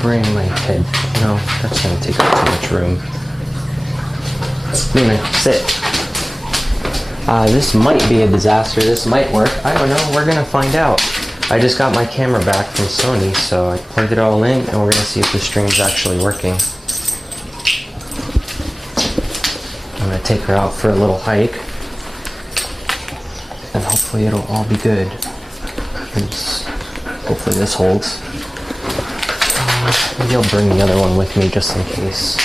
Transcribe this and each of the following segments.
bring my head. No, that's gonna take up too much room. Luna, sit. This might be a disaster. This might work. I don't know. We're gonna find out. I just got my camera back from Sony, so I plugged it all in, and we're gonna see if the stream's actually working. I'm gonna take her out for a little hike, and hopefully it'll all be good. Hopefully this holds. Maybe I'll bring the other one with me just in case.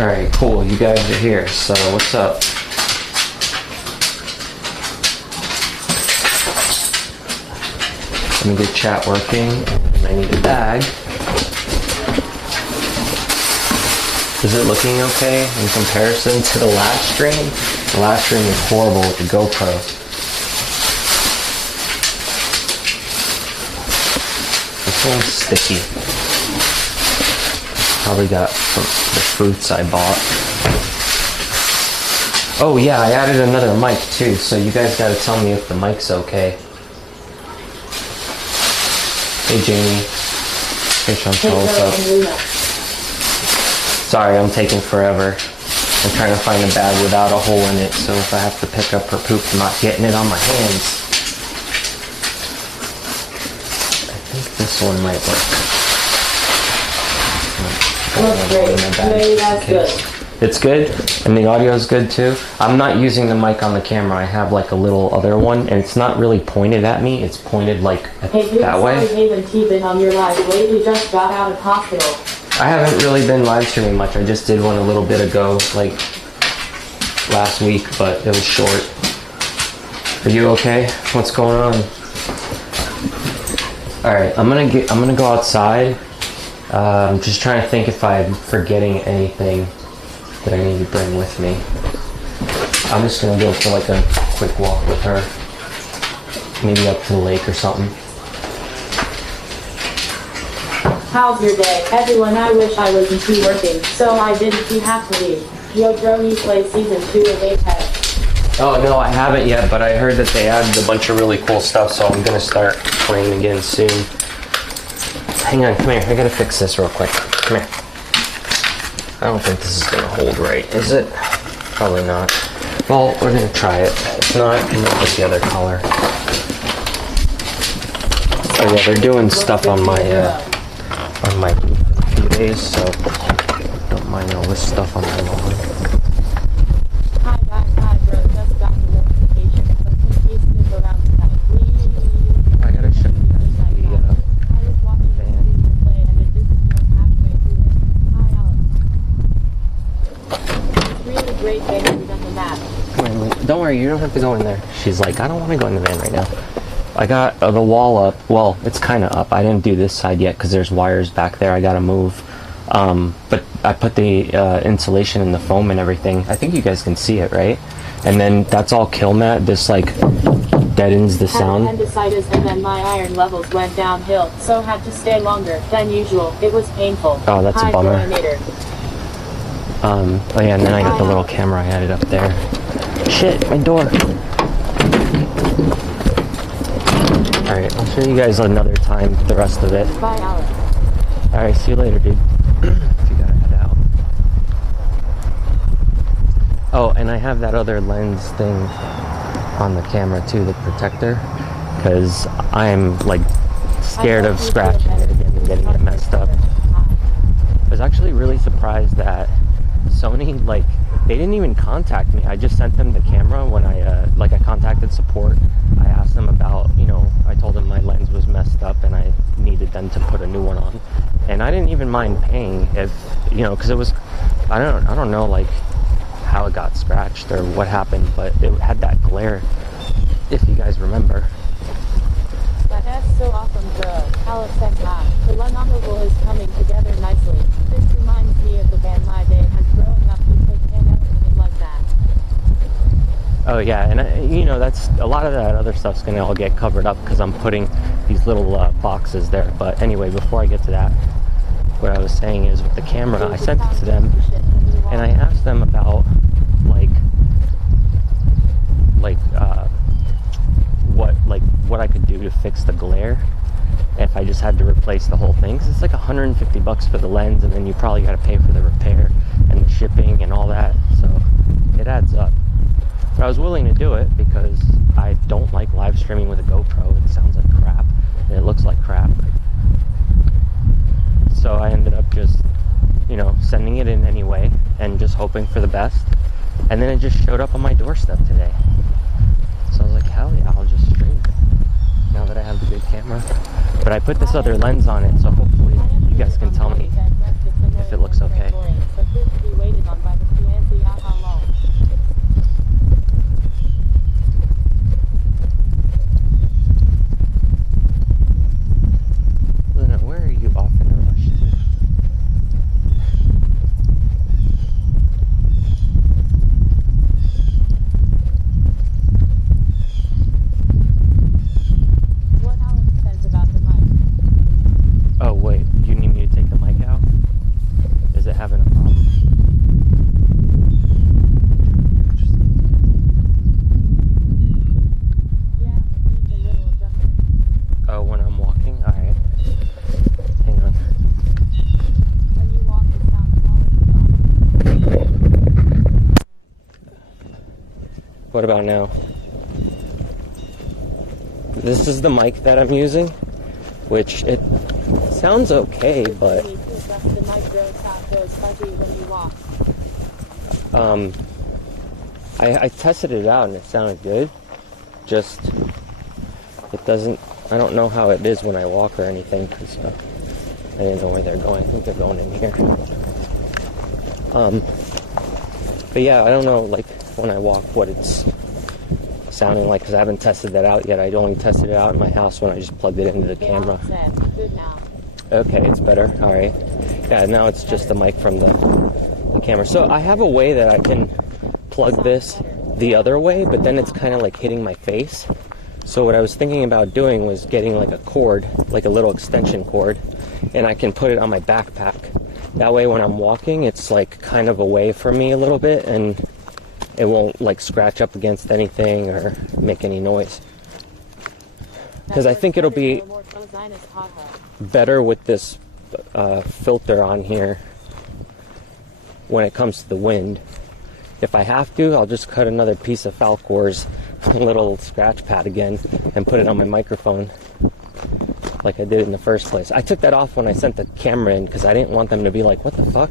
Alright, cool, you guys are here, so what's up? Let me get chat working, and I need a bag. Is it looking okay in comparison to the last stream? The last stream was horrible with the GoPro. This one's sticky. Probably got from the fruits I bought. Oh yeah, I added another mic too, so you guys gotta tell me if the mic's okay. Hey Jamie. Hey Chantal, what's up? Sorry, I'm taking forever. I'm trying to find a bag without a hole in it, so if I have to pick up her poop, I'm not getting it on my hands. I think this one might work. Looks great. Maybe that's good. It's good, and the audio is good too. I'm not using the mic on the camera. I have like a little other one, and it's not really pointed at me. It's pointed like that way. Hey, been on your live lately. Just got out of hospital. I haven't really been live streaming much. I just did one a little bit ago, like last week, but it was short. Are you okay? What's going on? All right, I'm gonna go outside. I'm just trying to think if I'm forgetting anything that I need to bring with me. I'm just gonna go for like a quick walk with her, maybe up to the lake or something. How's your day? Everyone, I wish I wasn't too working, so I didn't have to leave. Yo, Drony play season 2 of Apex. Oh no, I haven't yet, but I heard that they added a bunch of really cool stuff, so I'm gonna start playing again soon. Hang on, come here. I gotta fix this real quick. Come here. I don't think this is gonna hold right, is it? Probably not. Well, we're gonna try it. If not, I'm gonna put the other color. Oh yeah, they're doing stuff on my roof in a few days, so don't mind all this stuff on my lawn. Hi guys, hi bro. Just got the notification, but in case they go around tonight, I gotta show you guys the I was watching the stream play and it didn't feel halfway through it. Hi Alex. It's really great they haven't done the map. Come on, don't worry, you don't have to go in there. She's like, I don't want to go in the van right now. I got the wall up. Well, it's kind of up. I didn't do this side yet because there's wires back there I gotta move. But I put the insulation and the foam and everything. I think you guys can see it, right? And then that's all kill mat. This like deadens the sound. I had appendicitis and then my iron levels went downhill, so had to stay longer than usual. It was painful. Oh, that's a bummer. Chlorinator. Oh yeah, and then I got the little camera I had it up there. Shit, my door. Alright, I'll show you guys another time the rest of it. Bye, Alex. Alright, see you later, dude. If you gotta head out. Oh, and I have that other lens thing on the camera too, the protector, because I'm like scared of scratching it again and getting it messed up. I was actually really surprised that Sony, like, they didn't even contact me. I just sent them the camera when I contacted support. I asked them about, I told them my lens was messed up and I needed them to put a new one on. And I didn't even mind paying if, because it was, I don't know, like, how it got scratched or what happened, but it had that glare, if you guys remember. That's so awesome, bro. Alex said hi. The Luna is coming together nicely. This reminds me of the band My Day has growing up. You put anything like that. Oh yeah, and that's a lot of that other stuff's gonna all get covered up because I'm putting these little boxes there. But anyway, before I get to that, what I was saying is with the camera, I sent it to them and I asked them about like what I could do to fix the glare if I just had to replace the whole thing. 'Cause it's like $150 for the lens, and then you probably got to pay for the repair and the shipping and all that, so it adds up. But I was willing to do it because I don't like live streaming with a GoPro. It sounds like crap and it looks like crap. So I ended up just, you know, sending it in anyway and just hoping for the best. And then it just showed up on my doorstep today. So I was like, hell yeah, I'll just stream it now that I have the good camera. But I put this other lens on it, so hopefully you guys can tell me if it looks okay. Luna, where are you off in a rush to? What Alex says about the mic. Oh wait, you need me to take the mic out? Is it having a problem? Yeah, it needs a little adjustment. Oh, when I'm walking? Alright. Hang on. When you walk, the sound quality drops. What about now? This is the mic that I'm using, which it sounds okay, but You need to adjust the mic sound goes fuzzy when you walk. I tested it out and it sounded good. Just it doesn't. I don't know how it is when I walk or anything, because I didn't know where they're going. I think they're going in here. But yeah, I don't know, like when I walk, what it's sounding like, because I haven't tested that out yet. I only tested it out in my house when I just plugged it into the camera. Good now. Okay, it's better. All right. Yeah, now it's just the mic from the camera. So I have a way that I can plug this the other way, but then it's kind of like hitting my face. So what I was thinking about doing was getting like a cord, like a little extension cord, and I can put it on my backpack. That way when I'm walking, it's like kind of away from me a little bit, and it won't like scratch up against anything or make any noise. Because I think it'll be better with this filter on here when it comes to the wind. If I have to, I'll just cut another piece of Falcor's little scratch pad again and put it on my microphone like I did in the first place. I took that off when I sent the camera in because I didn't want them to be like, what the fuck?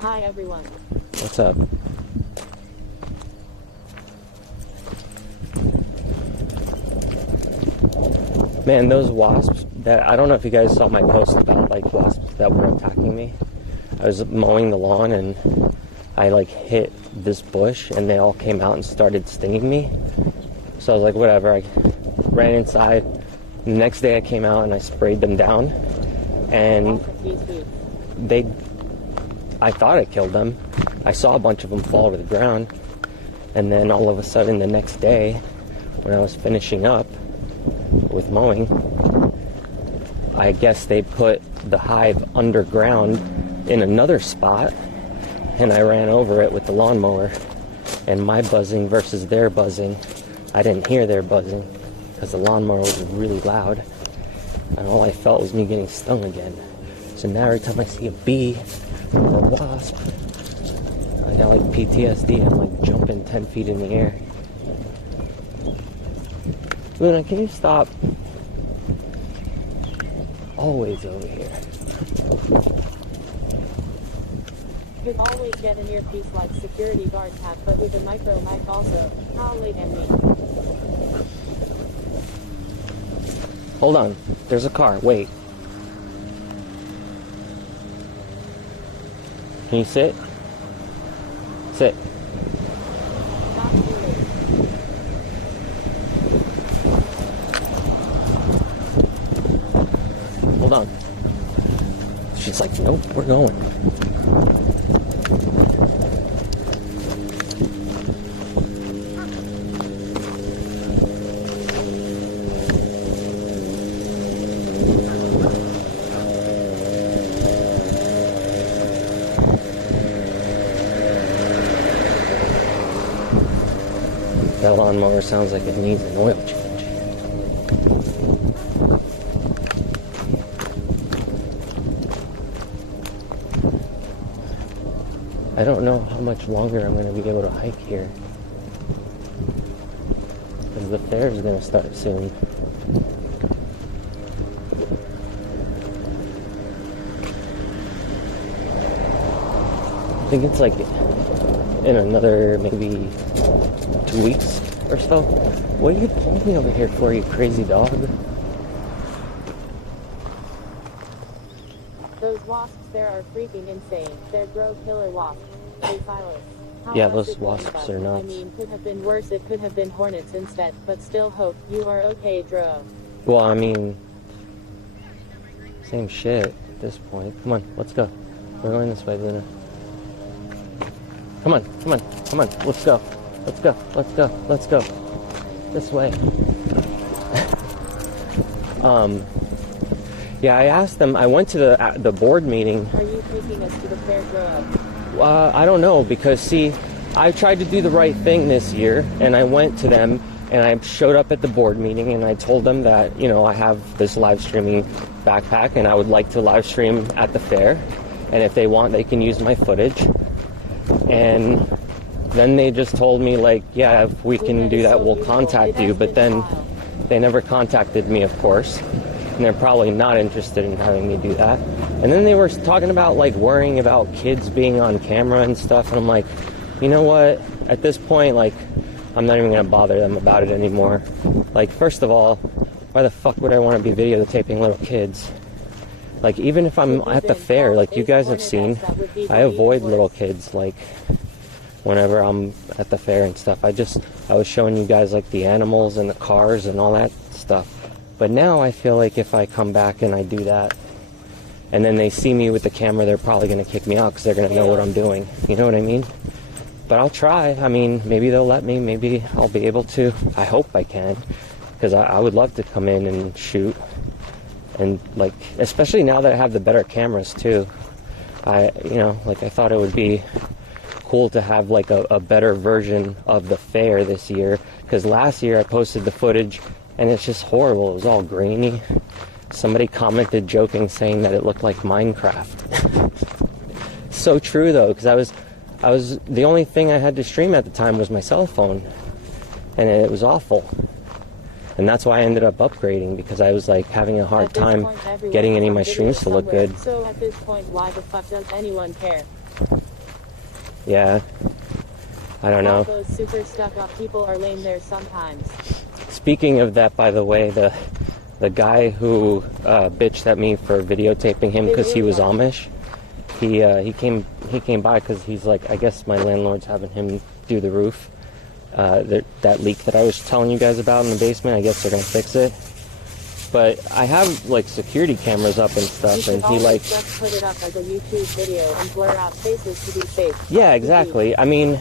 Hi everyone. What's up? Man, those wasps that, I don't know if you guys saw my post about like wasps that were attacking me. I was mowing the lawn and I like hit this bush and they all came out and started stinging me. So I was like, whatever. I ran inside. The next day I came out and I sprayed them down, and I thought I killed them. I saw a bunch of them fall to the ground, and then all of a sudden the next day when I was finishing up with mowing, I guess they put the hive underground in another spot, and I ran over it with the lawnmower, and my buzzing versus their buzzing, I didn't hear their buzzing because the lawnmower was really loud, and all I felt was me getting stung again. So now every time I see a bee or a wasp, I got like PTSD. I'm like jumping 10 feet in the air. Luna, can you stop? Always over here. You'd always get an earpiece like security guards have, but with a micro mic also. How late am me? Hold on. There's a car. Wait. Can you sit? Sit. Not too late. Hold on. She's like, nope, we're going. lawnmower sounds like it needs an oil change. I don't know how much longer I'm going to be able to hike here, because the fair is going to start soon. I think it's like in another maybe 2 weeks or so. What are you pulling me over here for, you crazy dog? Those wasps there are freaking insane. They're grow killer wasps. Hey, Silas. How Yeah, was those it going, wasps bud? are nuts. I mean, could have been worse. It could have been hornets instead. But still hope you are okay, Dro. Well, I mean, same shit at this point. Come on, let's go. We're going this way, Luna. Come on, come on, come on. Let's go. Let's go. Let's go. Let's go. This way. Yeah, I asked them. I went to the board meeting. Are you taking us to the fair, Dro? I don't know, because see, I tried to do the right thing this year, and I went to them and I showed up at the board meeting and I told them that, you know, I have this live streaming backpack and I would like to live stream at the fair, and if they want, they can use my footage. And then they just told me, like, yeah, if we can do that, we'll contact you. But then they never contacted me, of course, and they're probably not interested in having me do that. And then they were talking about, like, worrying about kids being on camera and stuff, and I'm like, you know what, at this point, like, I'm not even gonna bother them about it anymore. Like, first of all, why the fuck would I want to be videotaping little kids? Like, even if I'm at the fair, like you guys have seen, I avoid little kids, like, whenever I'm at the fair and stuff. I was showing you guys, like, the animals and the cars and all that stuff. But now I feel like if I come back and I do that, and then they see me with the camera, they're probably going to kick me out because they're going to know what I'm doing. You know what I mean? But I'll try. I mean, maybe they'll let me. Maybe I'll be able to. I hope I can, because I would love to come in and shoot. And, like, especially now that I have the better cameras too, I thought it would be cool to have, like, a better version of the fair this year, because last year I posted the footage and it's just horrible. It was all grainy. Somebody commented joking saying that it looked like Minecraft. So true though, because I was the only thing I had to stream at the time was my cell phone, and it was awful. And that's why I ended up upgrading, because I was, like, having a hard time getting any of my streams to look good. So at this point, why the fuck does anyone care? Yeah, I don't know. All those super stuck up people are lame there sometimes. Speaking of that, by the way, the guy who bitched at me for videotaping him because he was Amish, he came by because he's like, I guess my landlord's having him do the roof. That leak that I was telling you guys about in the basement, I guess they're gonna fix it. But I have, like, security cameras up and stuff, and he, like, just put it up as a YouTube video and blur out faces to be safe. Yeah, exactly. I mean,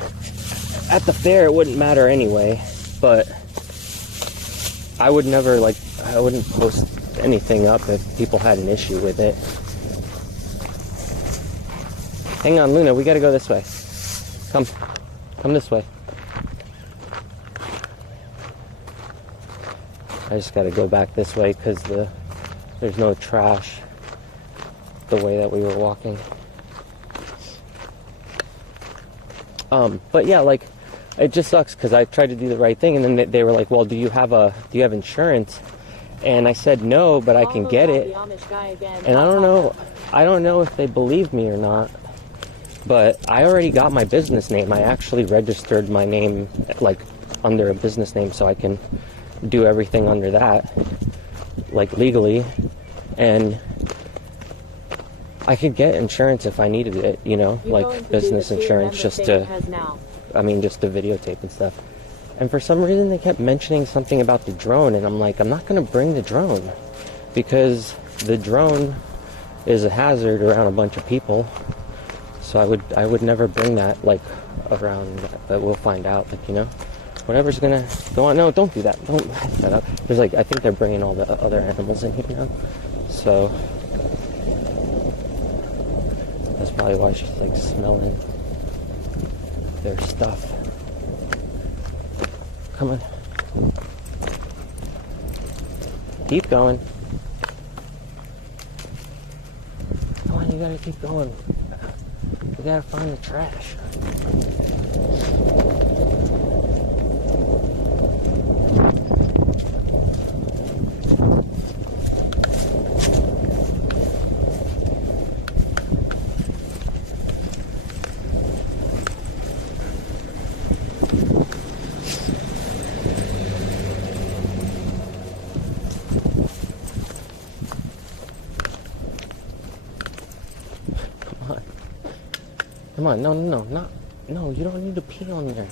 at the fair it wouldn't matter anyway, but I would never, like, I wouldn't post anything up if people had an issue with it. Hang on, Luna, we gotta go this way. Come this way. I just gotta go back this way because there's no trash the way that we were walking. But yeah, like, it just sucks because I tried to do the right thing, and then they were like, well, do you have insurance? And I said no, but I can get it. And I don't know if they believe me or not, but I already got my business name. I actually registered my name, like, under a business name, so I can do everything under that, like, legally, and I could get insurance if I needed it, you know, like business insurance, just to videotape and stuff. And for some reason they kept mentioning something about the drone, and I'm like, I'm not going to bring the drone, because the drone is a hazard around a bunch of people. So I would never bring that, like, around, but we'll find out, like, you know, whatever's gonna go on. No, don't do that. Don't set up. There's, like, I think they're bringing all the other animals in here now, so that's probably why she's, like, smelling their stuff. Come on. Keep going. Come on, you gotta keep going. You gotta find the trash. Come on, no, you don't need to pee on yours.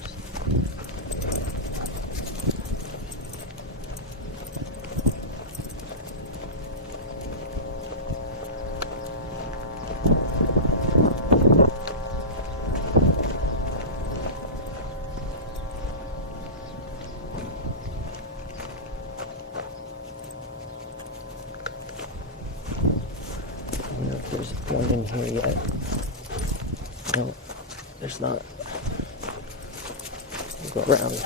I don't know if there's one in here yet. No, there's not. We'll go around.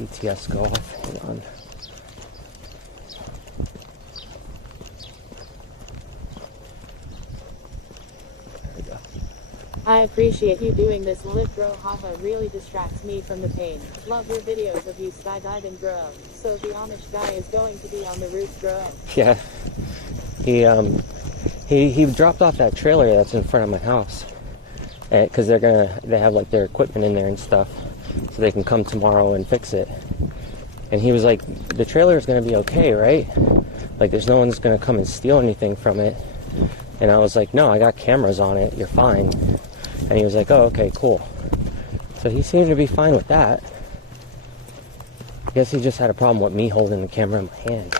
TTS go off. Hang on. There we go. I appreciate you doing this. Live bro, haha, really distracts me from the pain. Love your videos of you skydiving, bro. So the Amish guy is going to be on the roof, bro. Yeah. He dropped off that trailer that's in front of my house. Because they have like their equipment in there and stuff. So they can come tomorrow and fix it. And he was like, the trailer is going to be okay, right? Like, there's no one's going to come and steal anything from it. And I was like, no, I got cameras on it. You're fine. And he was like, oh, okay, cool. So he seemed to be fine with that. I guess he just had a problem with me holding the camera in my hand.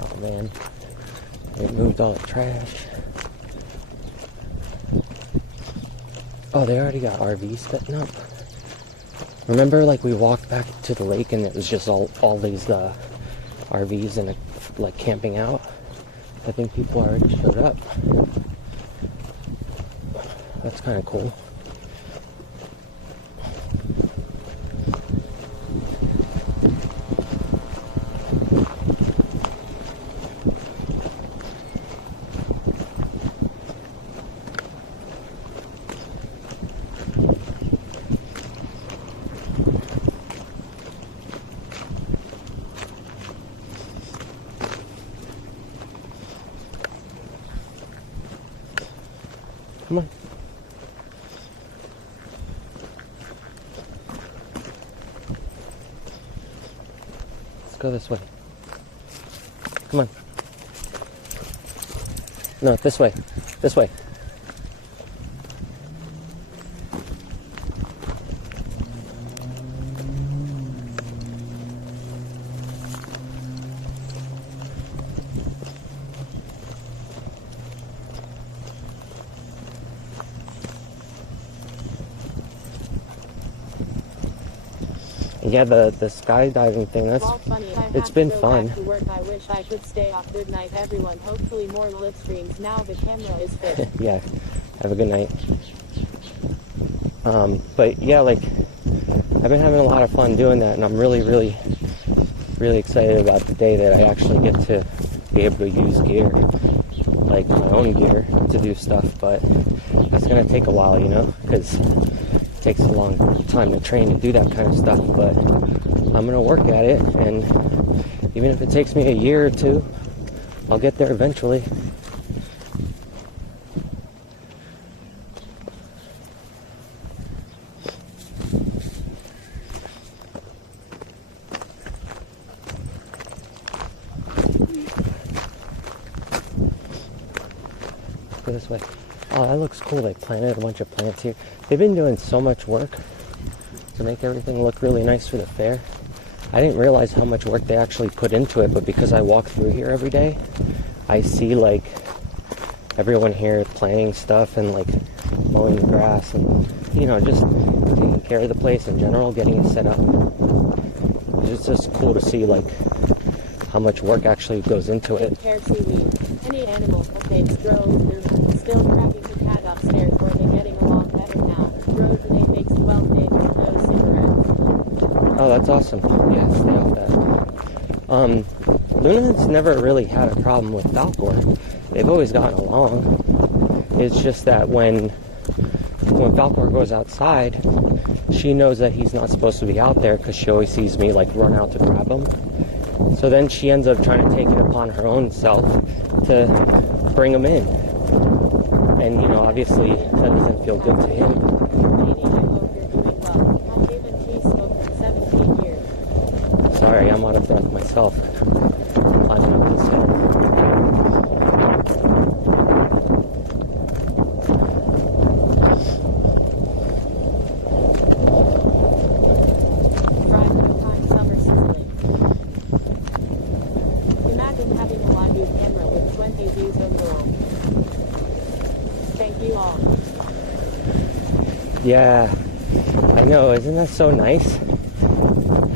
Oh, man. They moved all the trash. Oh, they already got RVs setting up. Remember, like, we walked back to the lake and it was just all these RVs and like camping out? I think people already showed up. That's kind of cool. Come on. Let's go this way. Come on. No, this way. This way. Yeah, the skydiving thing, it's been fun. To work. I wish I could stay off. Good night, everyone. Hopefully more live streams now the camera is fixed. Yeah, have a good night. But yeah, like, I've been having a lot of fun doing that, and I'm really excited about the day that I actually get to be able to use gear, like my own gear, to do stuff. But that's gonna take a while, you know, because it takes a long time to train to do that kind of stuff. But I'm gonna work at it, and even if it takes me a year or two, I'll get there eventually. go this way. Oh, that looks cool. They planted a bunch of plants here. They've been doing so much work to make everything look really nice for the fair. I didn't realize how much work they actually put into it, but because I walk through here every day, I see like everyone here planting stuff and like mowing the grass and, you know, just taking care of the place in general, getting it set up. It's just cool to see like how much work actually goes into it. Take care, seaweed. Any animals updates droves. Still tracking the cat upstairs. Were they getting along better now? Drove today makes 12 days with no cigarettes. Oh, that's awesome. Yeah, stay off that. Luna's never really had a problem with Falcor. They've always gotten along. It's just that when Falcor goes outside, she knows that he's not supposed to be out there because she always sees me like run out to grab him. So then she ends up trying to take it upon her own self to bring him in. And, you know, obviously that doesn't feel good to him. Katie, I hope you're doing well. I've given tea smoke for 17 years. Sorry, I'm out of breath myself. Climbing up this hill. Prime summer sizzling. Imagine having a live view camera with 20 views overall. Thank you all. Yeah, I know. Isn't that so nice?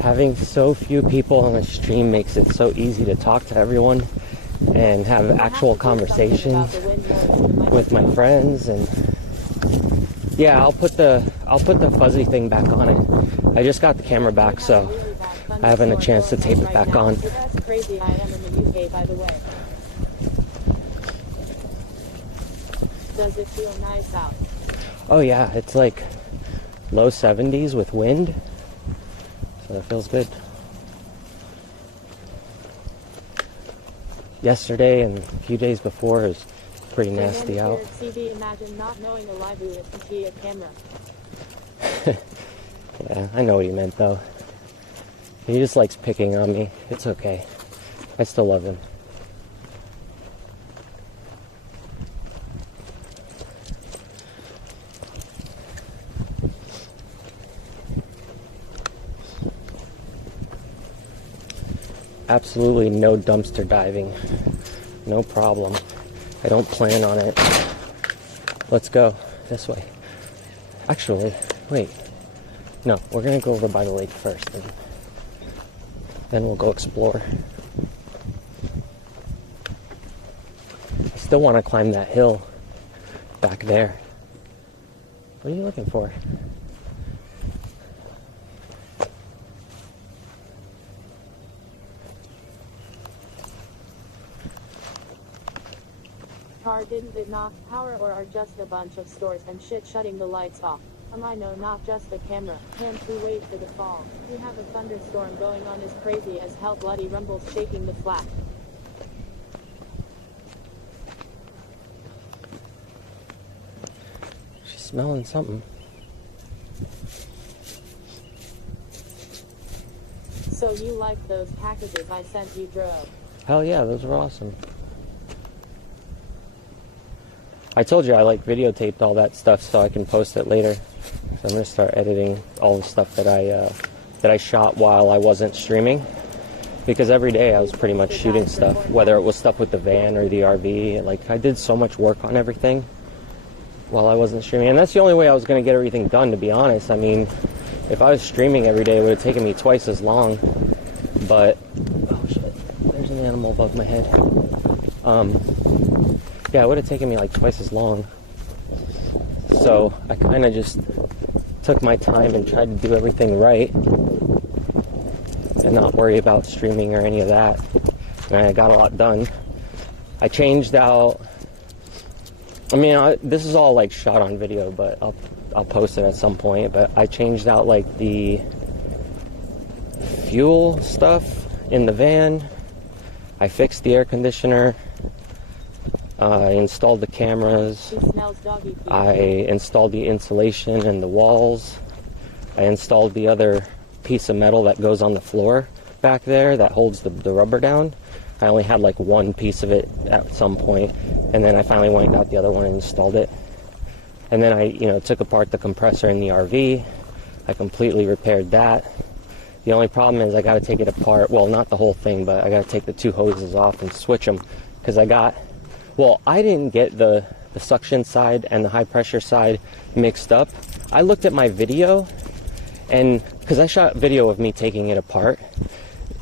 Having so few people on the stream makes it so easy to talk to everyone and have actual conversations with my friends. And yeah, I'll put the fuzzy thing back on it. I just got the camera back, so I haven't a chance to tape it back on. That's crazy. I am in the UK, by the way. Does it feel nice out? Oh yeah, it's like low 70s with wind, so that feels good. Yesterday and a few days before it was pretty nasty out. CB, imagine not knowing a live view is a camera. Yeah, I know what he meant though. He just likes picking on me. It's okay. I still love him. Absolutely no dumpster diving. No problem. I don't plan on it. Let's go this way. Actually, wait. No, we're gonna go over by the lake first, and then we'll go explore. I still want to climb that hill back there. What are you looking for? Car didn't it knock power or are just a bunch of stores and shit shutting the lights off? I know, not just the camera. Can't we wait for the fall? We have a thunderstorm going on as crazy as hell. Bloody rumbles shaking the flat. She's smelling something. So you like those packages I sent you, Drove? Hell yeah, those were awesome. I told you I like videotaped all that stuff so I can post it later. So I'm gonna start editing all the stuff that I shot while I wasn't streaming, because every day I was pretty much shooting stuff, whether it was stuff with the van or the RV. Like, I did so much work on everything while I wasn't streaming, and that's the only way I was gonna get everything done, to be honest. I mean, if I was streaming every day, it would have taken me twice as long. But oh shit, there's an animal above my head. Yeah, it would have taken me like twice as long. So I kind of just took my time and tried to do everything right and not worry about streaming or any of that. And I got a lot done. I changed out, I mean, this is all like shot on video, but I'll post it at some point. But I changed out like the fuel stuff in the van. I fixed the air conditioner. I installed the cameras. I installed the insulation and the walls. I installed the other piece of metal that goes on the floor back there that holds the rubber down. I only had like one piece of it at some point, and then I finally went and got the other one and installed it. And then I, you know, took apart the compressor in the RV. I completely repaired that. The only problem is I got to take it apart. Well, not the whole thing, but I got to take the 2 hoses off and switch them, because I didn't get the suction side and the high pressure side mixed up. I looked at my video, and because I shot video of me taking it apart,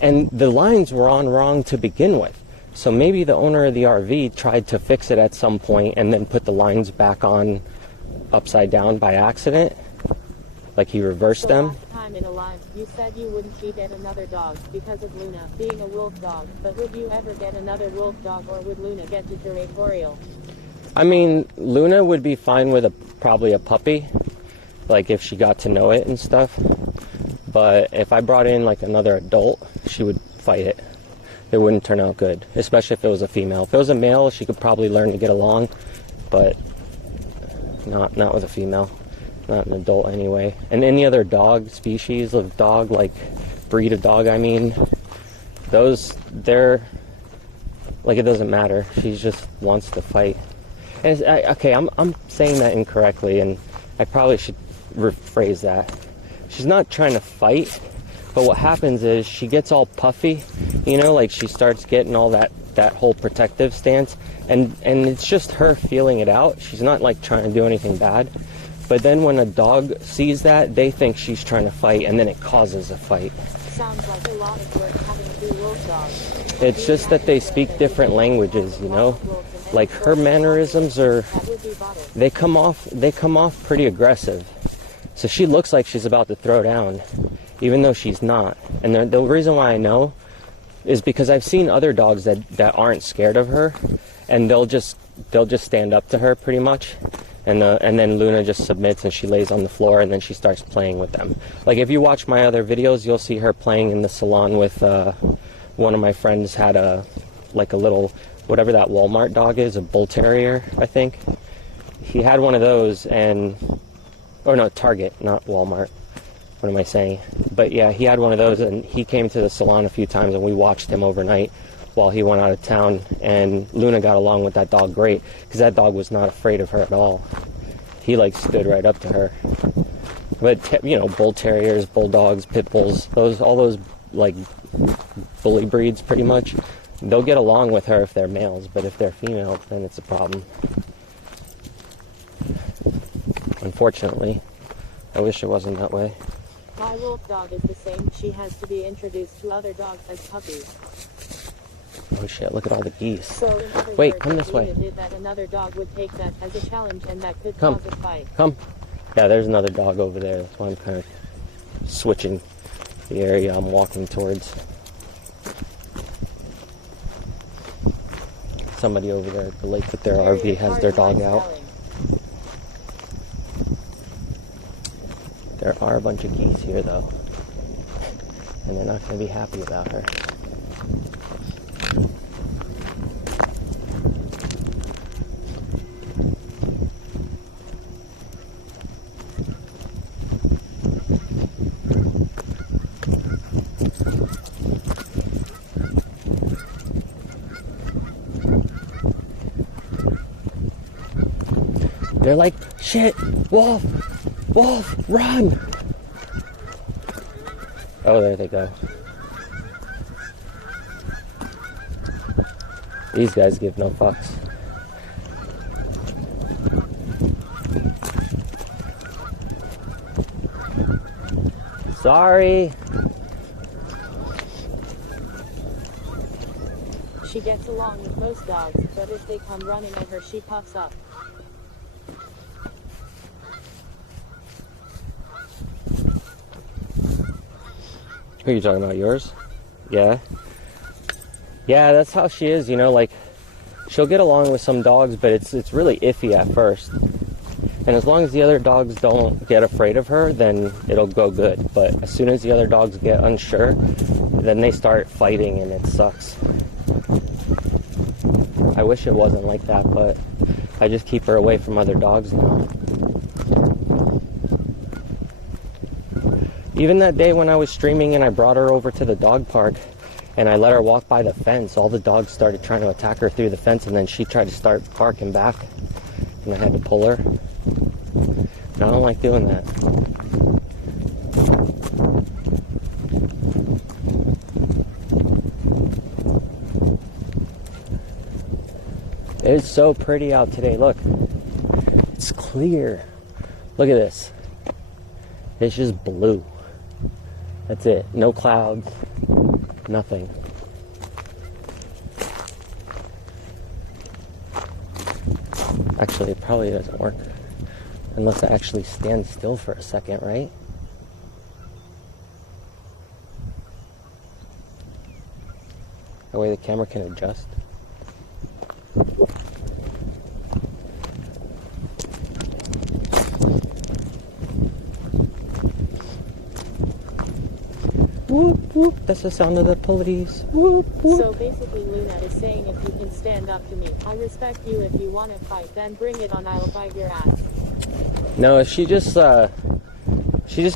and the lines were on wrong to begin with. So maybe the owner of the RV tried to fix it at some point and then put the lines back on upside down by accident. Like he reversed them. Last time in a live, you said you wouldn't get another dog because of Luna being a wolf dog. But would you ever get another wolf dog, or would Luna get the territorial? I mean, Luna would be fine with probably a puppy, like if she got to know it and stuff. But if I brought in like another adult, she would fight it. It wouldn't turn out good, especially if it was a female. If it was a male, she could probably learn to get along, but not with a female. Not an adult anyway. And any other dog species of dog, like breed of dog, I mean, they're like, it doesn't matter. She just wants to fight. And okay, I'm saying that incorrectly, and I probably should rephrase that. She's not trying to fight, but what happens is she gets all puffy, you know, like she starts getting all that whole protective stance, and it's just her feeling it out. She's not like trying to do anything bad. But then when a dog sees that, they think she's trying to fight, and then it causes a fight. Sounds like a lot of work having 2 wolf dogs. It's just that they speak different languages, you know? Like her mannerisms are, they come off pretty aggressive. So she looks like she's about to throw down, even though she's not. And the reason why I know is because I've seen other dogs that aren't scared of her, and they'll just stand up to her pretty much. And then Luna just submits and she lays on the floor, and then she starts playing with them. Like if you watch my other videos, you'll see her playing in the salon with one of my friends had a little, whatever that Walmart dog is, a bull terrier, I think. He had one of those, or no, Target, not Walmart. What am I saying? But yeah, he had one of those, and he came to the salon a few times, and we watched him overnight while he went out of town, and Luna got along with that dog great, because that dog was not afraid of her at all. He like stood right up to her. But you know, bull terriers, bulldogs, pit bulls, all those like bully breeds pretty much, they'll get along with her if they're males, but if they're females, then it's a problem. Unfortunately. I wish it wasn't that way. My wolf dog is the same. She has to be introduced to other dogs as puppies. Oh shit, look at all the geese. So in other Wait, words, come this way. Did that another dog would take that as a challenge, and that could Come. cause a fight. Come. Yeah, there's another dog over there. That's why I'm kind of switching the area I'm walking towards. Somebody over there at the lake with their RV has their dog out. There are a bunch of geese here though, and they're not going to be happy about her. They're like, shit, wolf, wolf, run! Oh, there they go. These guys give no fucks. Sorry. She gets along with most dogs, but if they come running at her, she puffs up. Who are you talking about, yours? Yeah. Yeah, that's how she is, you know, like, she'll get along with some dogs, but it's really iffy at first. And as long as the other dogs don't get afraid of her, then it'll go good. But as soon as the other dogs get unsure, then they start fighting, and it sucks. I wish it wasn't like that, but I just keep her away from other dogs now. Even that day when I was streaming and I brought her over to the dog park, and I let her walk by the fence. All the dogs started trying to attack her through the fence, and then she tried to start barking back, and I had to pull her. And I don't like doing that. It's so pretty out today. Look, it's clear. Look at this. It's just blue. That's it. No clouds. Nothing. Actually, it probably doesn't work unless I actually stand still for a second, right? That way the camera can adjust. Whoop, whoop, that's the sound of the police. Whoop, whoop. So basically Luna is saying if you can stand up to me, I respect you. If you want to fight, then bring it on, I'll fight your ass. No, she just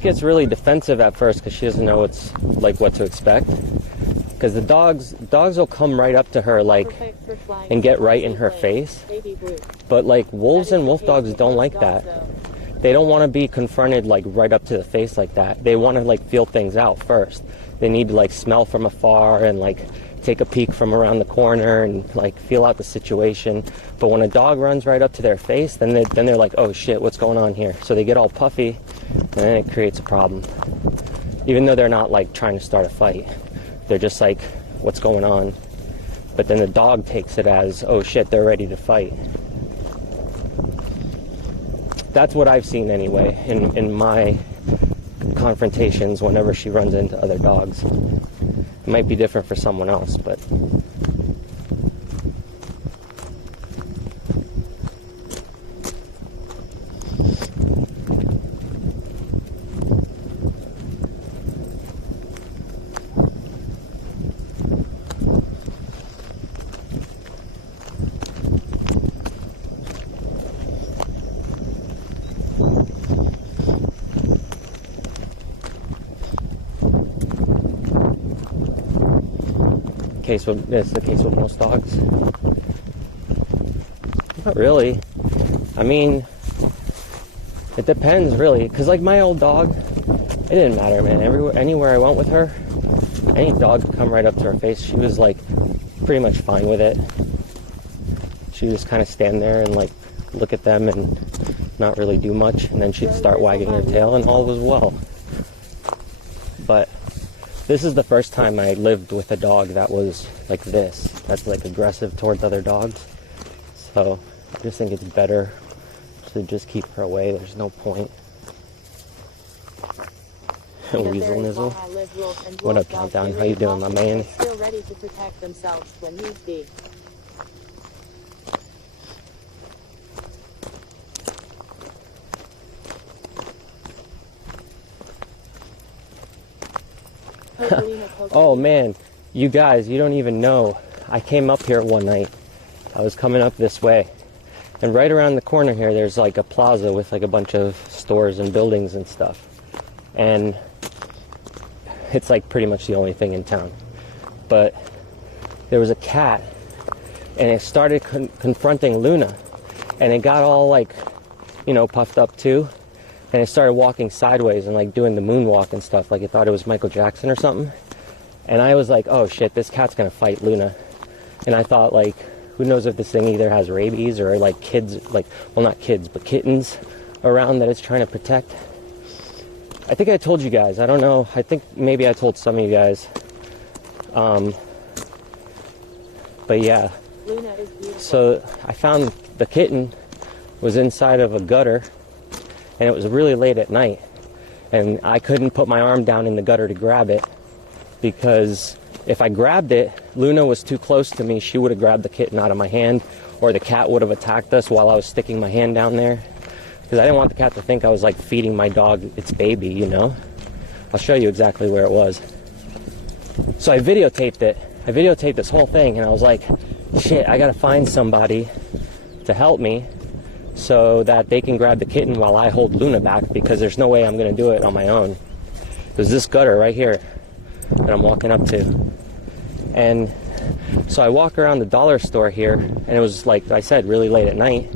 gets really defensive at first because she doesn't know what to expect. Because the dogs will come right up to her and get right in her face. But like wolves and wolf dogs don't like that. They don't want to be confronted like right up to the face like that. They want to like feel things out first. They need to like smell from afar and like take a peek from around the corner and like feel out the situation. But when a dog runs right up to their face, then they're like, oh shit, what's going on here? So they get all puffy, and then it creates a problem. Even though they're not like trying to start a fight, they're just like, what's going on? But then the dog takes it as, oh shit, they're ready to fight. That's what I've seen anyway in my confrontations whenever she runs into other dogs. It might be different for someone else, but it's the case with most dogs. Not really. I mean, it depends really, because like my old dog, it didn't matter, man. Anywhere I went with her, any dog could come right up to her face. She was like pretty much fine with it. She would just kind of stand there and like look at them and not really do much, and then she'd start wagging her tail and all was well. But this is the first time I lived with a dog that was like this, that's like aggressive towards other dogs. So I just think it's better to just keep her away. There's no point. Weasel Nizzle. What up, Countdown? How you doing, my man? Still ready to protect themselves when need be. Oh man, you guys, you don't even know. I came up here one night. I was coming up this way, and right around the corner here there's like a plaza with like a bunch of stores and buildings and stuff, and it's like pretty much the only thing in town. But there was a cat, and it started confronting Luna, and it got all like, you know, puffed up too. And it started walking sideways and like doing the moonwalk and stuff, like it thought it was Michael Jackson or something. And I was like, oh shit, this cat's gonna fight Luna. And I thought, like, who knows if this thing either has rabies or like kids, like, well, not kids, but kittens around that it's trying to protect. I think I told you guys, I don't know, I think maybe I told some of you guys. But yeah, so I found the kitten was inside of a gutter. And it was really late at night, and I couldn't put my arm down in the gutter to grab it, because if I grabbed it, Luna was too close to me. She would have grabbed the kitten out of my hand, or the cat would have attacked us while I was sticking my hand down there, because I didn't want the cat to think I was like feeding my dog its baby, you know. I'll show you exactly where it was. So I videotaped it. I videotaped this whole thing, and I was like, shit, I gotta find somebody to help me so that they can grab the kitten while I hold Luna back, because there's no way I'm going to do it on my own. There's this gutter right here that I'm walking up to, And so I walk around the dollar store here, and it was, like I said, really late at night.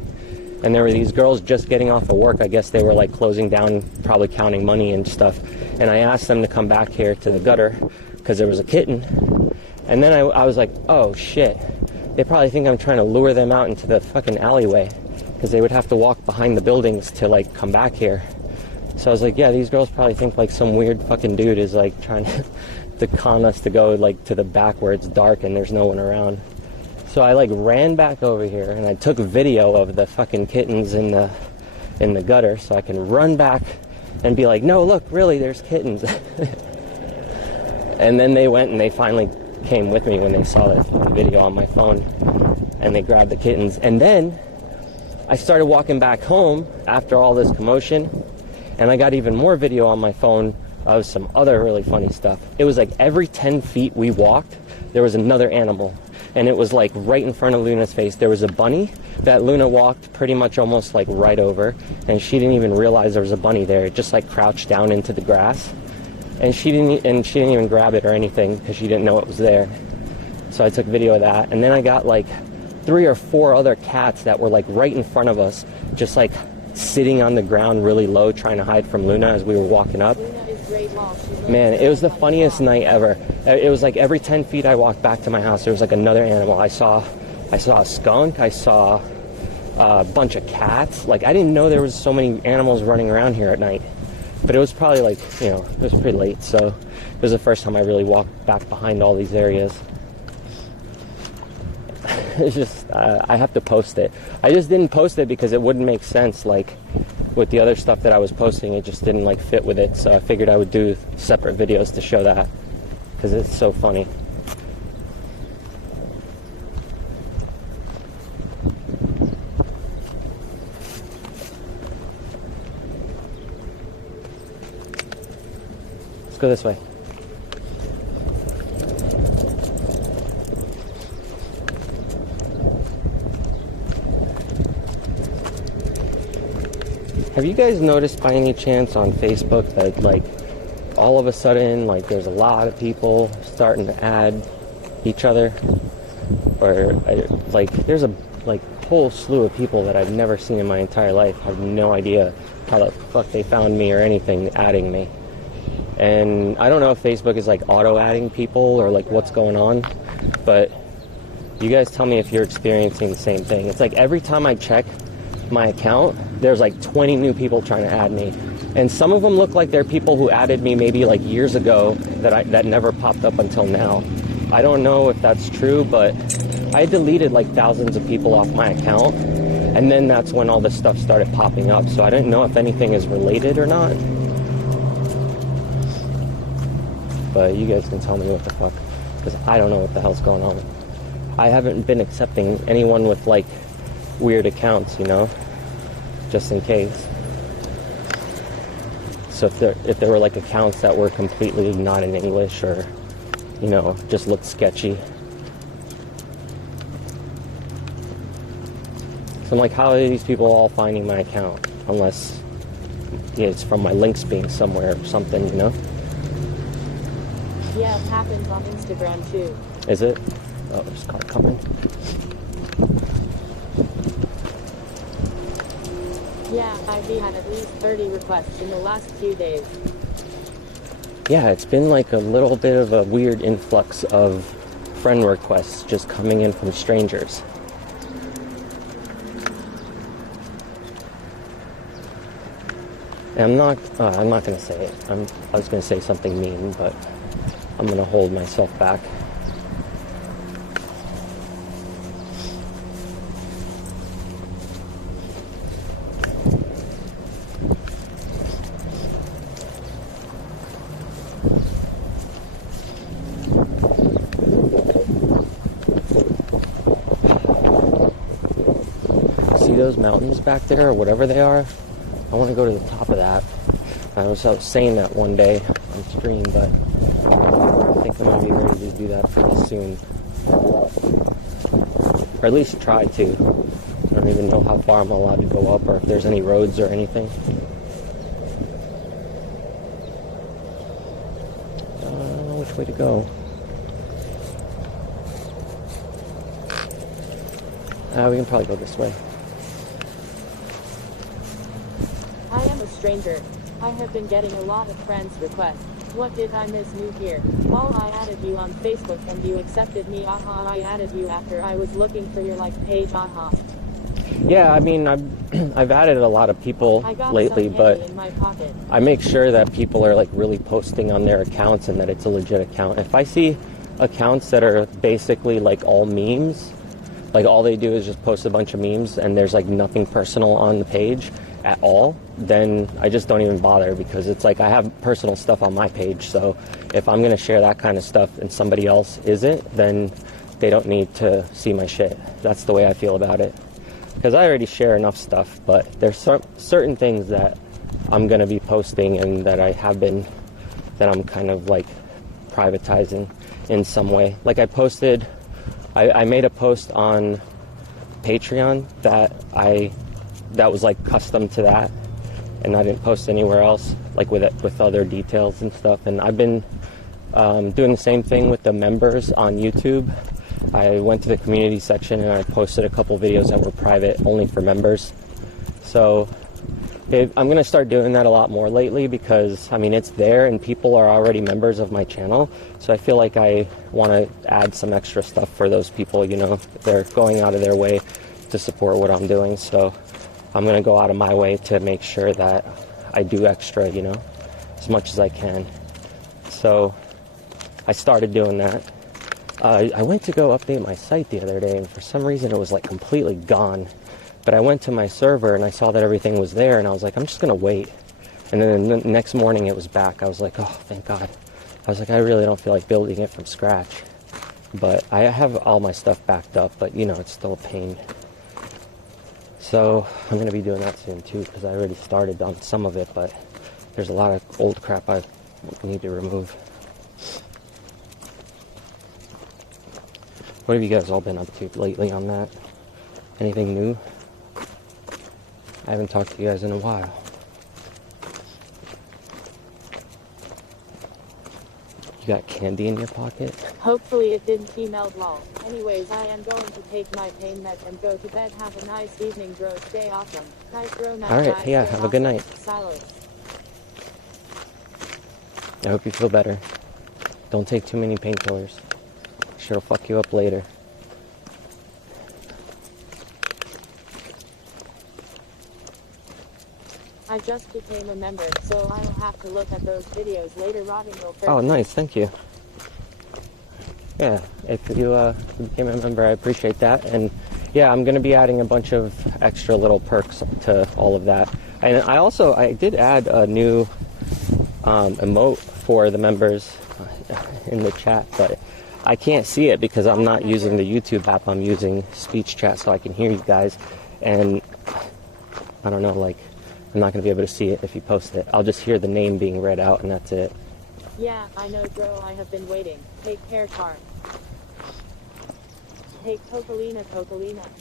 And there were these girls just getting off of work. I guess they were like closing down, probably counting money and stuff. And I asked them to come back here to the gutter because there was a kitten. And then I was like, oh shit. They probably think I'm trying to lure them out into the fucking alleyway because they would have to walk behind the buildings to like come back here. So I was like, yeah, these girls probably think like some weird fucking dude is like trying to con us to go like to the back where it's dark and there's no one around. So I like ran back over here and I took video of the fucking kittens in the gutter so I can run back and be like, no, look, really, there's kittens. And then they went and they finally came with me when they saw the video on my phone, and they grabbed the kittens. And then I started walking back home after all this commotion, and I got even more video on my phone of some other really funny stuff. It was like every 10 feet we walked, there was another animal. And it was like right in front of Luna's face. There was a bunny that Luna walked pretty much almost like right over, and she didn't even realize there was a bunny there. It just like crouched down into the grass, and she didn't even grab it or anything because she didn't know it was there. So I took video of that, and then I got like 3 or 4 other cats that were like right in front of us, just like sitting on the ground really low, trying to hide from Luna as we were walking up. Man, it was the funniest night ever. It was like every 10 feet I walked back to my house, there was like another animal. I saw a skunk, I saw a bunch of cats. Like, I didn't know there was so many animals running around here at night. But it was probably like, you know, it was pretty late, so it was the first time I really walked back behind all these areas. It's just, I have to post it. I just didn't post it because it wouldn't make sense, like, with the other stuff that I was posting. It just didn't, like, fit with it, so I figured I would do separate videos to show that, because it's so funny. Let's go this way. Have you guys noticed by any chance on Facebook that, like, all of a sudden, like, there's a lot of people starting to add each other? Or, like, there's a, like, whole slew of people that I've never seen in my entire life. I have no idea how the fuck they found me or anything adding me. And I don't know if Facebook is, like, auto-adding people or, like, what's going on. But you guys tell me if you're experiencing the same thing. It's like every time I check my account, there's like 20 new people trying to add me, and some of them look like they're people who added me maybe like years ago that never popped up until now. I don't know if that's true, but I deleted like thousands of people off my account, and then that's when all this stuff started popping up, so I didn't know if anything is related or not. But you guys can tell me what the fuck, because I don't know what the hell's going on. I haven't been accepting anyone with like weird accounts, you know, just in case. So if there were like accounts that were completely not in English, or, you know, just looked sketchy. So I'm like, how are these people all finding my account? Unless, yeah, it's from my links being somewhere or something, you know? Yeah, it happens on Instagram too. Is it? Oh, there's a car coming. Yeah, I've had at least 30 requests in the last few days. Yeah, it's been like a little bit of a weird influx of friend requests just coming in from strangers. And I'm not gonna say it. I was gonna say something mean, but I'm gonna hold myself back. Those mountains back there, or whatever they are, I want to go to the top of that. I was out saying that one day on stream, but I think I'm going to be ready to do that pretty soon. Or at least try to. I don't even know how far I'm allowed to go up, or if there's any roads or anything. I don't know which way to go. We can probably go this way. I am a stranger. I have been getting a lot of friends requests. What did I miss new here? Well, I added you on Facebook and you accepted me. I added you after I was looking for your like page. Yeah, I mean, I've added a lot of people lately, but in my pocket. I make sure that people are like really posting on their accounts and that it's a legit account. If I see accounts that are basically like all memes, like all they do is just post a bunch of memes and there's like nothing personal on the page at all, then I just don't even bother, because it's like I have personal stuff on my page. So if I'm going to share that kind of stuff and somebody else isn't, then they don't need to see my shit. That's the way I feel about it. Because I already share enough stuff, but there's certain things that I'm going to be posting and that I have been, that I'm kind of like privatizing in some way. Like I made a post on Patreon that was like custom to that, and I didn't post anywhere else, like with other details and stuff. And I've been doing the same thing with the members on YouTube. I went to the community section and I posted a couple videos that were private only for members. So I'm going to start doing that a lot more lately, because I mean it's there and people are already members of my channel. So I feel like I want to add some extra stuff for those people, you know, they're going out of their way to support what I'm doing. So I'm going to go out of my way to make sure that I do extra, you know, as much as I can. So I started doing that. I went to go update my site the other day, and for some reason it was like completely gone. But I went to my server and I saw that everything was there, and I was like, I'm just going to wait. And then the next morning it was back. I was like, oh, thank God. I was like, I really don't feel like building it from scratch. But I have all my stuff backed up, but you know, it's still a pain. So I'm going to be doing that soon too, because I already started on some of it, but there's a lot of old crap I need to remove. What have you guys all been up to lately on that? Anything new? I haven't talked to you guys in a while. You got candy in your pocket? Hopefully it didn't email lol. Anyways, I am going to take my pain meds and go to bed. Have a nice evening, bro. Stay awesome. Nice, bro. Nice. Alright, yeah, have a good night. Silas. I hope you feel better. Don't take too many painkillers. Sure will fuck you up later. I just became a member, so I'll have to look at those videos later. Rotting will Oh, nice, thank you. Yeah, if you became a member, I appreciate that. And yeah, I'm going to be adding a bunch of extra little perks to all of that. And I did add a new emote for the members in the chat, but I can't see it because I'm not using the YouTube app. I'm using speech chat so I can hear you guys. And I don't know, like, I'm not going to be able to see it if you post it. I'll just hear the name being read out and that's it. Yeah, I know, bro. I have been waiting. Take care, Tar. Hey, Cocolina.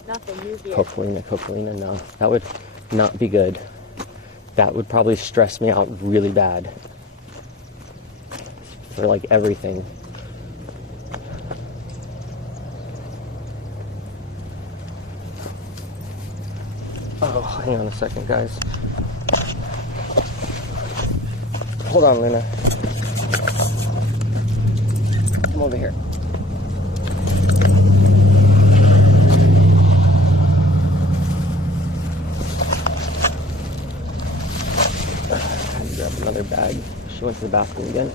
Nothing new here. Cocolina, no. That would not be good. That would probably stress me out really bad. For, like, everything. Oh, hang on a second, guys. Hold on, Luna. Come over here. I had to grab another bag. She went to the bathroom again.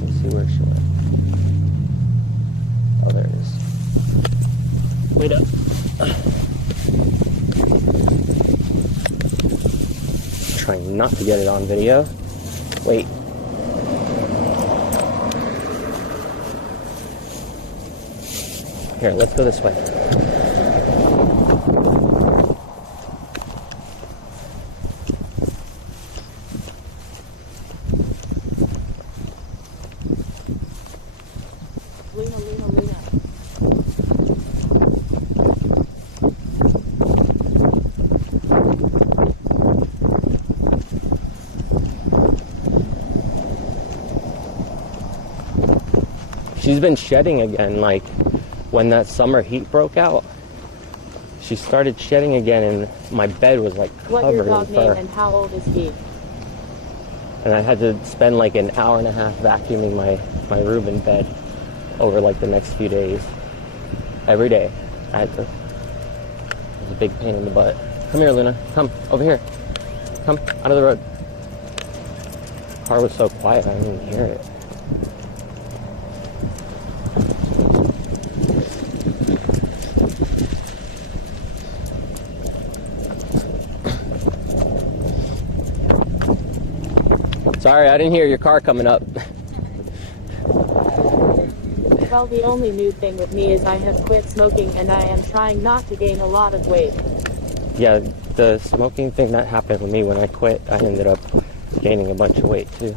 Let's see where she went. Oh, there it is. Wait up. Trying not to get it on video. Wait. Here, let's go this way. Luna. She's been shedding again, like when that summer heat broke out. She started shedding again, and my bed was like What your covered dog in name fur. and how old is he? And I had to spend like an hour and a half vacuuming my room and bed over like the next few days. Every day. I had to. It was a big pain in the butt. Come here, Luna. Come, over here. Come, out of the road. The car was so quiet, I didn't even hear it. Sorry, I didn't hear your car coming up. Well, the only new thing with me is I have quit smoking and I am trying not to gain a lot of weight. Yeah, the smoking thing that happened with me when I quit, I ended up gaining a bunch of weight too.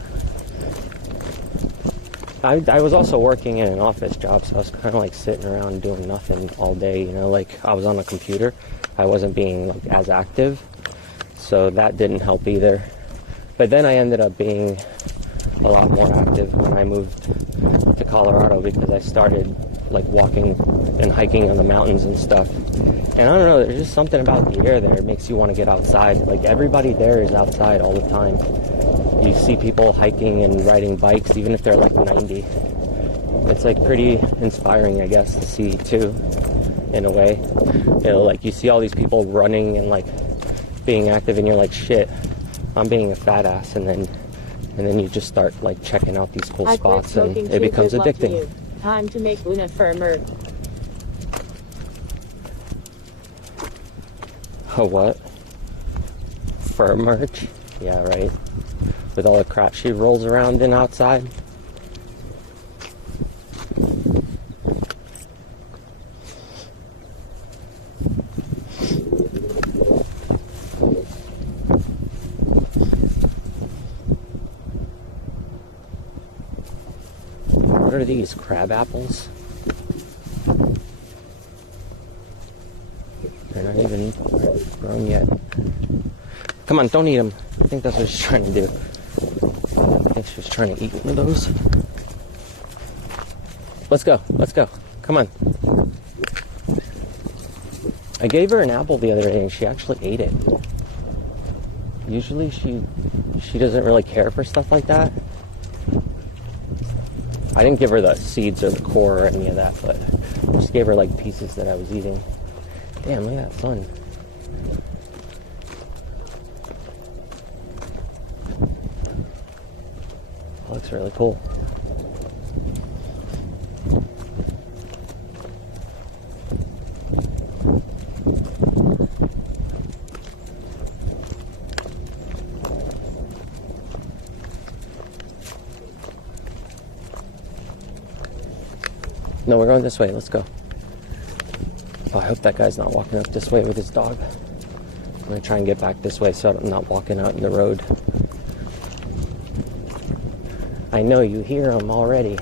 I was also working in an office job, so I was kind of like sitting around doing nothing all day, you know, like I was on a computer. I wasn't being like as active, so that didn't help either. But then I ended up being a lot more active when I moved to Colorado, because I started like walking and hiking on the mountains and stuff. And I don't know, there's just something about the air there. It makes you want to get outside. Like everybody there is outside all the time. You see people hiking and riding bikes, even if they're like 90. It's like pretty inspiring, I guess, to see too, in a way. You know, like you see all these people running and like being active, and you're like, shit, I'm being a fat ass. And then you just start like checking out these cool spots, and it becomes addicting. Time to make Luna firmer. Oh, what? Fur merch? Yeah, right. With all the crap she rolls around in outside. What are these, crab apples? They're not even grown yet. Come on, don't eat them. I think that's what she's trying to do. I think she was trying to eat one of those. Let's go, let's go. Come on. I gave her an apple the other day and she actually ate it. Usually she doesn't really care for stuff like that. I didn't give her the seeds or the core or any of that, but I just gave her like pieces that I was eating. Damn, look at that sun. That looks really cool. No, we're going this way. Let's go. Oh, I hope that guy's not walking up this way with his dog. I'm going to try and get back this way so I'm not walking out in the road. I know you hear him already.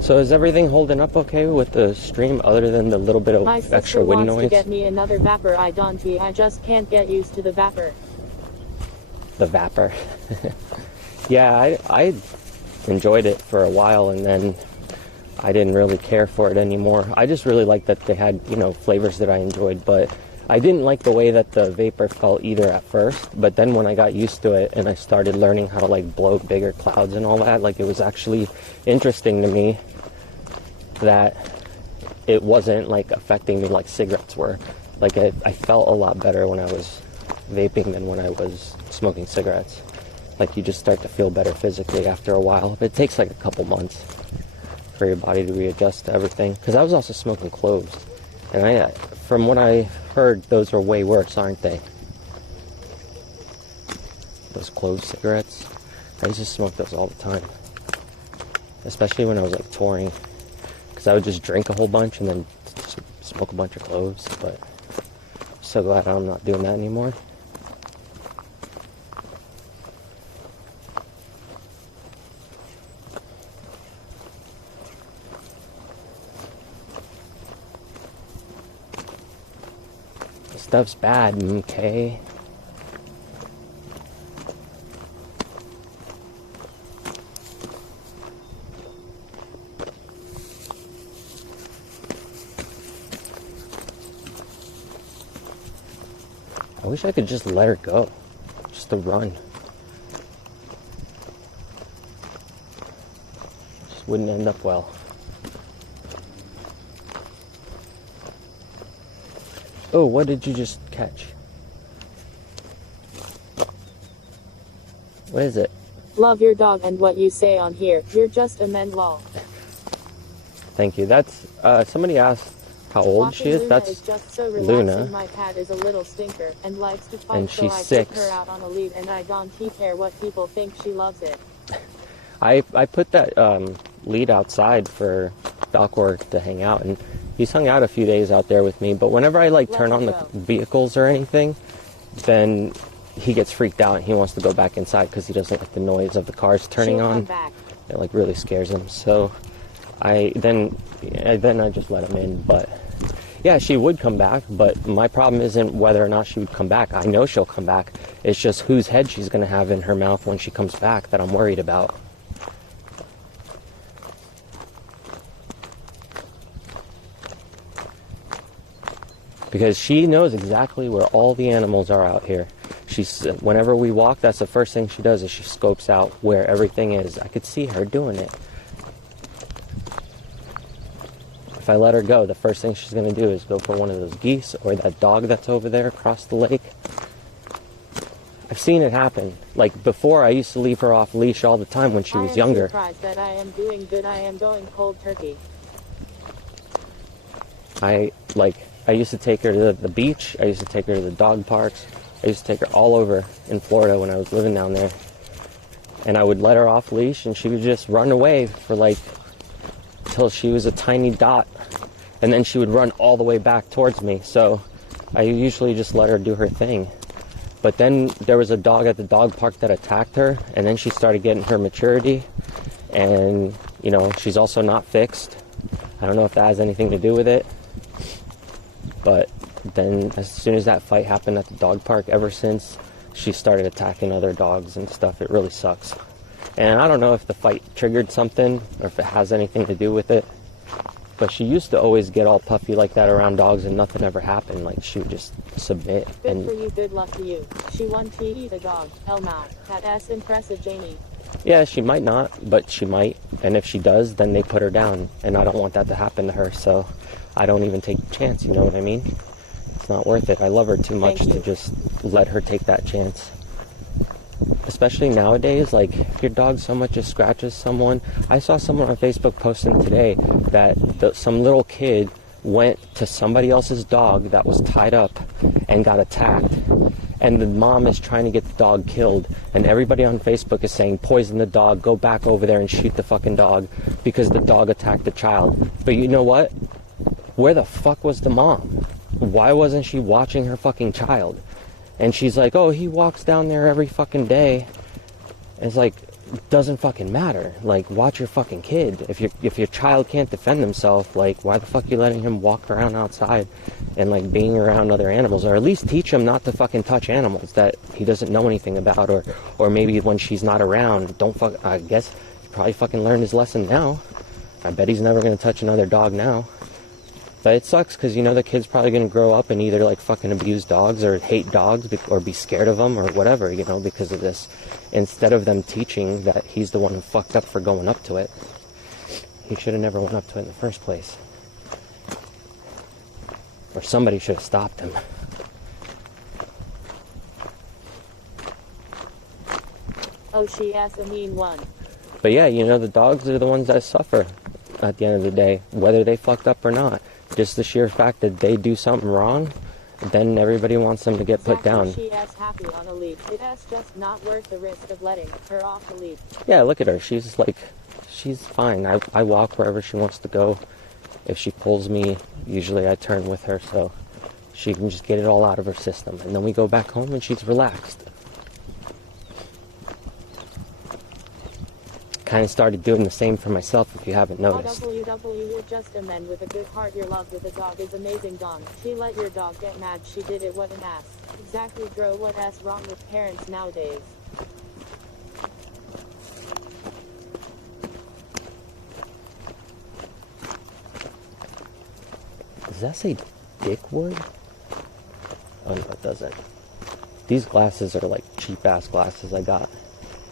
So is everything holding up okay with the stream, other than the little bit of My extra sister wind wants noise? to get me another vapor. I just can't get used to the vapor. The vapor. Yeah, I enjoyed it for a while, and then I didn't really care for it anymore. I just really liked that they had, you know, flavors that I enjoyed, but I didn't like the way that the vapor felt either at first. But then when I got used to it and I started learning how to like blow bigger clouds and all that, like it was actually interesting to me that it wasn't like affecting me like cigarettes were. Like I felt a lot better when I was vaping than when I was smoking cigarettes. Like you just start to feel better physically after a while. But it takes like a couple months for your body to readjust to everything. Because I was also smoking cloves, and from what I heard, those are way worse, aren't they? Those clove cigarettes. I used to smoke those all the time, especially when I was like touring, because I would just drink a whole bunch and then just smoke a bunch of cloves. But I'm so glad I'm not doing that anymore. stuff's bad, okay? I wish I could just let her go. Just to run. Just wouldn't end up well. Oh, what did you just catch? What is it? Love your dog and what you say on here. You're just a man, lol. Thank you. That's, somebody asked how old she is. Luna That's is just so Luna. relaxing. My cat is a little stinker and likes to fight, And so she's I 6. put her out on a lead and I don't care what people think. She loves it. I put that lead outside for Falcor to hang out, and he's hung out a few days out there with me, but whenever I like turn on the vehicles or anything, then he gets freaked out and he wants to go back inside because he doesn't like the noise of the cars turning She'll on. come back. It like really scares him. So I just let him in. But yeah, she would come back, but my problem isn't whether or not she would come back. I know she'll come back. It's just whose head she's going to have in her mouth when she comes back that I'm worried about. Because she knows exactly where all the animals are out here. Whenever we walk, that's the first thing she does is she scopes out where everything is. I could see her doing it. If I let her go, the first thing she's going to do is go for one of those geese or that dog that's over there across the lake. I've seen it happen. Like before, I used to leave her off leash all the time when she was younger. I am surprised that I am doing good. I am going cold turkey. I used to take her to the beach. I used to take her to the dog parks. I used to take her all over in Florida when I was living down there. And I would let her off leash and she would just run away for like till she was a tiny dot. And then she would run all the way back towards me. So I usually just let her do her thing. But then there was a dog at the dog park that attacked her, and then she started getting her maturity. And, you know, she's also not fixed. I don't know if that has anything to do with it. But then as soon as that fight happened at the dog park, ever since, she started attacking other dogs and stuff. It really sucks. And I don't know if the fight triggered something or if it has anything to do with it. But she used to always get all puffy like that around dogs and nothing ever happened. Like she would just submit. Good for you, good luck to you. She won TE the dog. Elma. That's impressive, Jamie. Yeah, she might not, but she might. And if she does, then they put her down. And I don't want that to happen to her, so I don't even take the chance, you know what I mean? It's not worth it. I love her too much to just let her take that chance. Especially nowadays, like, if your dog so much as scratches someone. I saw someone on Facebook posting today that some little kid went to somebody else's dog that was tied up and got attacked. And the mom is trying to get the dog killed. And everybody on Facebook is saying, poison the dog, go back over there and shoot the fucking dog because the dog attacked the child. But you know what? Where the fuck was the mom? Why wasn't she watching her fucking child? And she's like, oh, he walks down there every fucking day. And it's like, doesn't fucking matter. Like, watch your fucking kid. If your child can't defend himself, like, why the fuck are you letting him walk around outside and, like, being around other animals? Or at least teach him not to fucking touch animals that he doesn't know anything about. Or maybe when she's not around, I guess he probably fucking learned his lesson now. I bet he's never going to touch another dog now. But it sucks because, you know, the kid's probably going to grow up and either, like, fucking abuse dogs or hate dogs or be scared of them or whatever, you know, because of this. Instead of them teaching that he's the one who fucked up for going up to it. He should have never went up to it in the first place. Or somebody should have stopped him. Oh, she has a mean one. But yeah, you know, the dogs are the ones that suffer at the end of the day, whether they fucked up or not. Just the sheer fact that they do something wrong, then everybody wants them to get put down. She is happy on a lead. It is just not worth the risk of letting her off the lead. Yeah, look at her. She's like, she's fine. I walk wherever she wants to go. If she pulls me, usually I turn with her so she can just get it all out of her system. And then we go back home and she's relaxed. kind of started doing the same for myself, if you haven't noticed. WW, you're just a man with a good heart. Your love with a dog is amazing, Don. She let your dog get mad. She did it. What an ass. Exactly, bro. What's wrong with parents nowadays? Does that say Dickwood? Oh no, it doesn't. These glasses are like cheap ass glasses I got,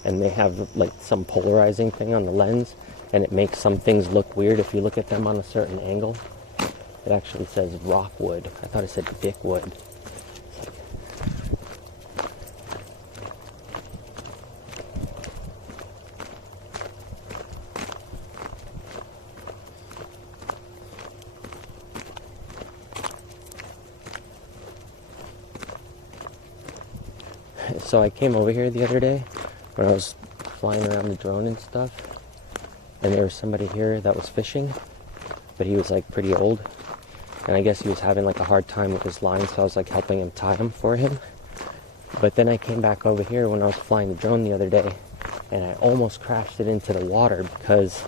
and they have like some polarizing thing on the lens, and it makes some things look weird if you look at them on a certain angle. It actually says Rockwood. I thought it said Dickwood. So I came over here the other day when I was flying around the drone and stuff, and there was somebody here that was fishing, but he was like pretty old, and I guess he was having like a hard time with his line, so I was like helping him tie them for him. But then I came back over here when I was flying the drone the other day, and I almost crashed it into the water because,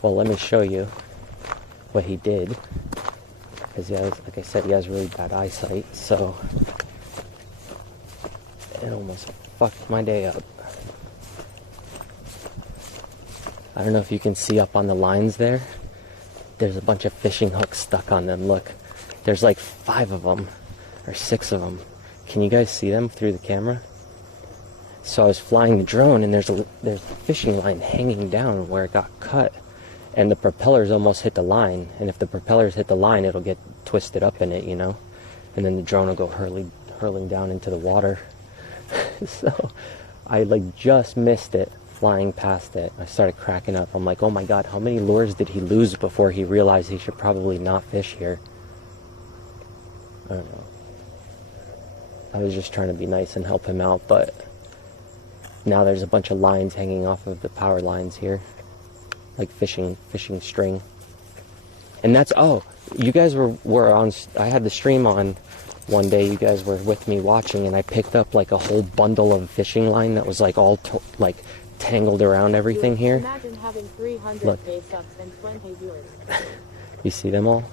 well, let me show you what he did, because he has, like I said, he has really bad eyesight, so it almost fucked my day up. I don't know if you can see up on the lines there. There's a bunch of fishing hooks stuck on them. Look, there's like 5 of them or 6 of them. Can you guys see them through the camera? So I was flying the drone, and there's a fishing line hanging down where it got cut, and the propellers almost hit the line. And if the propellers hit the line, it'll get twisted up in it, you know, and then the drone will go hurling down into the water. So I like just missed it flying past it. I started cracking up. I'm like, oh my god, how many lures did he lose before he realized he should probably not fish here? I don't know. I was just trying to be nice and help him out, but now there's a bunch of lines hanging off of the power lines here, like fishing string. And that's, oh, you guys were on, I had the stream on one day, you guys were with me watching, and I picked up like a whole bundle of fishing line that was like all like tangled around everything here. Imagine having 300 Look. subs and 20 viewers. You see them all?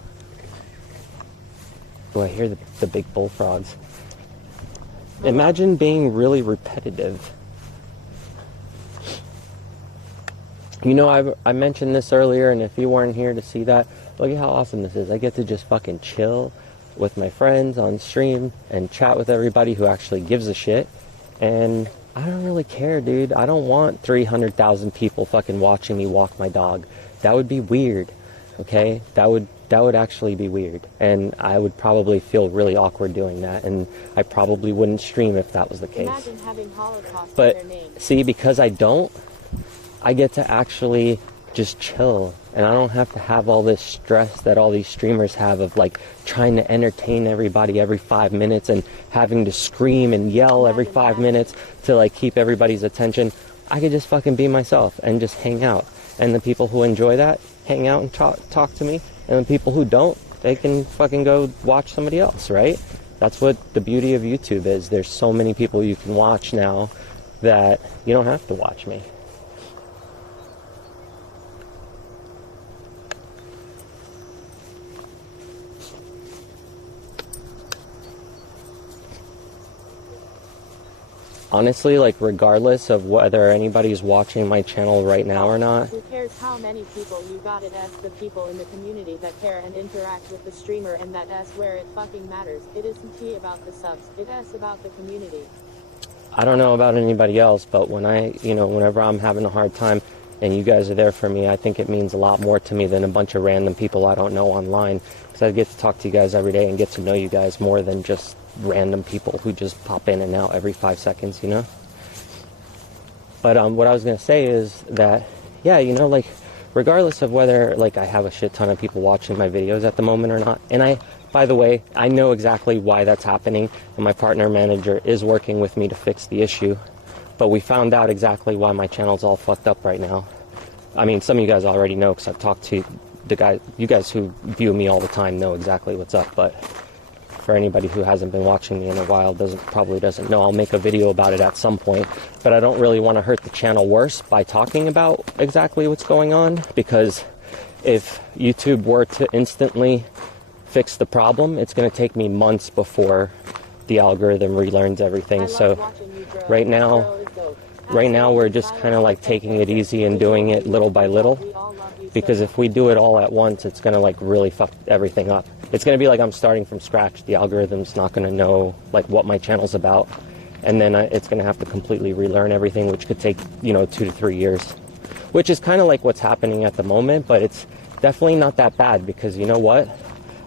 Oh, I hear the big bullfrogs. Imagine being really repetitive. You know, I mentioned this earlier, and if you weren't here to see that, look at how awesome this is. I get to just fucking chill with my friends on stream and chat with everybody who actually gives a shit. And I don't really care, dude. I don't want 300,000 people fucking watching me walk my dog. That would be weird, okay? That would actually be weird. And I would probably feel really awkward doing that. And I probably wouldn't stream if that was the case. Imagine having Holocaust But in their name. see, because I don't, I get to actually just chill, and I don't have to have all this stress that all these streamers have of like trying to entertain everybody every 5 minutes and having to scream and yell every 5 minutes to like keep everybody's attention. I could just fucking be myself and just hang out, and the people who enjoy that hang out and talk to me, and the people who don't, they can fucking go watch somebody else, right? That's what the beauty of YouTube is. There's so many people you can watch now that you don't have to watch me. Honestly, like, regardless of whether anybody's watching my channel right now or not. Who cares how many people you got? It as the people in the community that care and interact with the streamer, and that as where it fucking matters. It isn't about the subs, it is about the community. I don't know about anybody else, but when whenever I'm having a hard time and you guys are there for me, I think it means a lot more to me than a bunch of random people I don't know online. Because I get to talk to you guys every day and get to know you guys more than just random people who just pop in and out every 5 seconds, you know? But what I was going to say is that, yeah, you know, like, regardless of whether, like, I have a shit ton of people watching my videos at the moment or not, and by the way, I know exactly why that's happening, and my partner manager is working with me to fix the issue, but we found out exactly why my channel's all fucked up right now. I mean, some of you guys already know because I've talked to you guys who view me all the time know exactly what's up, but for anybody who hasn't been watching me in a while, probably doesn't know, I'll make a video about it at some point, but I don't really want to hurt the channel worse by talking about exactly what's going on, because if YouTube were to instantly fix the problem, it's going to take me months before the algorithm relearns everything. So right now we're just kind of like taking it easy and doing it little by little, because if we do it all at once, it's going to like really fuck everything up. It's going to be like I'm starting from scratch. The algorithm's not going to know like what my channel's about, and then it's going to have to completely relearn everything, which could take, you know, 2 to 3 years, which is kind of like what's happening at the moment. But it's definitely not that bad, because you know what,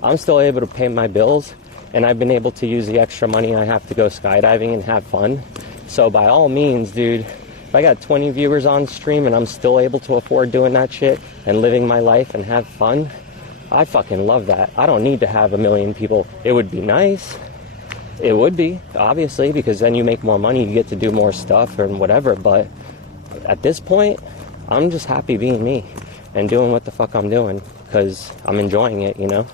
I'm still able to pay my bills, and I've been able to use the extra money I have to go skydiving and have fun. So by all means, dude, if I got 20 viewers on stream and I'm still able to afford doing that shit and living my life and have fun, I fucking love that. I don't need to have 1 million people. It would be nice. It would be, obviously, because then you make more money, you get to do more stuff and whatever. But at this point, I'm just happy being me and doing what the fuck I'm doing, because I'm enjoying it, you know?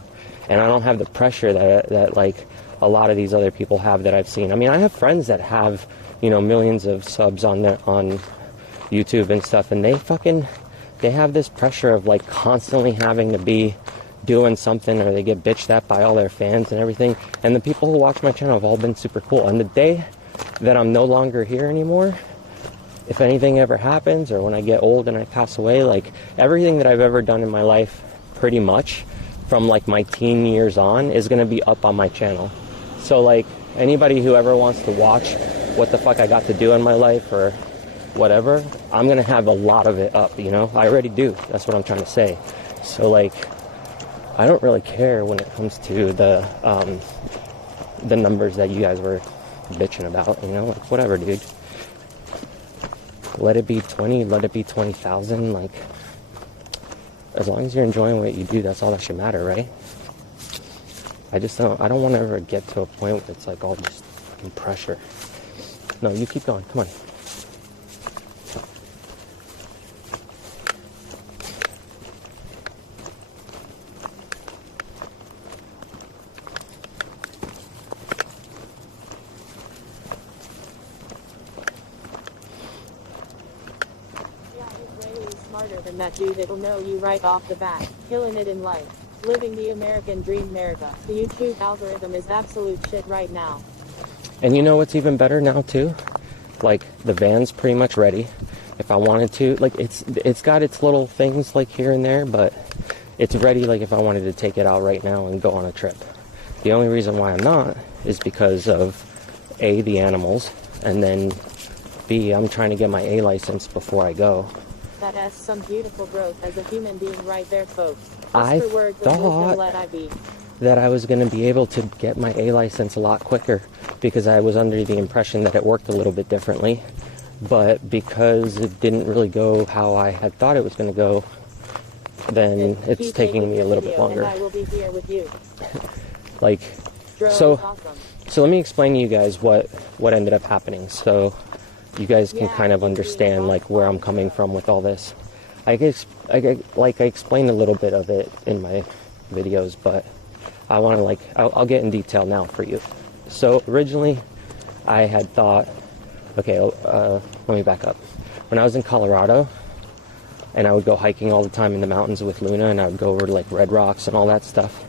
And I don't have the pressure that like a lot of these other people have that I've seen. I mean, I have friends that have, you know, millions of subs on YouTube and stuff, and they have this pressure of like constantly having to be doing something, or they get bitched at by all their fans and everything. And the people who watch my channel have all been super cool. And the day that I'm no longer here anymore, if anything ever happens, or when I get old and I pass away, like everything that I've ever done in my life, pretty much from like my teen years on, is going to be up on my channel. So like anybody who ever wants to watch what the fuck I got to do in my life or whatever, I'm going to have a lot of it up, you know? I already do. That's what I'm trying to say. So like, I don't really care when it comes to the numbers that you guys were bitching about, you know? Like, whatever, dude. Let it be 20, let it be 20,000, like, as long as you're enjoying what you do, that's all that should matter, right? I don't want to ever get to a point where it's like all just fucking pressure. No, you keep going, come on. Smarter than that dude that'll know you right off the bat. Killing it in life. Living the American dream, America. The YouTube algorithm is absolute shit right now. And you know what's even better now too? Like, the van's pretty much ready. If I wanted to, like, it's got its little things like here and there, but it's ready, like if I wanted to take it out right now and go on a trip. The only reason why I'm not is because of A, the animals, and then B, I'm trying to get my A license before I go. That has some beautiful growth as a human being right there, folks. I thought that I was going to be able to get my A license a lot quicker, because I was under the impression that it worked a little bit differently. But because it didn't really go how I had thought it was going to go, then it's taking me a little bit longer. And I will be here with you. Like, so let me explain to you guys what ended up happening, so you guys can kind of understand like where I'm coming from with all this. I explained a little bit of it in my videos, but I want to I'll get in detail now for you. So originally I had thought, okay, let me back up. When I was in Colorado, and I would go hiking all the time in the mountains with Luna, and I would go over to like Red Rocks and all that stuff,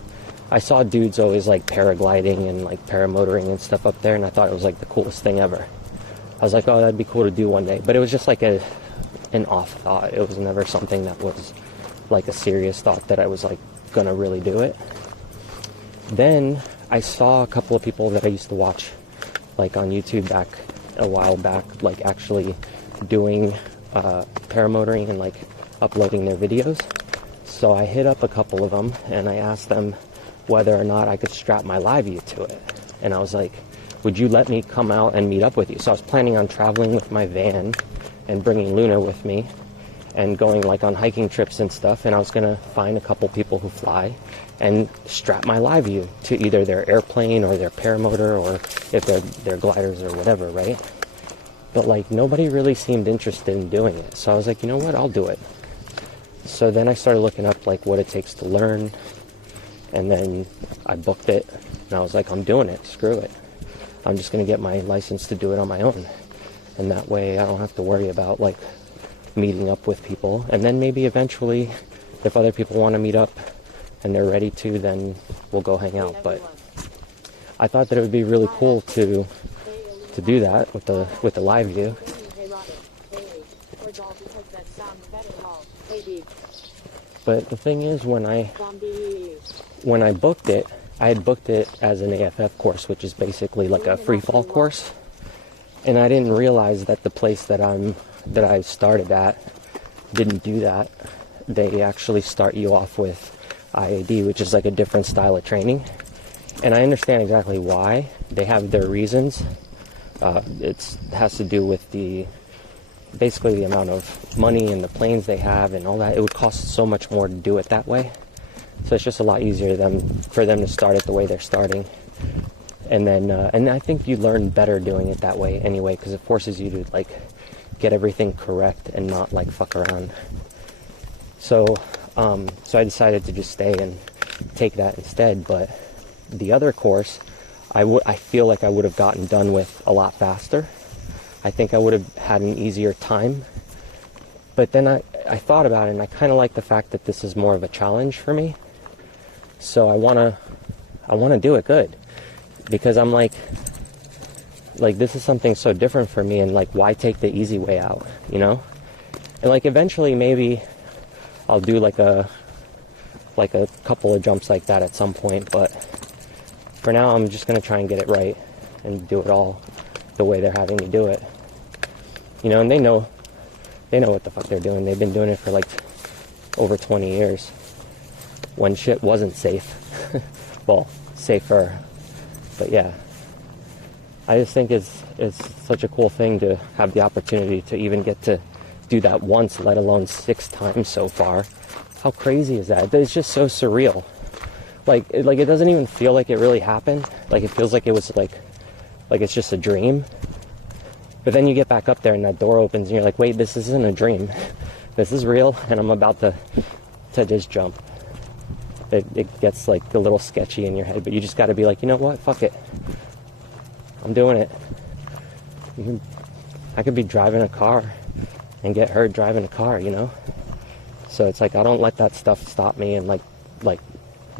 I saw dudes always like paragliding and like paramotoring and stuff up there, and I thought it was like the coolest thing ever. I was like, oh, that'd be cool to do one day. But it was just like an off thought. It was never something that was like a serious thought that I was like gonna really do it. Then I saw a couple of people that I used to watch like on YouTube back a while back, like actually doing paramotoring and like uploading their videos. So I hit up a couple of them and I asked them whether or not I could strap my live view to it. And I was like, would you let me come out and meet up with you? So I was planning on traveling with my van and bringing Luna with me and going like on hiking trips and stuff. And I was gonna find a couple people who fly and strap my live view to either their airplane or their paramotor, or if they're gliders or whatever, right? But like nobody really seemed interested in doing it. So I was like, you know what, I'll do it. So then I started looking up like what it takes to learn, And then I booked it, and I was like, I'm doing it, screw it. I'm just gonna get my license to do it on my own. And that way I don't have to worry about like meeting up with people. And then maybe eventually, if other people want to meet up and they're ready to, then we'll go hang out. But I thought that it would be really cool to do that with the live view. But the thing is, when I booked it, I had booked it as an AFF course, which is basically like a free fall course. And I didn't realize that the place that I started at didn't do that. They actually start you off with IAD, which is like a different style of training. And I understand exactly why. They have their reasons. It has to do with basically the amount of money and the planes they have and all that. It would cost so much more to do it that way. So it's just a lot easier for them to start it the way they're starting. And then, and I think you learn better doing it that way anyway, because it forces you to like get everything correct and not like fuck around. So I decided to just stay and take that instead. But the other course, I feel like I would have gotten done with a lot faster. I think I would have had an easier time. But then I thought about it, and I kind of like the fact that this is more of a challenge for me. So I wanna do it good, because I'm like this is something so different for me, and like, why take the easy way out, you know? And like eventually maybe I'll do like a couple of jumps like that at some point, but for now I'm just gonna try and get it right and do it all the way they're having me do it, you know. And they know what the fuck they're doing. They've been doing it for like over 20 years when shit wasn't safe. Well, safer. But yeah, I just think it's such a cool thing to have the opportunity to even get to do that once, let alone 6 times so far. How crazy is that? It's just so surreal. Like it doesn't even feel like it really happened. Like it feels like it was like it's just a dream. But then you get back up there and that door opens and you're like, wait, this isn't a dream. This is real, and I'm about to just jump. It gets like a little sketchy in your head, but you just got to be like, you know what? Fuck it. I'm doing it. I could be driving a car and get hurt driving a car, you know? So it's like, I don't let that stuff stop me and like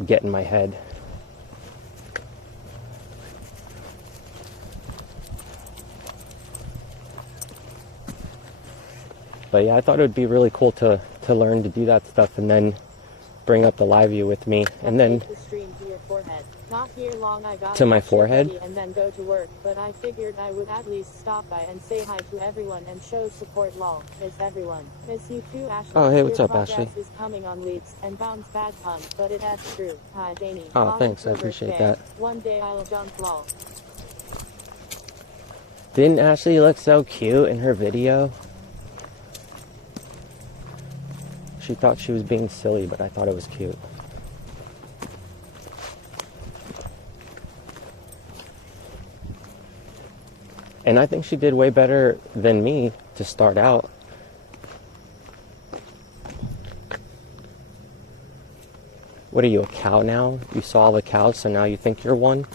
get in my head. But yeah, I thought it would be really cool to learn to do that stuff and then bring up the live view with me, and then the stream to your forehead. Not here long, I got to my forehead, and then go to work. But I figured I would at least stop by and say hi to everyone and show support. Lol, miss everyone. Miss you too, Ashley. Oh hey, what's your up, Ashley? Is coming on leaps and bounce bad pun, but it adds true. Hi, Danny. Oh, thanks, I appreciate that. One day I'll jump. Lol. Didn't Ashley look so cute in her video? She thought she was being silly, but I thought it was cute. And I think she did way better than me to start out. What are you, a cow now? You saw all the cows, so now you think you're one?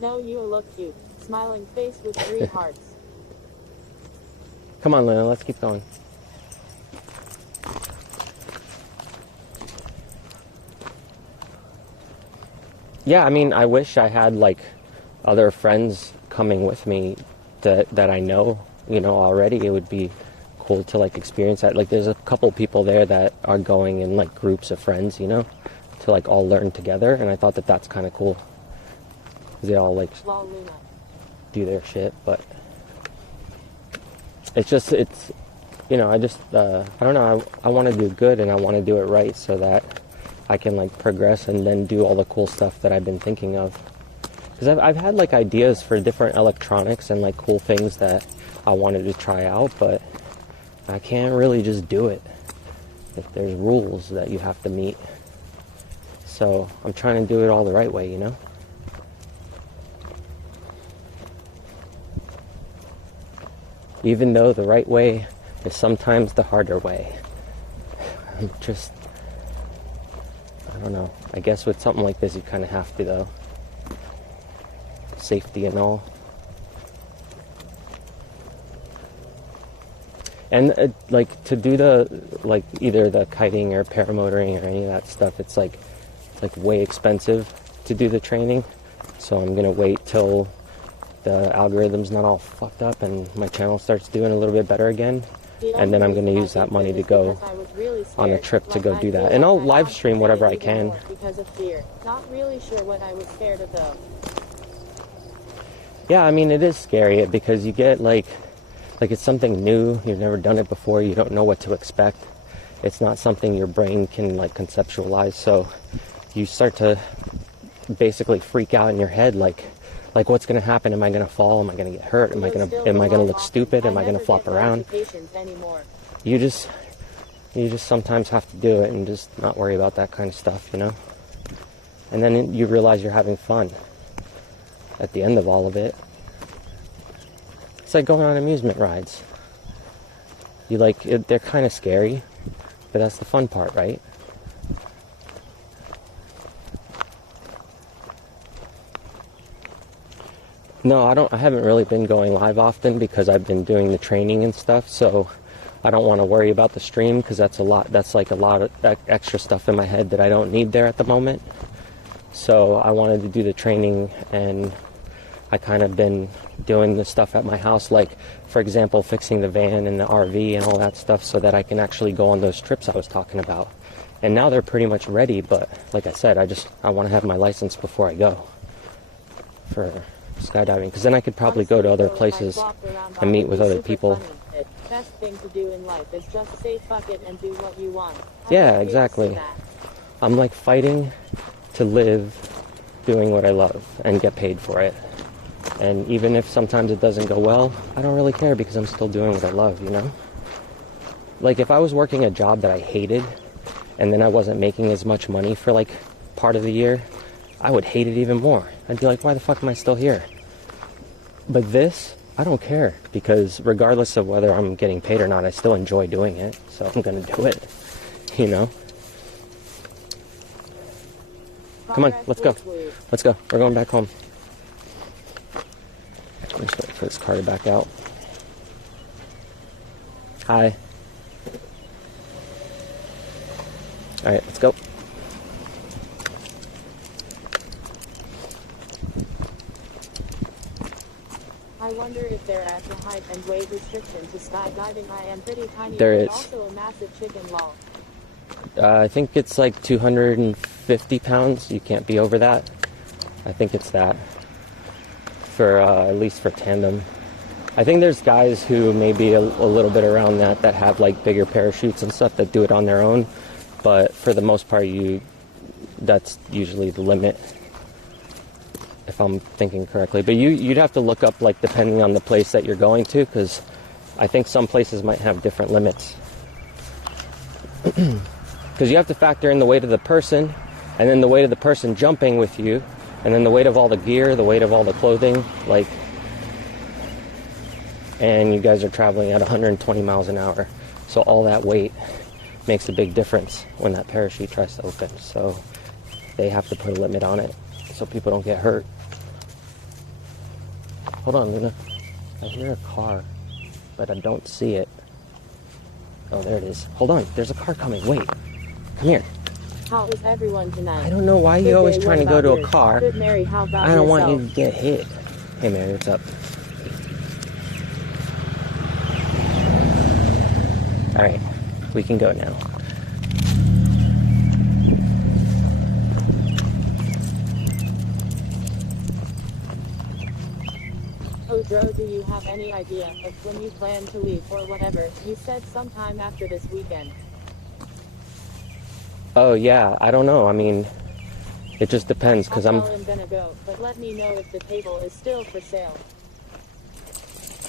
No, you look cute. Smiling face with 3 hearts. Come on, Luna, let's keep going. Yeah, I mean, I wish I had like other friends coming with me that I know, you know, already. It would be cool to like experience that. Like, there's a couple people there that are going in like groups of friends, you know, to like all learn together, and I thought that that's kind of cool. They all like do their shit, but it's you know, I don't know, I want to do good, and I want to do it right so that I can like progress and then do all the cool stuff that I've been thinking of. Because I've had like ideas for different electronics and like cool things that I wanted to try out, but I can't really just do it. If there's rules that you have to meet. So I'm trying to do it all the right way, you know? Even though the right way is sometimes the harder way. I'm just, I don't know. I guess with something like this, you kind of have to, though. Safety and all. And like to do the, like either the kiting or paramotoring or any of that stuff, it's like way expensive to do the training. So I'm gonna wait till the algorithm's not all fucked up and my channel starts doing a little bit better again. And then I'm gonna use that money to go on a trip to go do that. And I'll live stream whatever I can. Because of fear. Not really sure what I was scared of though. Yeah, I mean, it is scary because you get like it's something new. You've never done it before. You don't know what to expect. It's not something your brain can like conceptualize. So you start to basically freak out in your head, like what's going to happen? Am I going to fall? Am I going to get hurt? Am I going to look stupid? Am I going to flop around? You just sometimes have to do it and just not worry about that kind of stuff, you know? And then you realize you're having fun at the end of all of it. It's like going on amusement rides. They're kind of scary, but that's the fun part, right? No, I haven't really been going live often because I've been doing the training and stuff, so I don't want to worry about the stream because that's like a lot of extra stuff in my head that I don't need there at the moment. So I wanted to do the training, and I kind of been doing the stuff at my house, like for example fixing the van and the RV and all that stuff so that I can actually go on those trips I was talking about. And now they're pretty much ready, but like I said, I want to have my license before I go for skydiving, because then I could probably go to other places and meet with other people. Best thing to do in life is just say fuck it and do what you want. Yeah, exactly. I'm like fighting to live doing what I love and get paid for it. And even if sometimes it doesn't go well, I don't really care because I'm still doing what I love, you know? Like if I was working a job that I hated and then I wasn't making as much money for like part of the year, I would hate it even more. I'd be like, why the fuck am I still here? But this, I don't care, because regardless of whether I'm getting paid or not, I still enjoy doing it, so I'm gonna do it, you know? Come on, let's go. Let's go. We're going back home. I'm just waiting for this car to back out. Hi. Alright, let's go. I wonder if there is a height and weight restriction to skydiving. I am pretty tiny, there but is. Also a massive chicken lol. I think it's like 250 pounds. You can't be over that. I think it's that. For at least for tandem. I think there's guys who may be a little bit around that have like bigger parachutes and stuff that do it on their own. But for the most part, that's usually the limit, if I'm thinking correctly. But you'd have to look up, like, depending on the place that you're going to, because I think some places might have different limits. Because you have to factor in the weight of the person, and then the weight of the person jumping with you, and then the weight of all the gear, the weight of all the clothing, like, and you guys are traveling at 120 miles an hour. So all that weight makes a big difference when that parachute tries to open. So they have to put a limit on it so people don't get hurt. Hold on, Luna. I hear a car, but I don't see it. Oh, there it is. Hold on, there's a car coming. Wait, come here. How is everyone tonight? I don't know why you're always trying to go to a car. Good, Mary, how about I don't yourself? want you to get hit. Hey, Mary, what's up? All right, we can go now. Oh, Dro, do you have any idea of when you plan to leave or whatever? You said sometime after this weekend. Oh, yeah, I don't know. I mean, it just depends, because I'm gonna go, but let me know if the table is still for sale.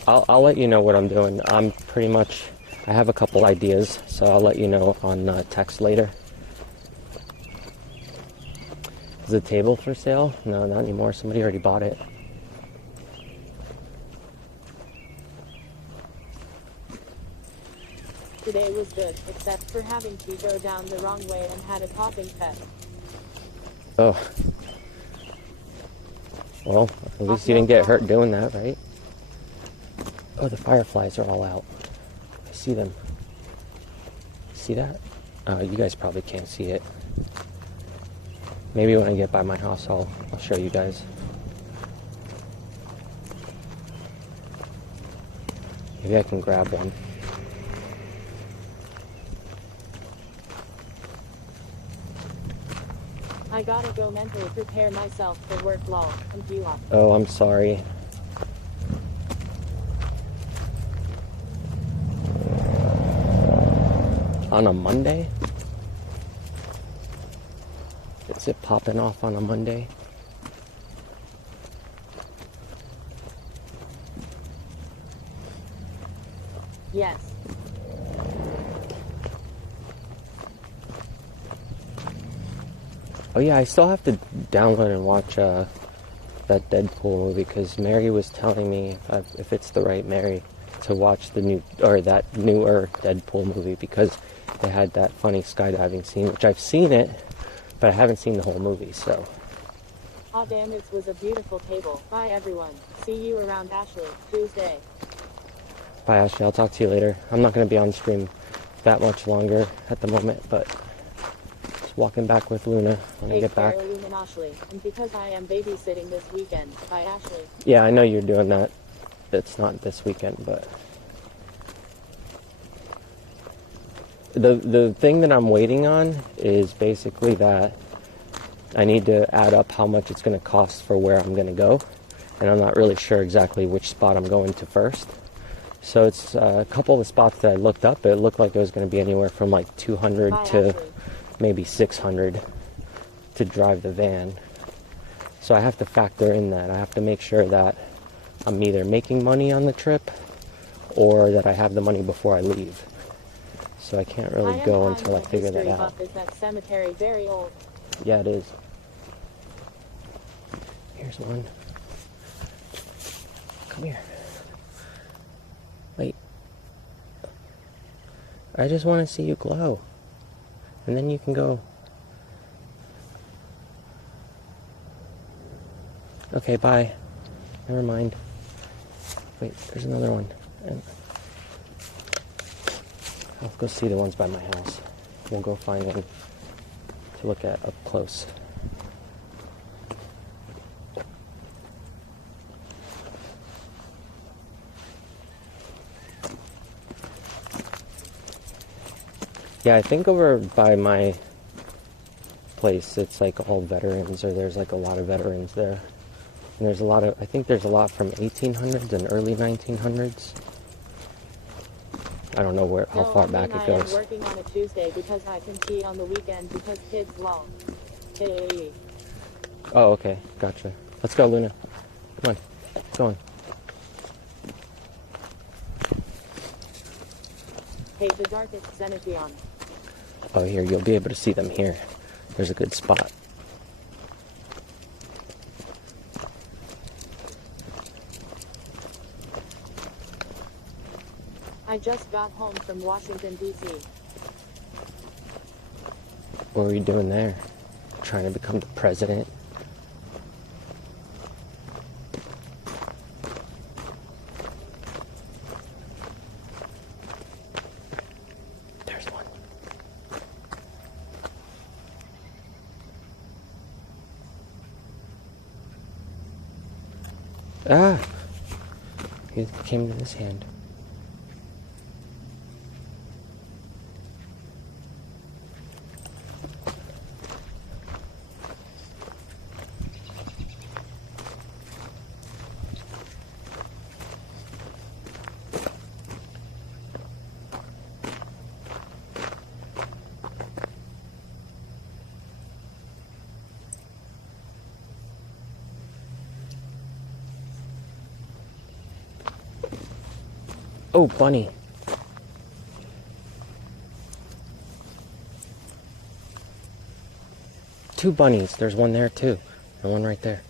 I'll let you know what I'm doing. I'm pretty much, I have a couple ideas, so I'll let you know on text later. Is the table for sale? No, not anymore. Somebody already bought it. Today was good, except for having to go down the wrong way and had a coughing fit. Oh. Well, at least you didn't get hurt doing that, right? Oh, the fireflies are all out. I see them. See that? You guys probably can't see it. Maybe when I get by my house, I'll show you guys. Maybe I can grab one. I gotta go mentally prepare myself for work, lol. And you off. Oh, I'm sorry. On a Monday? Is it popping off on a Monday? Yes. Oh yeah, I still have to download and watch that Deadpool movie because Mary was telling me if it's the right Mary to watch the new or that newer Deadpool movie because they had that funny skydiving scene, which I've seen it, but I haven't seen the whole movie. So. Aw damn, it was a beautiful table. Bye everyone. See you around Ashley Tuesday. Bye Ashley. I'll talk to you later. I'm not going to be on stream that much longer at the moment, but. Walking back with Luna when I get back. Luna and Ashley. And because I am babysitting this weekend, bye Ashley. Yeah, I know you're doing that. It's not this weekend, but the thing that I'm waiting on is basically that I need to add up how much it's going to cost for where I'm going to go, and I'm not really sure exactly which spot I'm going to first. So it's a couple of the spots that I looked up. It looked like it was going to be anywhere from like 200 bye, to Ashley. Maybe 600 to drive the van. So I have to factor in that. I have to make sure that I'm either making money on the trip or that I have the money before I leave. So I can't really go until I figure that out. Is that cemetery very old? Yeah, it is. Here's one. Come here. Wait. I just want to see you glow. And then you can go. Okay, bye. Never mind. Wait, there's another one. I'll go see the ones by my house. We'll go find them to look at up close. Yeah, I think over by my place, it's like all veterans, or there's like a lot of veterans there. And there's a lot of, I think there's a lot from 1800s and early 1900s. I don't know how far back it goes. I am working on a Tuesday because I can cheat on the weekend because kids long. Hey. Oh, okay. Gotcha. Let's go, Luna. Come on. Go on. Hey, the darkest Xenogeon. Oh, here, you'll be able to see them here. There's a good spot. I just got home from Washington, D.C. What were you doing there? Trying to become the president? There's one. Ah! He came to this hand. Oh, bunny. two bunnies. There's one there too. And one right there.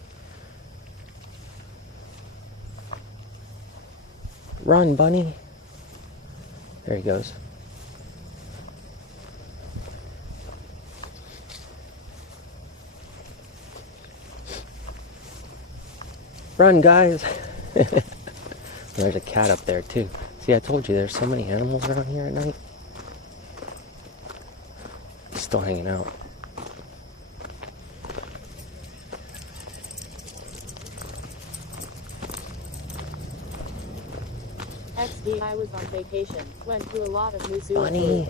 Run, bunny. There he goes. Run, guys. There's a cat up there too. See, I told you there's so many animals around here at night. He's still hanging out. XD, I was on vacation. Went to a lot of new zoos. Bunny.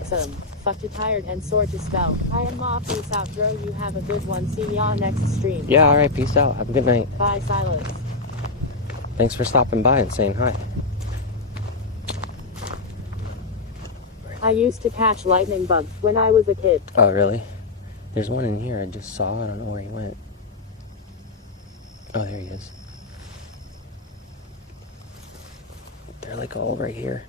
Fucked tired and sore to spell. I am off. Peace out, bro. You have a good one. See ya next stream. Yeah, alright, peace out. Have a good night. Bye, Silas. Thanks for stopping by and saying hi. I used to catch lightning bugs when I was a kid. Oh, really? There's one in here I just saw. I don't know where he went. Oh, there he is. They're like all right here.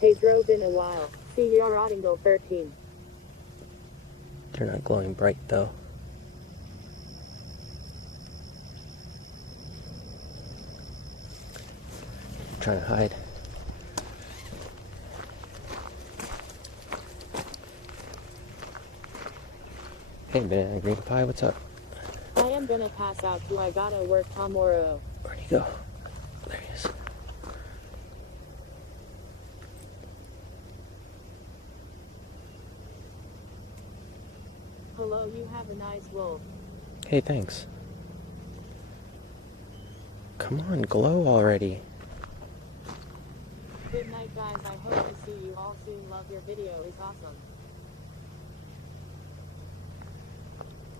Hey, Dro, been a while. See you rotting go 13. They're not glowing bright though. I'm trying to hide. Hey, Banana Green Pie, what's up? I am gonna pass out too. I gotta work tomorrow. Where'd he go? There he is. Hello, you have a nice wolf. Hey, thanks. Come on, glow already. Good night, guys. I hope to see you all soon. Love your video. Is awesome.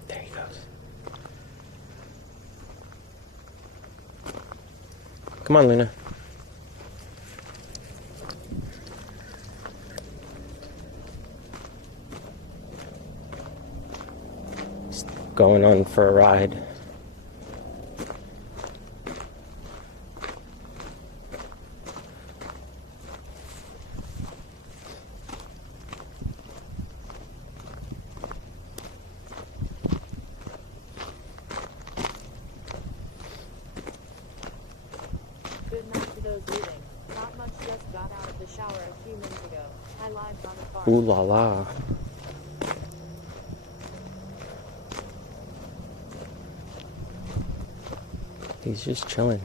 There he goes. Come on, Luna. Just going on for a ride. Good night to those leaving. Not much, just got out of the shower a few minutes ago. I live on a farm. Ooh la la. He's just chilling.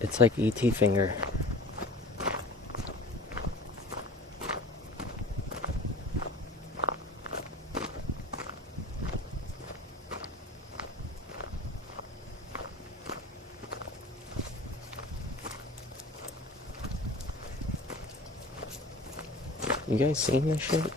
It's like E.T. finger. You guys seen this shit?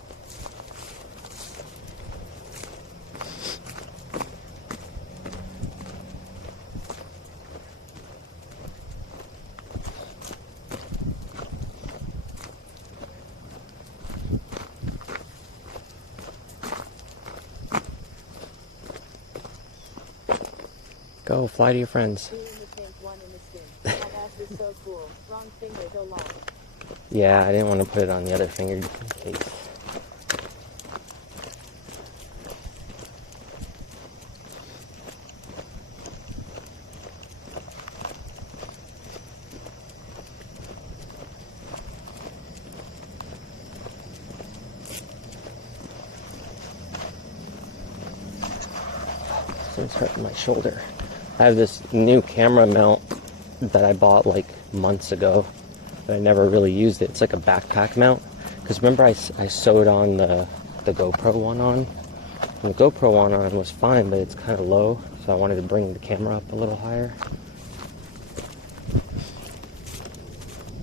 Go, fly to your friends. Being the pink one in the skin. That ass is so cool. Wrong finger, go long. Yeah, I didn't want to put it on the other finger just in case. It's hurting my shoulder. I have this new camera mount that I bought like months ago, but I never really used it. It's like a backpack mount. Because remember I sewed on the GoPro one on? And the GoPro one on was fine, but it's kind of low, so I wanted to bring the camera up a little higher.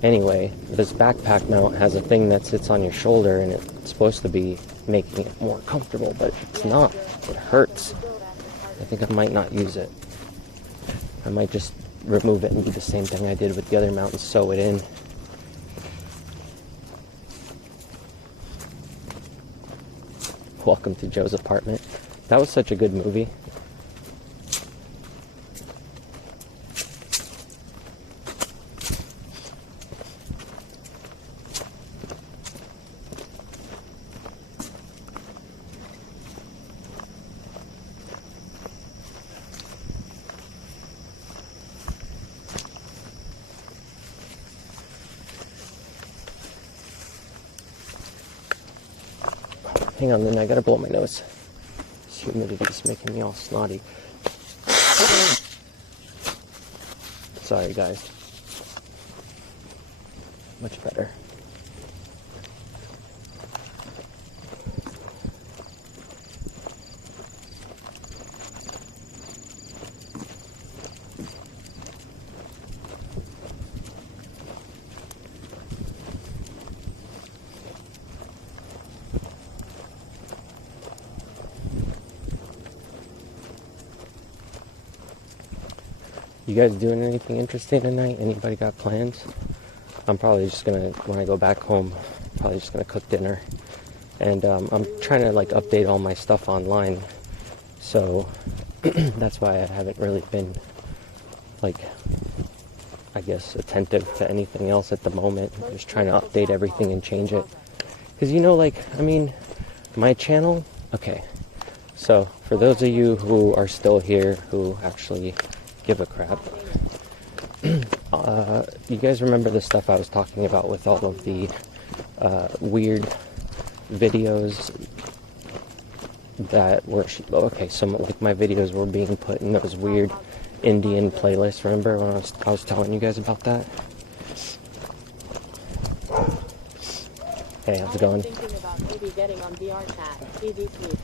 Anyway, this backpack mount has a thing that sits on your shoulder, and it's supposed to be making it more comfortable, but it's not. It hurts. I think I might not use it. I might just remove it and do the same thing I did with the other mount and sew it in. Welcome to Joe's Apartment. That was such a good movie. Hang on, then I gotta blow my nose. This humidity is making me all snotty. Sorry, guys. Much better. You guys doing anything interesting tonight? Anybody got plans? I'm probably just gonna, when I go back home, probably just gonna cook dinner. And I'm trying to like update all my stuff online. So that's why I haven't really been like, I guess, attentive to anything else at the moment. I'm just trying to update everything and change it. Because you know, like, I mean, my channel, okay. So for those of you who are still here, who actually give a crap. You guys remember the stuff I was talking about with all of the weird videos that were, okay, some like my videos were being put in those weird Indian playlists. Remember when I was telling you guys about that? Hey, how's it going? Thinking about maybe getting on VR chat. EDP.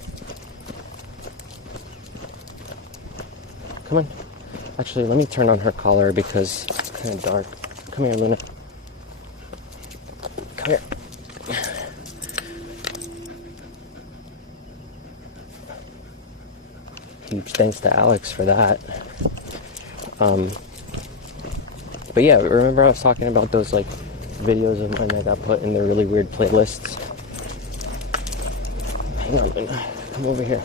Come on. Actually, let me turn on her collar because it's kind of dark. Come here, Luna. Come here. Huge thanks to Alex for that. But yeah, remember I was talking about those like videos of mine that got put in the really weird playlists? Hang on, Luna. Come over here.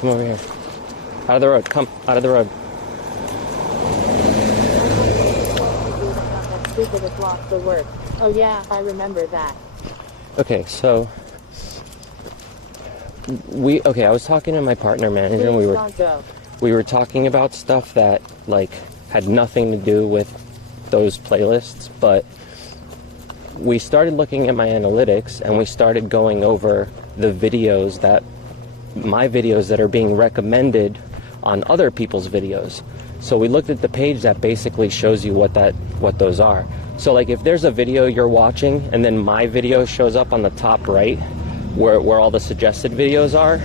Come over here. Out of the road, come, out of the road. Stupid lost the work. Oh yeah, I remember that. Okay, so I was talking to my partner manager and we were talking about stuff that like had nothing to do with those playlists, but we started looking at my analytics and we started going over the videos that my videos that are being recommended on other people's videos. So we looked at the page that basically shows you what those are. So like if there's a video you're watching and then my video shows up on the top right where all the suggested videos are,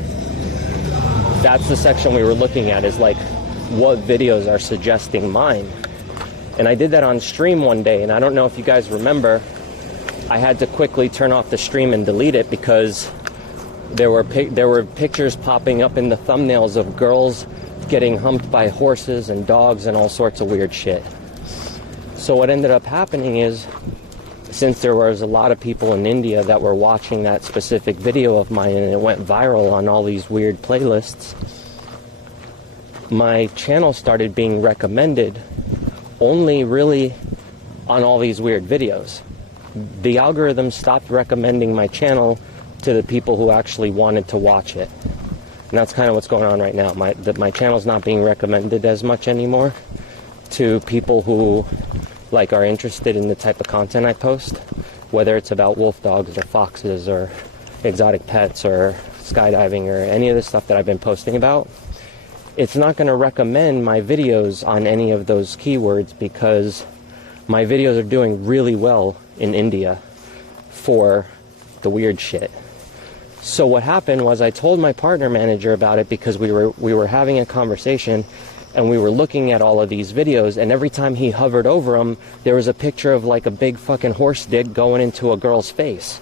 that's the section we were looking at, is like what videos are suggesting mine. And I did that on stream one day, and I don't know if you guys remember, I had to quickly turn off the stream and delete it because there were pictures popping up in the thumbnails of girls getting humped by horses and dogs and all sorts of weird shit. So what ended up happening is, since there was a lot of people in India that were watching that specific video of mine and it went viral on all these weird playlists, my channel started being recommended only really on all these weird videos. The algorithm stopped recommending my channel to the people who actually wanted to watch it. And that's kind of what's going on right now. My channel's not being recommended as much anymore to people who like are interested in the type of content I post, whether it's about wolf dogs or foxes or exotic pets or skydiving or any of the stuff that I've been posting about. It's not going to recommend my videos on any of those keywords because my videos are doing really well in India for the weird shit. So what happened was I told my partner manager about it because we were having a conversation and we were looking at all of these videos, and every time he hovered over them, there was a picture of like a big fucking horse dick going into a girl's face.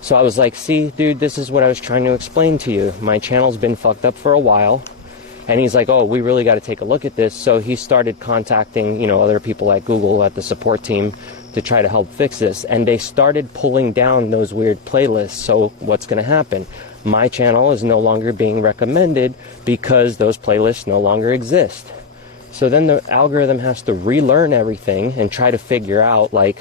So I was like, see, dude, this is what I was trying to explain to you. My channel's been fucked up for a while, And he's like, oh, we really got to take a look at this. So he started contacting, you know, other people at Google, at the support team, to try to help fix this. And they started pulling down those weird playlists. So what's going to happen? My channel is no longer being recommended because those playlists no longer exist. So then the algorithm has to relearn everything and try to figure out, like,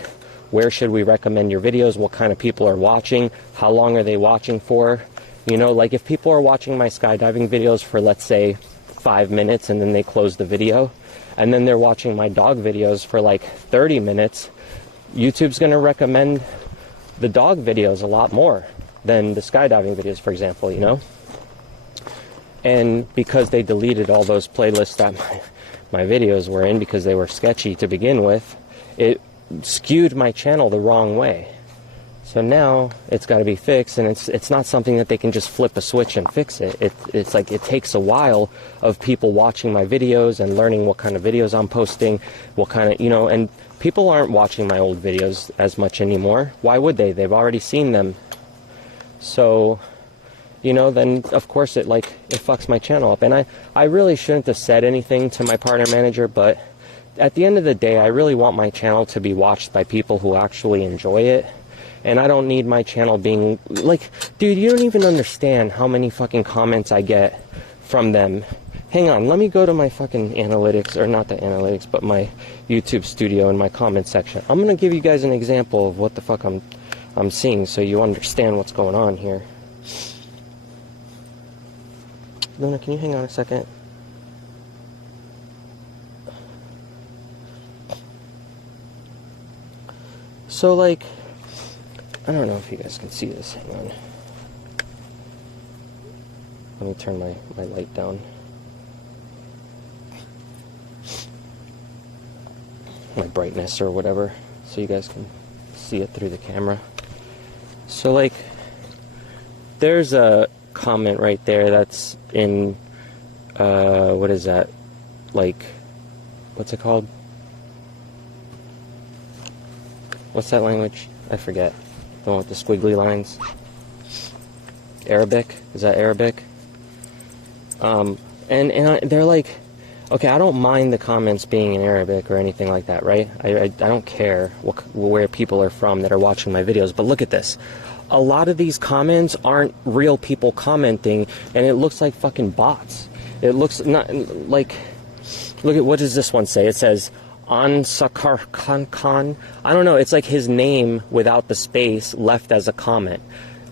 where should we recommend your videos? What kind of people are watching? How long are they watching for? You know, like if people are watching my skydiving videos for, let's say, 5 minutes and then they close the video, and then they're watching my dog videos for like 30 minutes, YouTube's going to recommend the dog videos a lot more than the skydiving videos, for example, you know? And because they deleted all those playlists that my videos were in because they were sketchy to begin with, it skewed my channel the wrong way. So now it's got to be fixed, and it's not something that they can just flip a switch and fix it. It's like it takes a while of people watching my videos and learning what kind of videos I'm posting, what kind of, you know, and people aren't watching my old videos as much anymore. Why would they? They've already seen them. So, you know, then of course it fucks my channel up. And I really shouldn't have said anything to my partner manager, but at the end of the day, I really want my channel to be watched by people who actually enjoy it. And I don't need my channel being like, dude, you don't even understand how many fucking comments I get from them. Hang on, let me go to my fucking analytics, or not the analytics, but my YouTube studio in my comment section. I'm gonna give you guys an example of what the fuck I'm seeing, so you understand what's going on here. Luna, can you hang on a second? So, like, I don't know if you guys can see this. Hang on. Let me turn my light down. My brightness or whatever, so you guys can see it through the camera. So, like, there's a comment right there that's in, what is that? Like, what's it called? What's that language? I forget. The one with the squiggly lines. Arabic? Is that Arabic? And they're like, okay, I don't mind the comments being in Arabic or anything like that, right? I don't care where people are from that are watching my videos, but look at this. A lot of these comments aren't real people commenting, and it looks like fucking bots. It looks not like, look at, what does this one say? It says, Ansakar Khan. I don't know, it's like his name without the space left as a comment.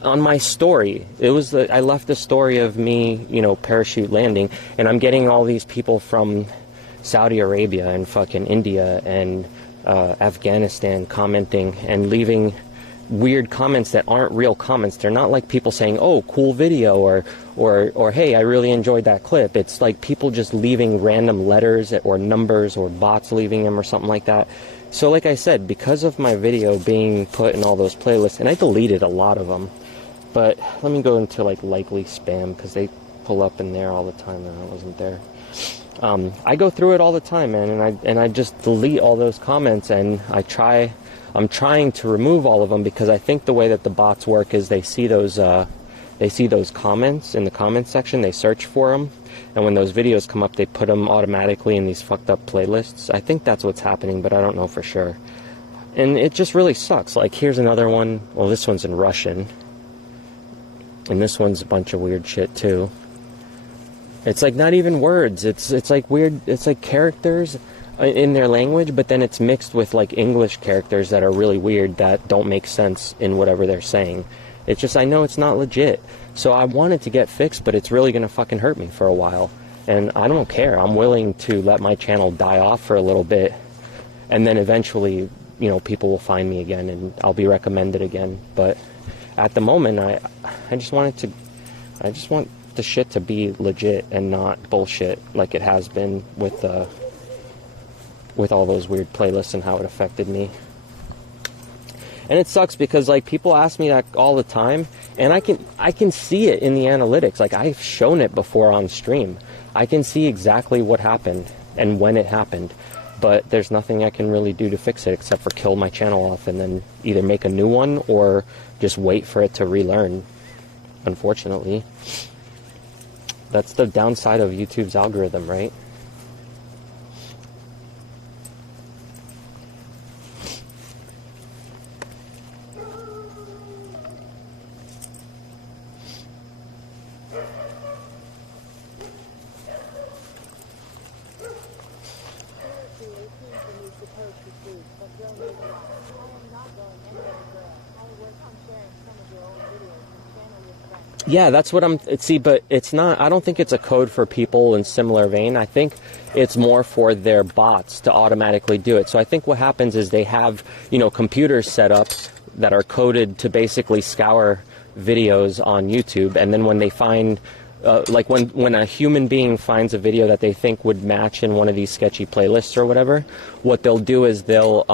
On my story, it was I left the story of me, you know, parachute landing, and I'm getting all these people from Saudi Arabia and fucking India and Afghanistan commenting and leaving weird comments that aren't real comments. They're not like people saying, oh, cool video, or hey, I really enjoyed that clip. It's like people just leaving random letters or numbers, or bots leaving them or something like that. So like I said, because of my video being put in all those playlists, and I deleted a lot of them, but let me go into like likely spam, because they pull up in there all the time and I wasn't there. I go through it all the time, man, and I just delete all those comments, and I'm trying to remove all of them, because I think the way that the bots work is they see those comments in the comments section, they search for them, and when those videos come up, they put them automatically in these fucked up playlists. I think that's what's happening, but I don't know for sure. And it just really sucks. Like, here's another one. Well, this one's in Russian, and this one's a bunch of weird shit too. It's like not even words. It's like weird. It's like characters in their language, but then it's mixed with like English characters that are really weird, that don't make sense in whatever they're saying. It's just, I know it's not legit. So I want it to get fixed, but it's really gonna fucking hurt me for a while. And I don't care. I'm willing to let my channel die off for a little bit, and then eventually, you know, people will find me again and I'll be recommended again. But at the moment, I just want the shit to be legit and not bullshit like it has been with all those weird playlists and how it affected me. And it sucks because like people ask me that all the time, and I can see it in the analytics. Like, I've shown it before on stream. I can see exactly what happened and when it happened, but there's nothing I can really do to fix it except for kill my channel off and then either make a new one or just wait for it to relearn, unfortunately. That's the downside of YouTube's algorithm, right? Yeah, that's what see, but it's not, I don't think it's a code for people in similar vein. I think it's more for their bots to automatically do it. So I think what happens is they have, you know, computers set up that are coded to basically scour videos on YouTube. And then when they find, like when a human being finds a video that they think would match in one of these sketchy playlists or whatever, what they'll do is they'll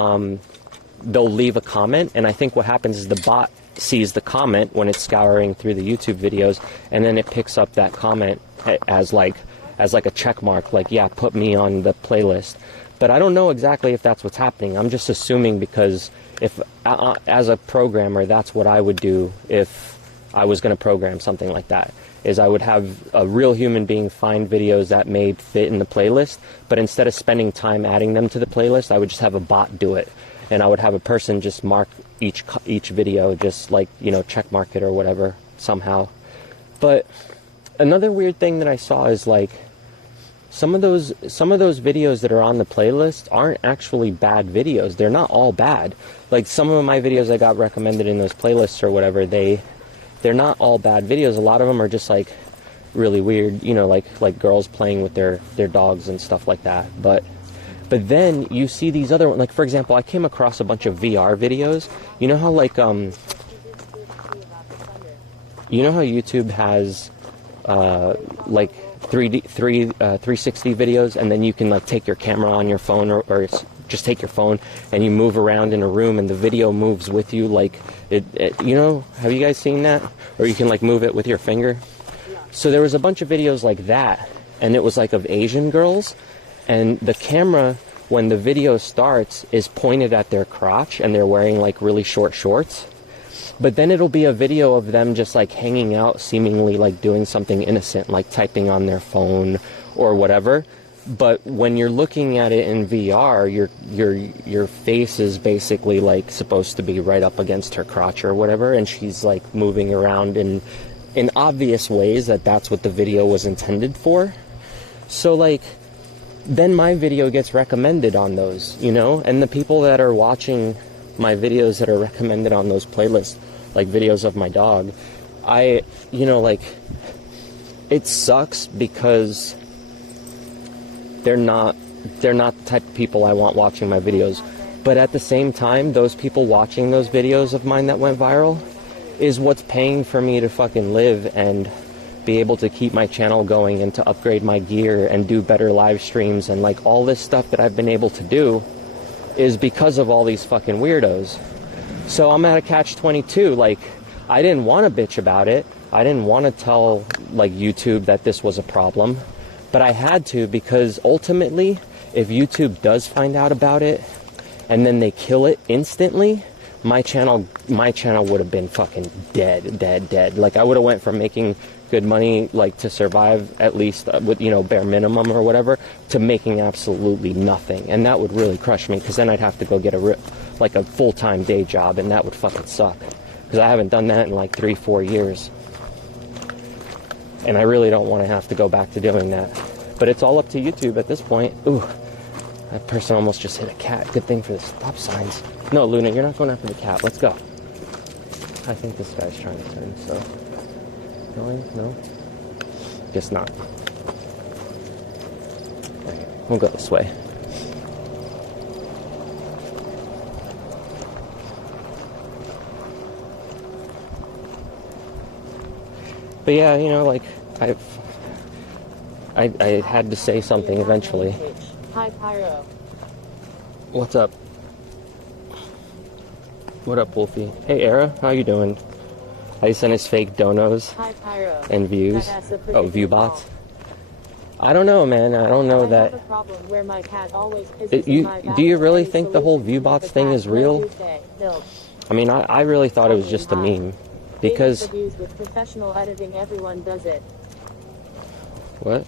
leave a comment. And I think what happens is the bot sees the comment when it's scouring through the YouTube videos, and then it picks up that comment as like a check mark, like, yeah, put me on the playlist. But I don't know exactly if that's what's happening. I'm just assuming, because if as a programmer, that's what I would do if I was going to program something like that, is I would have a real human being find videos that may fit in the playlist, but instead of spending time adding them to the playlist, I would just have a bot do it. And I would have a person just mark each video, just like, you know, check mark it or whatever somehow. But another weird thing that I saw is, like, some of those videos that are on the playlist aren't actually bad videos. They're not all bad. Like, some of my videos I got recommended in those playlists or whatever, they're not all bad videos. A lot of them are just like really weird, you know, like girls playing with their dogs and stuff like that. But then you see these other ones, like, for example, I came across a bunch of VR videos. You know how, like, you know how YouTube has, like, 360 videos, and then you can, like, take your camera on your phone, or just take your phone and you move around in a room and the video moves with you, like, it, you know, have you guys seen that? Or you can, like, move it with your finger. So there was a bunch of videos like that, and it was, like, of Asian girls. And the camera, when the video starts, is pointed at their crotch, and they're wearing, like, really short shorts. But then it'll be a video of them just, like, hanging out, seemingly, like, doing something innocent, like typing on their phone or whatever. But when you're looking at it in VR, your face is basically, like, supposed to be right up against her crotch or whatever, and she's, like, moving around in obvious ways that's what the video was intended for. So, like, then my video gets recommended on those, you know? And the people that are watching my videos that are recommended on those playlists, like videos of my dog, you know, like, it sucks because they're not the type of people I want watching my videos. But at the same time, those people watching those videos of mine that went viral is what's paying for me to fucking live and be able to keep my channel going and to upgrade my gear and do better live streams, and, like, all this stuff that I've been able to do is because of all these fucking weirdos. So I'm at a catch-22. Like, I didn't want to bitch about it. I didn't want to tell, like, YouTube that this was a problem, but I had to, because ultimately, if YouTube does find out about it and then they kill it instantly, my channel would have been fucking dead. Like, I would have went from making good money, like, to survive at least with, you know, bare minimum or whatever, to making absolutely nothing. And that would really crush me, because then I'd have to go get a full-time day job, and that would fucking suck, because I haven't done that in like 3-4 years, and I really don't want to have to go back to doing that. But it's all up to YouTube at this point. Ooh, that person almost just hit a cat. Good thing for the stop signs. No, Luna, you're not going after the cat. Let's go. I think this guy's trying to turn, so... No? Guess not. Okay, we'll go this way. But yeah, you know, like, I had to say something eventually. Hi, Pyro. What's up? What up, Wolfie? Hey, Era, how you doing? I sent his fake donos and views. Oh, view bots. I don't know, man. I don't know that. Do you really think the whole view bots thing is real? I mean, I really thought it was just a meme, because with professional editing, everyone does it. What?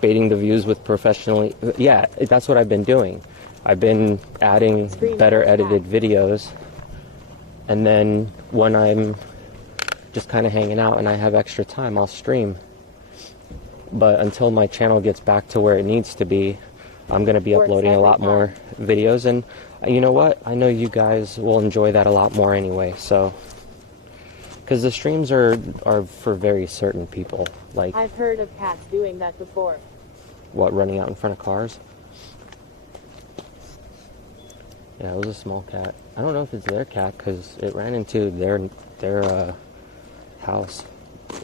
Baiting the views with professionally... Yeah, that's what I've been doing. I've been adding better edited videos. And then when I'm just kind of hanging out and I have extra time, I'll stream. But until my channel gets back to where it needs to be, I'm going to be uploading a lot more videos. And you know what? I know you guys will enjoy that a lot more anyway. So, because the streams are for very certain people. Like, I've heard of cats doing that before. What, running out in front of cars? Yeah, it was a small cat. I don't know if it's their cat because it ran into their house,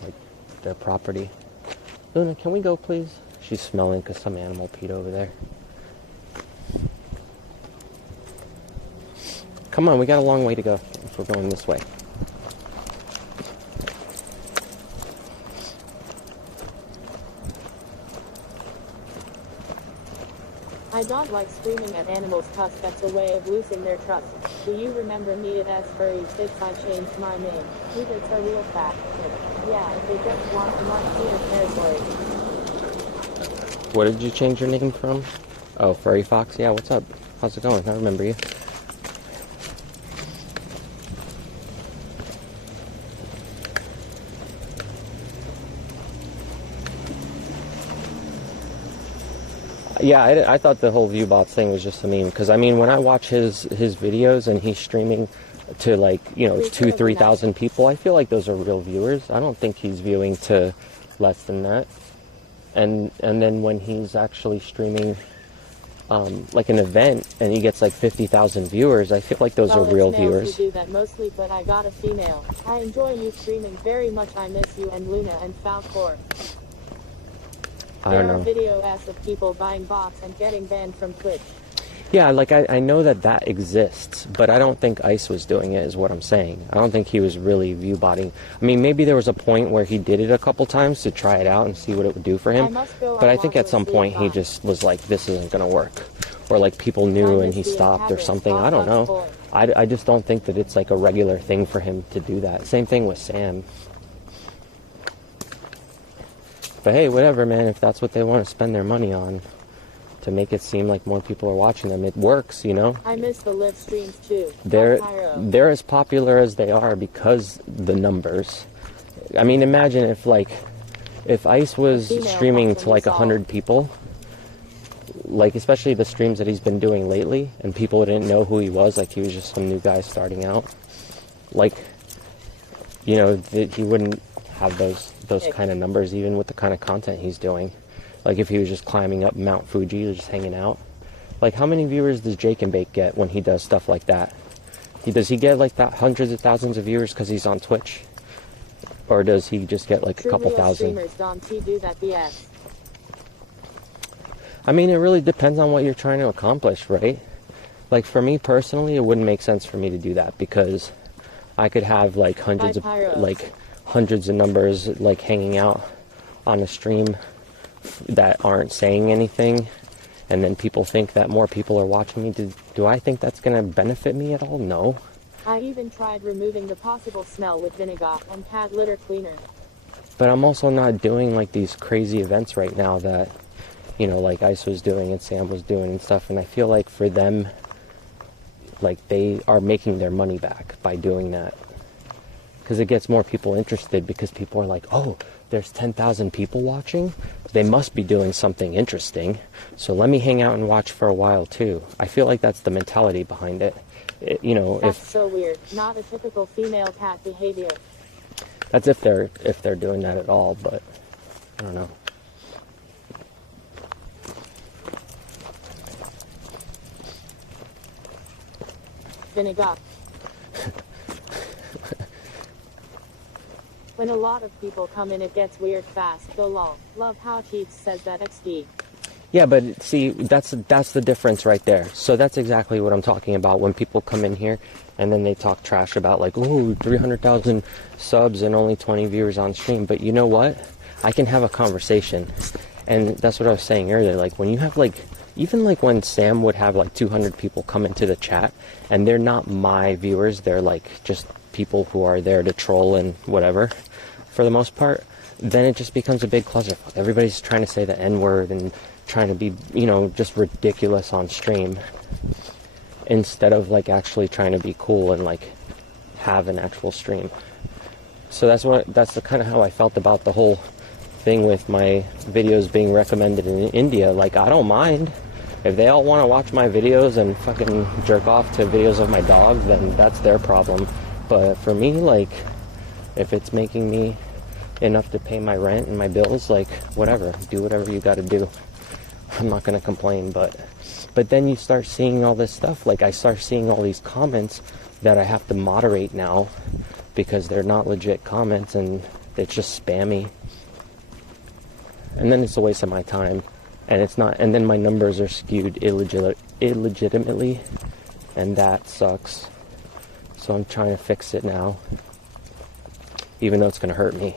like their property. Luna, can we go, please? She's smelling because some animal peed over there. Come on, we got a long way to go if we're going this way. I don't like screaming at animals cause that's a way of losing their trust. Do you remember me as furry fits? I changed my name. It's a real fact. Yeah, they just want to mark their territory. What did you change your name from? Oh, Furry Fox? Yeah, what's up? How's it going? I remember you. Yeah, I thought the whole ViewBots thing was just a meme. Because, I mean, when I watch his videos and he's streaming to, like, you know, 2,000-3,000 people, I feel like those are real viewers. I don't think he's viewing to less than that. And then when he's actually streaming, like, an event and he gets, like, 50,000 viewers, I feel like those are real viewers. Who do that mostly, but I got a female. I enjoy you streaming very much. I miss you and Luna and Falcor. I don't know. There are videos of people buying bots and getting banned from Twitch. Yeah, like I know that exists, but I don't think Ice was doing it is what I'm saying. I don't think he was really view botting. I mean, maybe there was a point where he did it a couple times to try it out and see what it would do for him. But I think at some point he just was like, this isn't going to work. Or like people knew and he stopped or something. I don't know. I just don't think that it's like a regular thing for him to do that. Same thing with Sam. But hey, whatever, man. If that's what they want to spend their money on to make it seem like more people are watching them, it works, you know? I miss the live streams too. They're as popular as they are because the numbers. I mean, imagine if Ice was streaming to like 100 people, like especially the streams that he's been doing lately, and people didn't know who he was, like he was just some new guy starting out. Like, you know, he wouldn't have those kind of numbers even with the kind of content he's doing. Like if he was just climbing up Mount Fuji or just hanging out. Like how many viewers does Jake and Bake get when he does stuff like that? Does he get like that hundreds of thousands of viewers because he's on Twitch? Or does he just get like a couple thousand? Do that BS. I mean, it really depends on what you're trying to accomplish, right? Like for me personally, it wouldn't make sense for me to do that because I could have like hundreds of numbers like hanging out on a stream that aren't saying anything, and then people think that more people are watching me. Do I think that's going to benefit me at all? No. I even tried removing the possible smell with vinegar and cat litter cleaner. But I'm also not doing like these crazy events right now that, you know, like Ice was doing and Sam was doing and stuff, and I feel like for them, like they are making their money back by doing that. Because it gets more people interested because people are like, oh, there's 10,000 people watching. They must be doing something interesting. So let me hang out and watch for a while too. I feel like that's the mentality behind it. You know, that's so weird. Not a typical female cat behavior. That's if they're doing that at all, but I don't know. Vinegar. When a lot of people come in, it gets weird fast. Go lol. Love how Cheats says that XD. Yeah, but see, that's the difference right there. So that's exactly what I'm talking about when people come in here and then they talk trash about like, oh, 300,000 subs and only 20 viewers on stream. But you know what? I can have a conversation. And that's what I was saying earlier. Like when you have like, even like when Sam would have like 200 people come into the chat and they're not my viewers, they're like just people who are there to troll and whatever for the most part. then it just becomes a big clusterfuck. Everybody's trying to say the N-word and trying to be, just ridiculous on stream, instead of like actually trying to be cool and like have an actual stream. So that's the kind of how I felt about the whole thing with my videos being recommended in India. Like, I don't mind if they all want to watch my videos and fucking jerk off to videos of my dog, then that's their problem. But for me, like, if it's making me enough to pay my rent and my bills, like, whatever, do whatever you got to do. I'm not gonna complain. But then you start seeing all this stuff. Like, I start seeing all these comments that I have to moderate now because they're not legit comments and it's just spammy. And then it's a waste of my time. And it's not, and then my numbers are skewed illegitimately, and that sucks. So I'm trying to fix it now, even though it's gonna hurt me.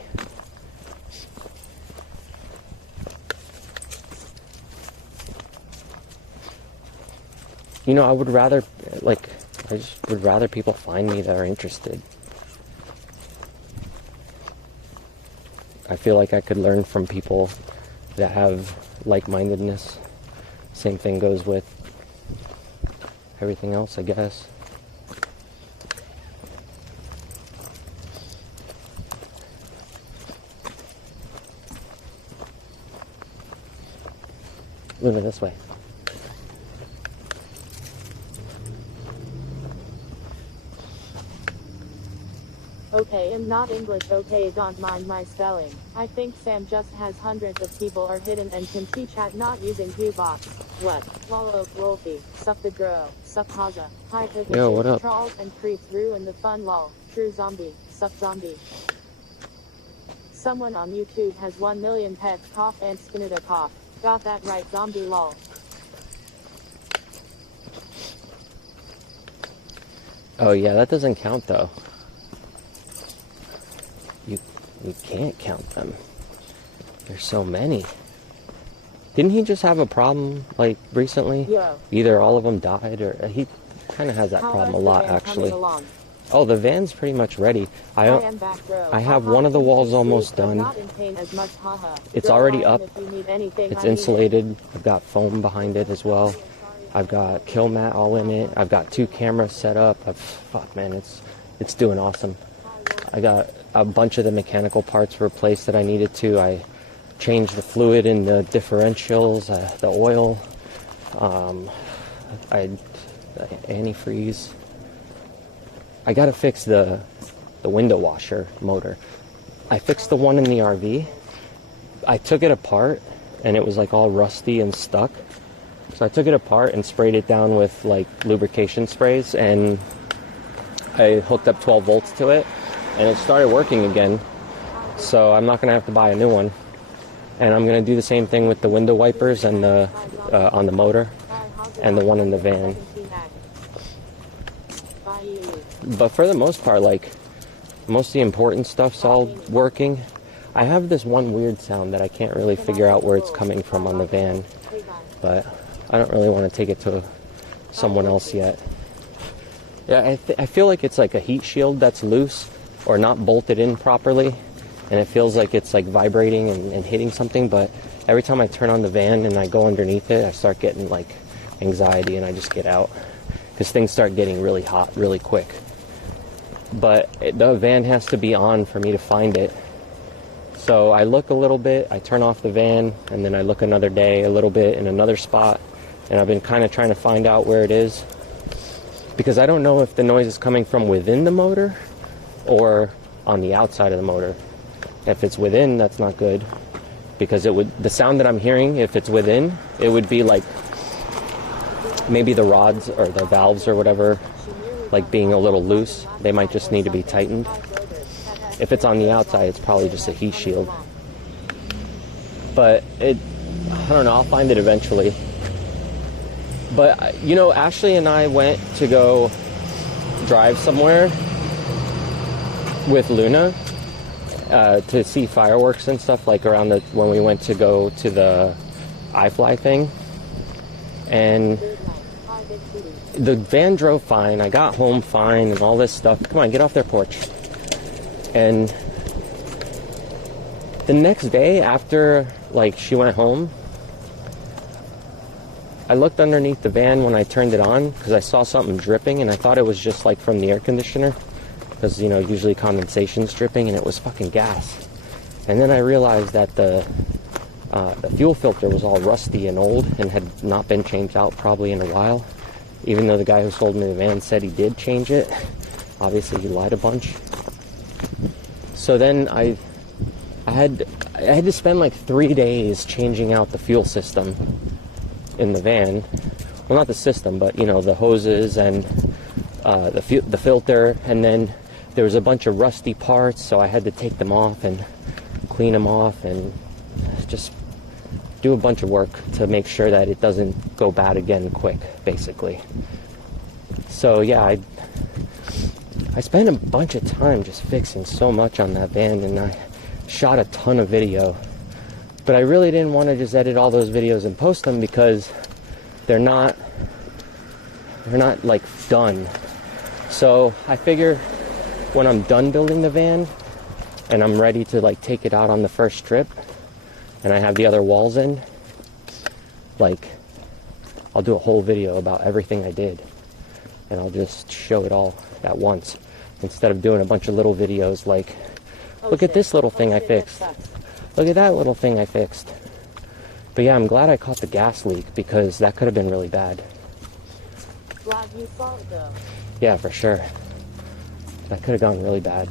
I would rather, like, I just would rather people find me that are interested. I feel like I could learn from people that have like-mindedness. Same thing goes with everything else, I guess. Luna, this way. Okay, I'm not English, okay, don't mind my spelling. I think Sam just has hundreds of people are hidden and can teach at not using Q-box. What? Wallow, Wolfie, suck the grow, suck Haza, hi Pikachu, Yo, what up? Trolls and creeps ruin the fun lol, true zombie, suck zombie. Someone on YouTube has 1 million pets cough and skinita cough. Got that right, zombie lol. Oh yeah, that doesn't count though. You can't count them. There's so many. Didn't he just have a problem, like, recently? Yeah. Either all of them died, or he kind of has that problem a lot, actually. Oh, the van's pretty much ready. I have one of the walls almost done. It's already up. It's insulated. I've got foam behind it as well. I've got kill mat all in it. I've got 2 cameras set up. Fuck, man, it's doing awesome. I got a bunch of the mechanical parts replaced that I needed to. I changed the fluid in the differentials, the oil, antifreeze. I gotta fix the window washer motor. I fixed the one in the RV. I took it apart and it was like all rusty and stuck. So I took it apart and sprayed it down with like lubrication sprays, and I hooked up 12 volts to it and it started working again. So I'm not gonna have to buy a new one. And I'm gonna do the same thing with the window wipers and the on the motor and the one in the van. But for the most part, like, most of the important stuff's all working. I have this one weird sound that I can't really figure out where it's coming from on the van, but I don't really want to take it to someone else yet. Yeah, I feel like it's like a heat shield that's loose or not bolted in properly, and it feels like it's like vibrating and hitting something, but every time I turn on the van and I go underneath it, I start getting like anxiety and I just get out because things start getting really hot really quick. But the van has to be on for me to find it. So I look a little bit, I turn off the van, and then I look another day a little bit in another spot, and I've been kind of trying to find out where it is, because I don't know if the noise is coming from within the motor or on the outside of the motor. If it's within, that's not good, because the sound that I'm hearing, if it's within, it would be like maybe the rods or the valves or whatever, like being a little loose. They might just need to be tightened. If it's on the outside, it's probably just a heat shield. But I don't know, I'll find it eventually. But, Ashley and I went to go drive somewhere with Luna to see fireworks and stuff, like around when we went to go to the iFly thing. And the van drove fine. I got home fine and all this stuff. Come on, get off their porch. And The next day after, like, she went home, I looked underneath the van when I turned it on because I saw something dripping, and I thought it was just like from the air conditioner because, you know, usually condensation's dripping, and it was fucking gas. And then I realized that the fuel filter was all rusty and old and had not been changed out probably in a while, even though the guy who sold me the van said he did change it. Obviously he lied a bunch. So then I had to spend like 3 days changing out the fuel system in the van. Well, not the system, but, you know, the hoses and the filter. And then there was a bunch of rusty parts, so I had to take them off and clean them off and just do a bunch of work to make sure that it doesn't go bad again quick, basically. So yeah, I spent a bunch of time just fixing so much on that van, and I shot a ton of video. But I really didn't want to just edit all those videos and post them because they're not like done. So I figure when I'm done building the van and I'm ready to like take it out on the first trip and I have the other walls in, like, I'll do a whole video about everything I did and I'll just show it all at once instead of doing a bunch of little videos like, look at this little thing I fixed. Look at that little thing I fixed. But yeah, I'm glad I caught the gas leak because that could have been really bad. Glad you saw it though. Yeah, for sure. That could have gone really bad.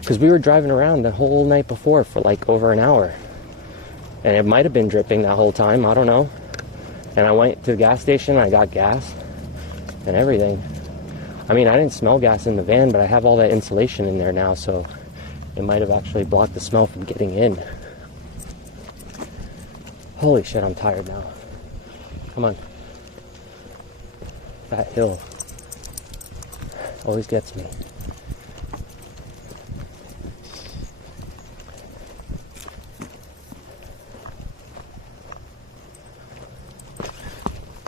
Because we were driving around the whole night before for like over an hour. And it might have been dripping that whole time, I don't know. And I went to the gas station, I got gas and everything. I mean, I didn't smell gas in the van, but I have all that insulation in there now, so it might have actually blocked the smell from getting in. Holy shit, I'm tired now. Come on. That hill always gets me.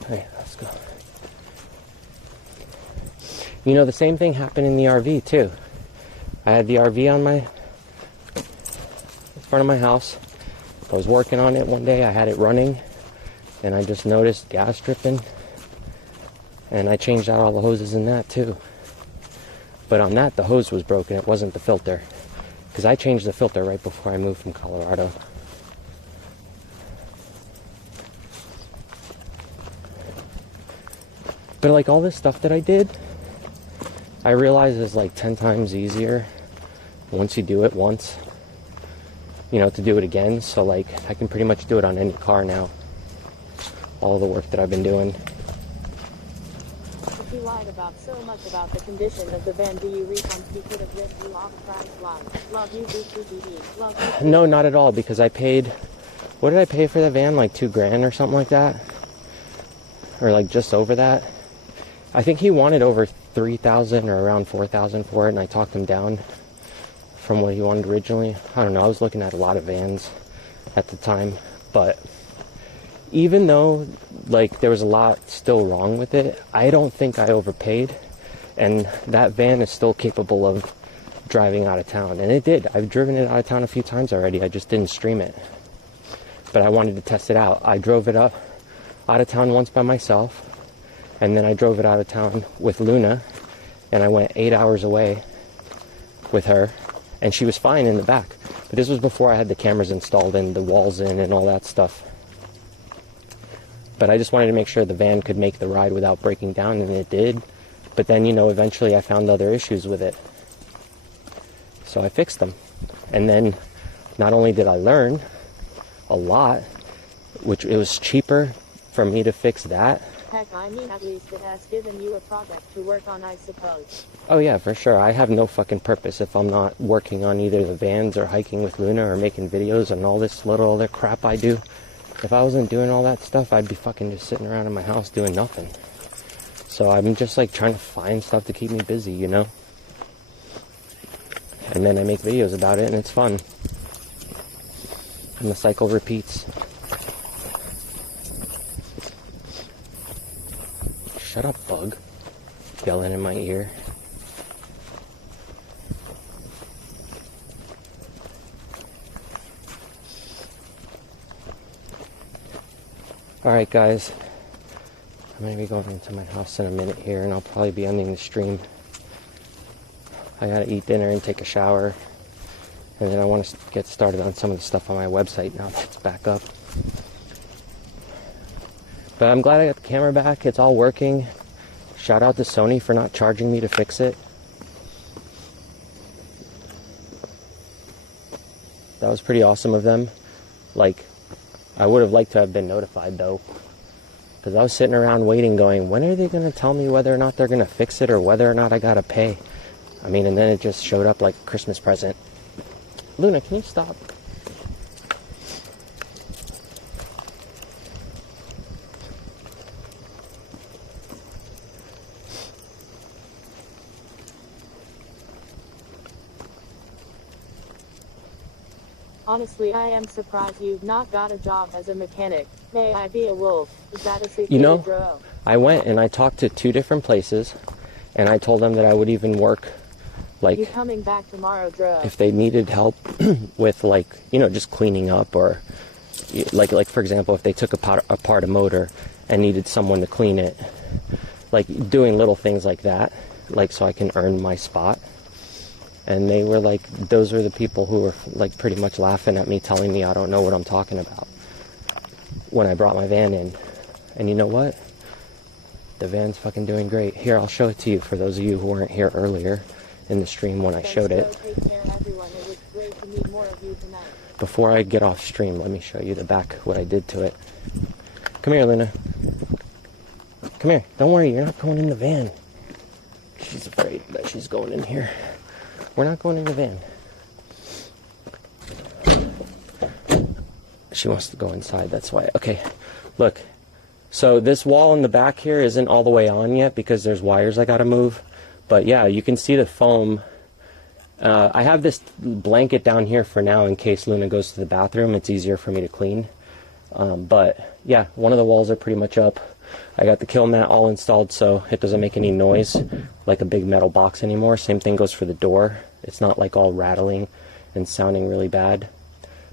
Alright, let's go. You know, the same thing happened in the RV too. I had the RV on my front of my house. I was working on it one day, I had it running, and I just noticed gas dripping, and I changed out all the hoses in that too. But on that, the hose was broken, it wasn't the filter, because I changed the filter right before I moved from Colorado. But like all this stuff that I did, I realize is like 10 times easier once you do it once, you know, to do it again. So like I can pretty much do it on any car now, all the work that I've been doing. If you lied about so much about the condition of the van, do you refund? You could have ripped you off price line. Love you, BTBD. Love you. No, not at all, because I paid, what did I pay for the van? Like $2,000 or something like that, or like just over that. I think he wanted over $3,000 or around $4,000 for it, and I talked him down from what he wanted originally. I don't know, I was looking at a lot of vans at the time, but even though like there was a lot still wrong with it, I don't think I overpaid, and that van is still capable of driving out of town, and it did. I've driven it out of town a few times already, I just didn't stream it, but I wanted to test it out. I drove it out of town once by myself, and then I drove it out of town with Luna, and I went 8 hours away with her, and she was fine in the back. But this was before I had the cameras installed and the walls in and all that stuff. But I just wanted to make sure the van could make the ride without breaking down, and it did. But then, you know, eventually I found other issues with it. So I fixed them. And then not only did I learn a lot, which it was cheaper for me to fix that. Heck, I mean, at least it has given you a project to work on, I suppose. Oh yeah, for sure. I have no fucking purpose if I'm not working on either the vans or hiking with Luna or making videos and all this little other crap I do. If I wasn't doing all that stuff, I'd be fucking just sitting around in my house doing nothing. So I'm just like trying to find stuff to keep me busy, you know? And then I make videos about it and it's fun. And the cycle repeats. Shut up, bug. Yelling in my ear. Alright guys, I'm going to be going into my house in a minute here, and I'll probably be ending the stream. I gotta eat dinner and take a shower, and then I want to get started on some of the stuff on my website now that it's back up. But I'm glad I got the camera back. It's all working. Shout out to Sony for not charging me to fix it. That was pretty awesome of them. Like, I would have liked to have been notified though, because I was sitting around waiting going, when are they going to tell me whether or not they're going to fix it or whether or not I got to pay? I mean, and then it just showed up like a Christmas present. Luna, can you stop? Honestly, I am surprised you've not got a job as a mechanic. May I be a wolf? Is that a secret? You know, I went and I talked to 2 different places, and I told them that I would even work, like, you coming back tomorrow, Dro? if they needed help with, like, you know, just cleaning up, or like for example, if they took apart a motor and needed someone to clean it, like doing little things like that, like so I can earn my spot. And they were like, those were the people who were like pretty much laughing at me, telling me I don't know what I'm talking about when I brought my van in. And you know what? The van's fucking doing great. Here, I'll show it to you for those of you who weren't here earlier in the stream when I showed it. Take care, everyone. It was great to meet more of you tonight. Before I get off stream, let me show you the back, what I did to it. Come here, Luna. Come here. Don't worry, you're not going in the van. She's afraid that she's going in here. We're not going in the van. She wants to go inside, that's why. Okay, look. So this wall in the back here isn't all the way on yet because there's wires I gotta move. But yeah, you can see the foam. I have this blanket down here for now in case Luna goes to the bathroom. It's easier for me to clean. But yeah, one of the walls are pretty much up. I got the kill mat all installed so it doesn't make any noise like a big metal box anymore. Same thing goes for the door. It's not like all rattling and sounding really bad.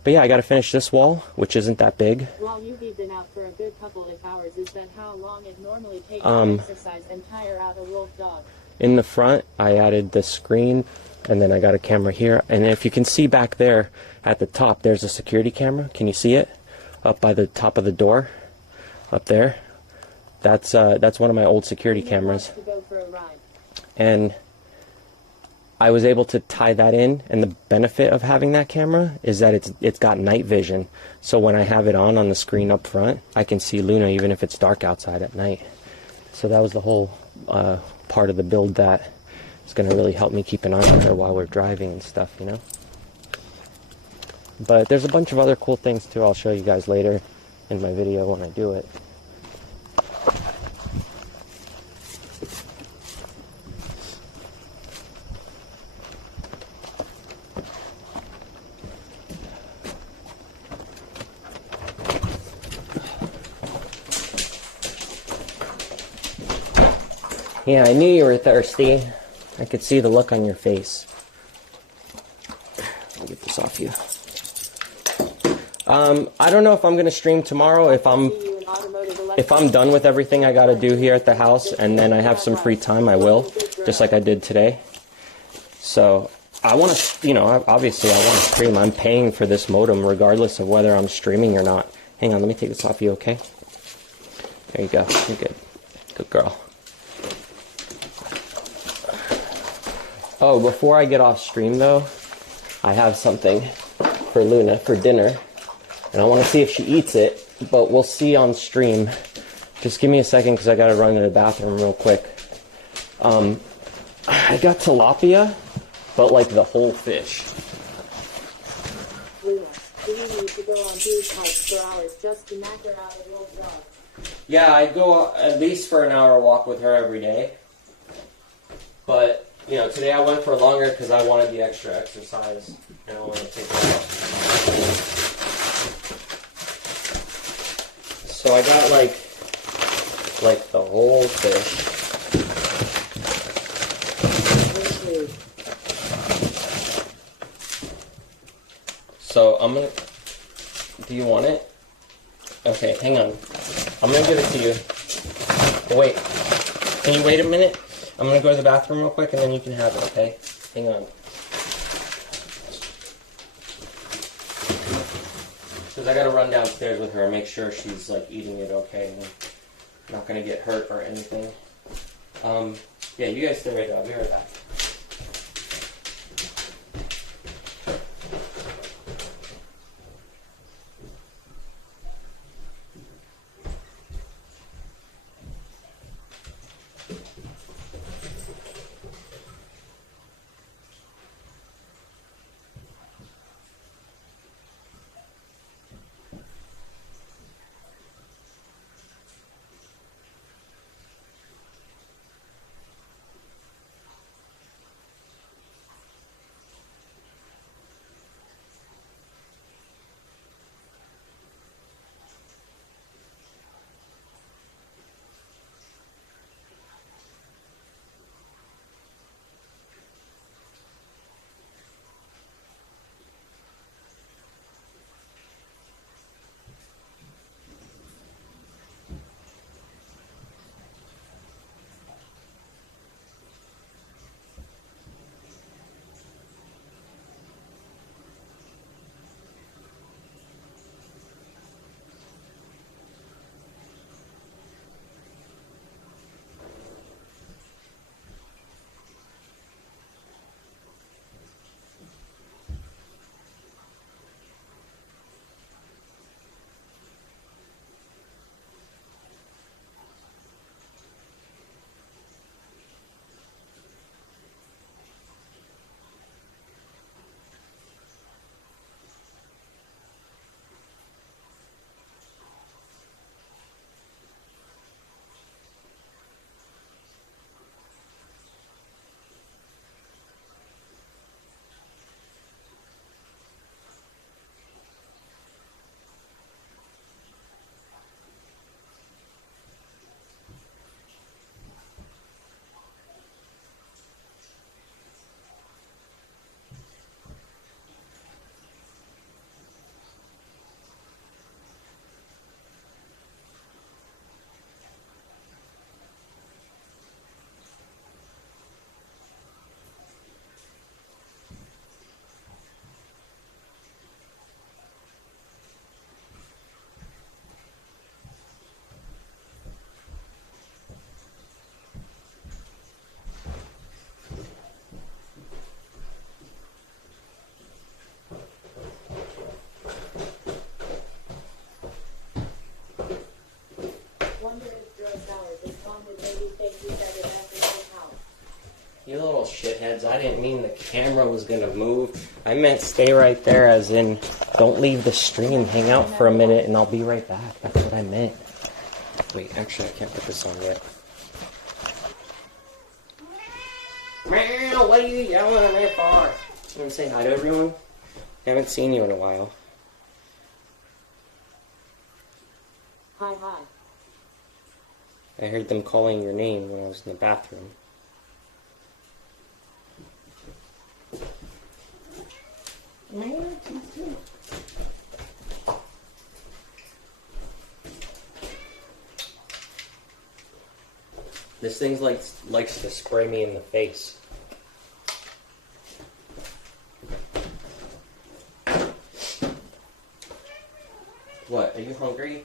But yeah, I got to finish this wall, which isn't that big. While you've been out for a good couple of hours, is that how long it normally takes to exercise and tire out a wolf dog? In the front, I added the screen, and then I got a camera here. And if you can see back there at the top, there's a security camera. Can you see it? Up by the top of the door, up there. That's one of my old security cameras. To go for a ride. And I was able to tie that in, and the benefit of having that camera is that it's got night vision. So when I have it on the screen up front, I can see Luna even if it's dark outside at night. So that was the whole part of the build that is going to really help me keep an eye on her while we're driving and stuff, you know. But there's a bunch of other cool things too. I'll show you guys later in my video when I do it. Yeah, I knew you were thirsty. I could see the look on your face. I'll get this off you. I don't know if I'm gonna stream tomorrow. If I'm done with everything I gotta do here at the house, and then I have some free time, I will, just like I did today. So I want to, you know, obviously I want to stream. I'm paying for this modem regardless of whether I'm streaming or not. Hang on, let me take this off you, okay? There you go. You're good. Good girl. Oh, before I get off stream though, I have something for Luna for dinner, and I want to see if she eats it, but we'll see on stream. Just give me a second because I got to run to the bathroom real quick. I got tilapia, but like the whole fish. Luna, do you need to go on these hikes for hours just to knock her out a wolf dog? Yeah, I go at least for an hour walk with her every day, but you know, today I went for longer because I wanted the extra exercise, and I wanted to take it out. So I got like the whole fish. So I'm gonna. Do you want it? Okay, hang on. I'm gonna give it to you. Wait. Can you wait a minute? I'm gonna go to the bathroom real quick and then you can have it, okay? Hang on. Because I gotta run downstairs with her and make sure she's like eating it okay and not gonna get hurt or anything. Yeah, you guys stay right there. I'll be right back. You little shitheads, I didn't mean the camera was gonna move. I meant stay right there, as in don't leave the stream, hang out for a minute and I'll be right back. That's what I meant. Wait, actually I can't put this on yet. Meow, what are you yelling at me for? You wanna say hi to everyone? I haven't seen you in a while. Hi, hi. I heard them calling your name when I was in the bathroom. This thing likes to spray me in the face. What, are you hungry?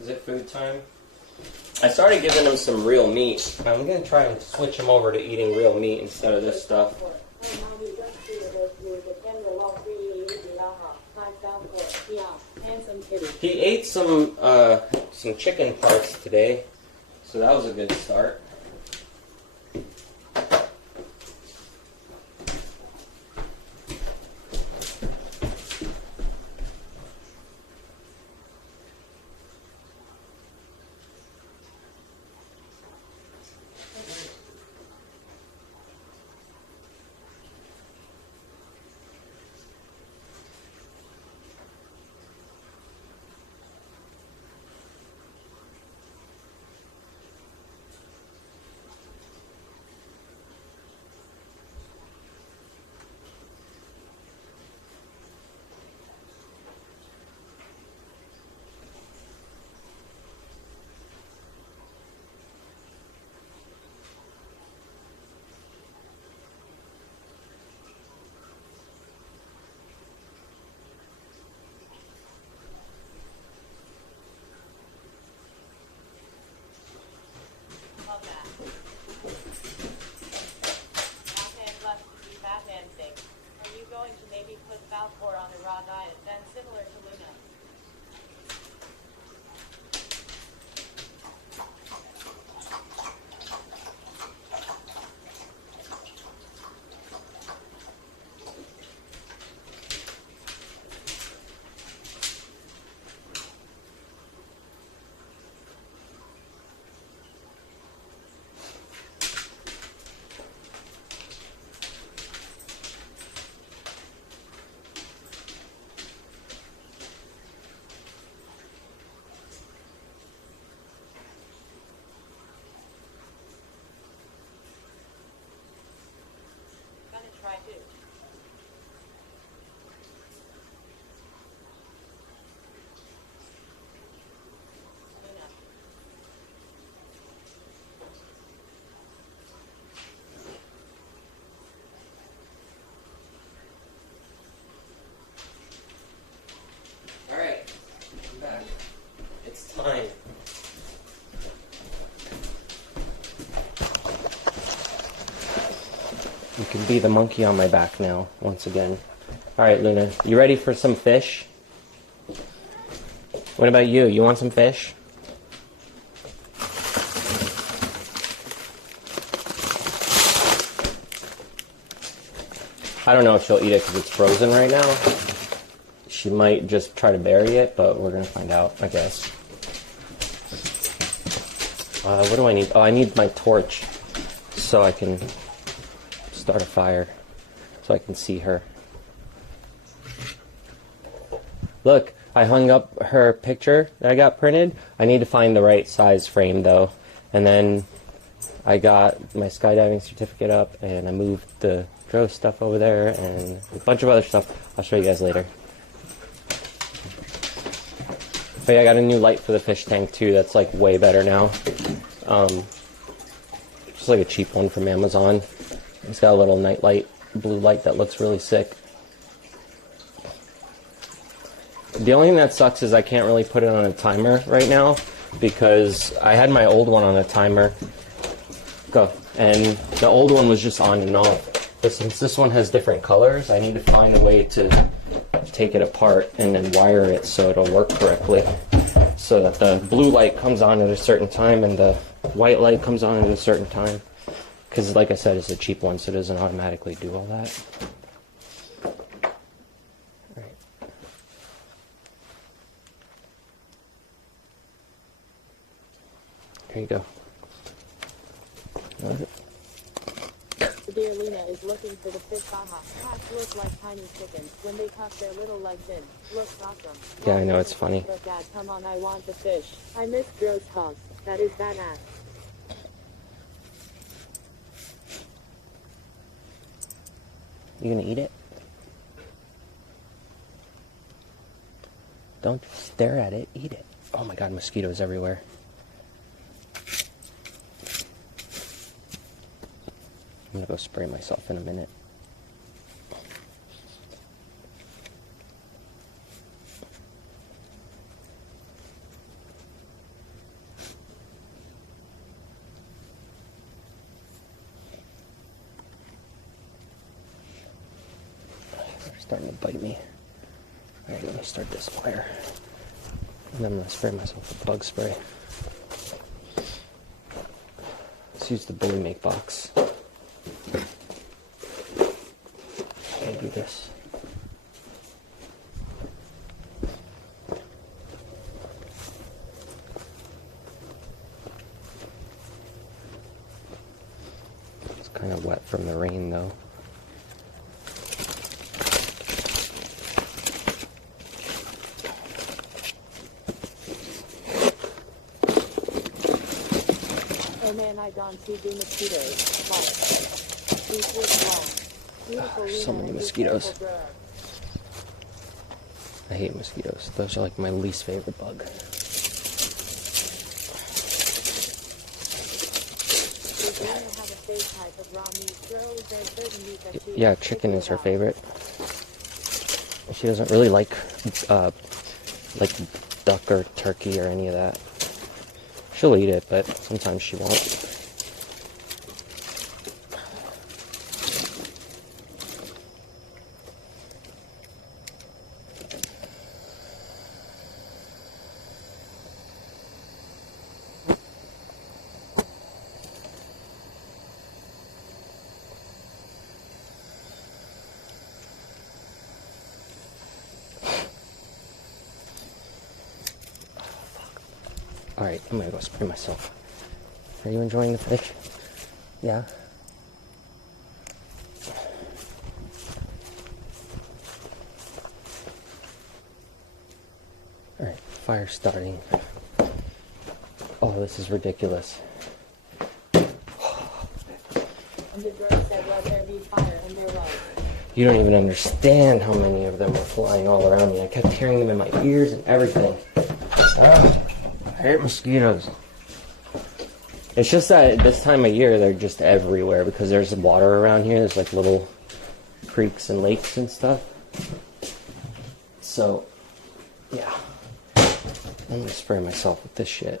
Is it food time? I started giving him some real meat. I'm going to try and switch him over to eating real meat instead of this stuff. He ate some chicken parts today, so that was a good start. that. Batman left to do Batman thing. Are you going to maybe put Falcor on a raw diet, then similar to Luna? Try to. Luna. Alright, I'm back. It's time. You can be the monkey on my back now, once again. Alright, Luna, you ready for some fish? What about you? You want some fish? I don't know if she'll eat it because it's frozen right now. She might just try to bury it, but we're going to find out, I guess. What do I need? Oh, I need my torch so I can start a fire so I can see her. Look, I hung up her picture that I got printed. I need to find the right size frame though. And then I got my skydiving certificate up and I moved the Dro stuff over there and a bunch of other stuff. I'll show you guys later. But yeah, I got a new light for the fish tank too. That's like way better now. Just like a cheap one from Amazon. It's got a little night light, blue light that looks really sick. The only thing that sucks is I can't really put it on a timer right now because I had my old one on a timer. Go. And the old one was just on and off. But since this one has different colors, I need to find a way to take it apart and then wire it so it'll work correctly. So that the blue light comes on at a certain time and the white light comes on at a certain time. Because, like I said, it's a cheap one, so it doesn't automatically do all that. Alright. Here you go. Dear Luna is looking for the fish. Haha. Cats look like tiny chickens when they tuck their little legs in. Looks awesome. Yeah, I know, it's funny. But Dad, come on, I want the fish. I miss Dro's hogs. That is badass. You gonna eat it? Don't stare at it, eat it. Oh my god, mosquitoes everywhere. I'm gonna go spray myself in a minute. They're starting to bite me. Alright, let me start this fire. And then I'm gonna spray myself with bug spray. Let's use the bully make box. I'll do this. It's kind of wet from the rain though. Oh man, I don't see the mosquitoes. These were small. Beautiful Luna, So many and mosquitoes. beautiful girl. I hate mosquitoes. Those are like my least favorite bug. Does Luna have a favorite type of raw meat? Dro, is there a certain meat that she Yeah, is chicken is her particular favorite. She doesn't really like duck or turkey or any of that. She'll eat it, but sometimes she won't. Alright, I'm gonna go spray myself. Are you enjoying the fish? Yeah? Alright, fire starting. Oh, this is ridiculous. And the drone said, let there be fire, and there was. You don't even understand how many of them were flying all around me. I kept hearing them in my ears and everything. I hate mosquitoes. It's just that this time of year they're just everywhere because there's water around here. There's like little creeks and lakes and stuff. So, yeah. I'm gonna spray myself with this shit.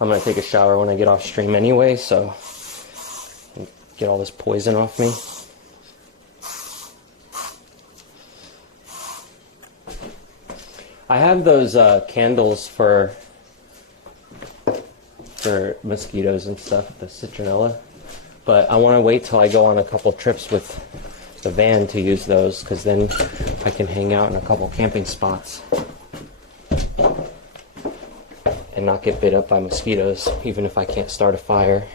I'm gonna take a shower when I get off stream anyway, so get all this poison off me. I have those candles for mosquitoes and stuff, the citronella, but I want to wait till I go on a couple trips with the van to use those, because then I can hang out in a couple camping spots and not get bit up by mosquitoes, even if I can't start a fire.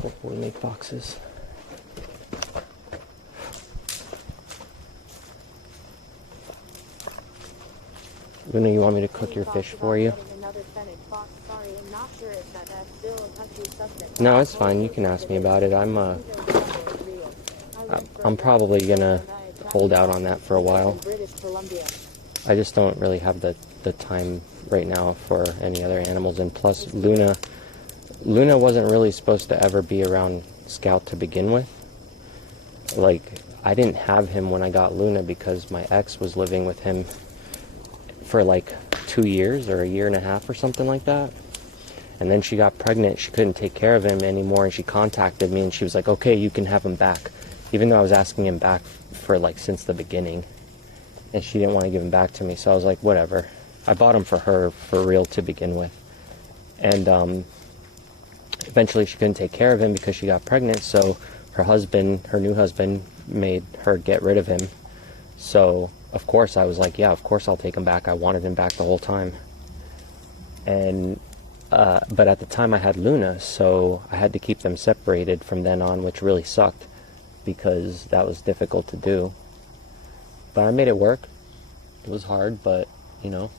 Hopefully make boxes. Luna, you want me to cook your fish for you? No, it's fine. You can ask me about it. I'm probably gonna hold out on that for a while. I just don't really have the time right now for any other animals, and plus Luna wasn't really supposed to ever be around Scout to begin with. Like, I didn't have him when I got Luna because my ex was living with him for like 2 years or a year and a half or something like that. And then she got pregnant. She couldn't take care of him anymore, and she contacted me and she was like, okay, you can have him back. Even though I was asking him back for like since the beginning, and she didn't want to give him back to me, so I was like, whatever. I bought him for her for real to begin with. And eventually she couldn't take care of him because she got pregnant, so her new husband made her get rid of him. So of course I was like, yeah, of course I'll take him back. I wanted him back the whole time. And but at the time I had Luna, so I had to keep them separated from then on, which really sucked because that was difficult to do. But I made it work. It was hard, but you know,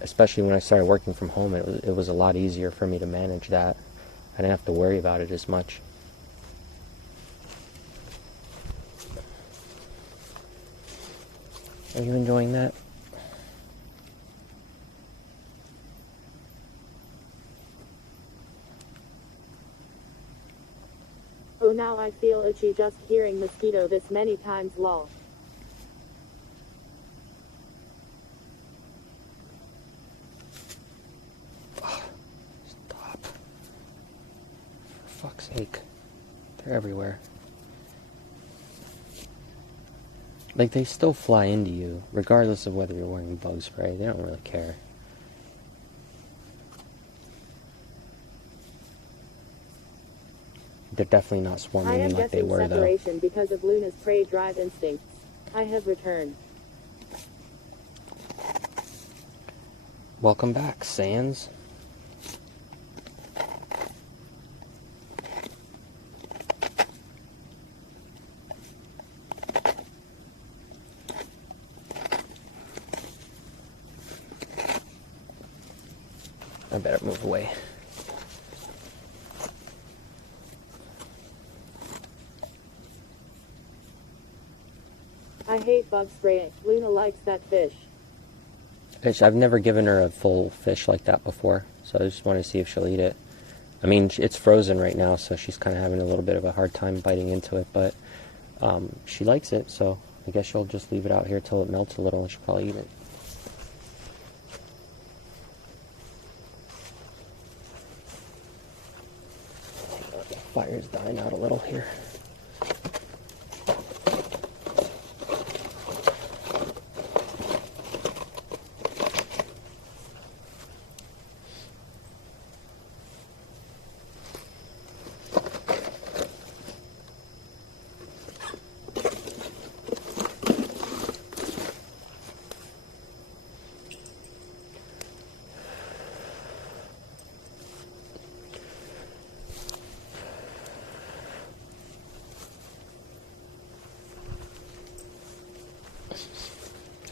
especially when I started working from home, it was a lot easier for me to manage that. I didn't have to worry about it as much. Are you enjoying that? Oh, now I feel itchy just hearing mosquito this many times, lol. Stop. For fuck's sake. They're everywhere. Like, they still fly into you, regardless of whether you're wearing bug spray. They don't really care. They're definitely not swarming in like they were, though. I am guessing separation because of Luna's prey drive instincts. I have returned. Welcome back, Sans. I better move away. I hate bug spraying. Luna likes that fish. I've never given her a full fish like that before, so I just want to see if she'll eat it. I mean, it's frozen right now, so she's kind of having a little bit of a hard time biting into it, but she likes it, so I guess she'll just leave it out here till it melts a little and she'll probably eat it. Fire's dying out a little here.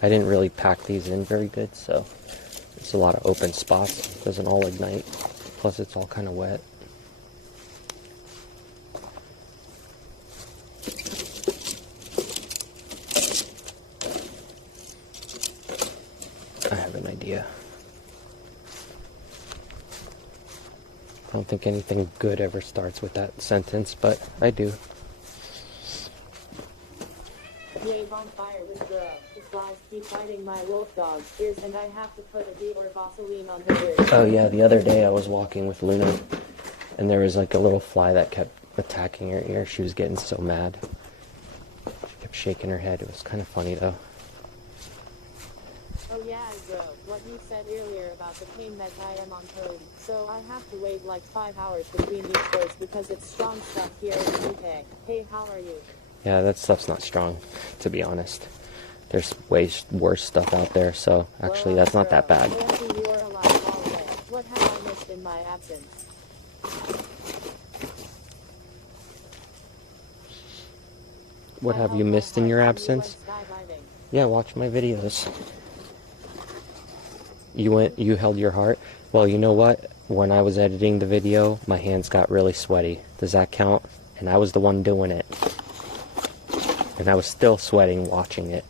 I didn't really pack these in very good, so it's a lot of open spots. It doesn't all ignite. Plus it's all kind of wet. I have an idea. I don't think anything good ever starts with that sentence, but I do. Yay, Bonfire with bro. The flies keep biting my wolf dog's ears and I have to put a Dior Vaseline on her ears. Oh yeah, the other day I was walking with Luna and there was like a little fly that kept attacking her ear. She was getting so mad. She kept shaking her head. It was kind of funny though. Oh yeah, bro. What you said earlier about the pain meds I am on code. So I have to wait like 5 hours between each dose because it's strong stuff here in the UK. Hey, how are you? Yeah, that stuff's not strong, to be honest. There's way worse stuff out there, so actually that's not that bad. OMG, you are alive all day. What have I missed in my absence? What have you missed in your absence? Skydiving. Yeah, watch my videos. You held your heart? Well, you know what? When I was editing the video, my hands got really sweaty. Does that count? And I was the one doing it. And I was still sweating watching it.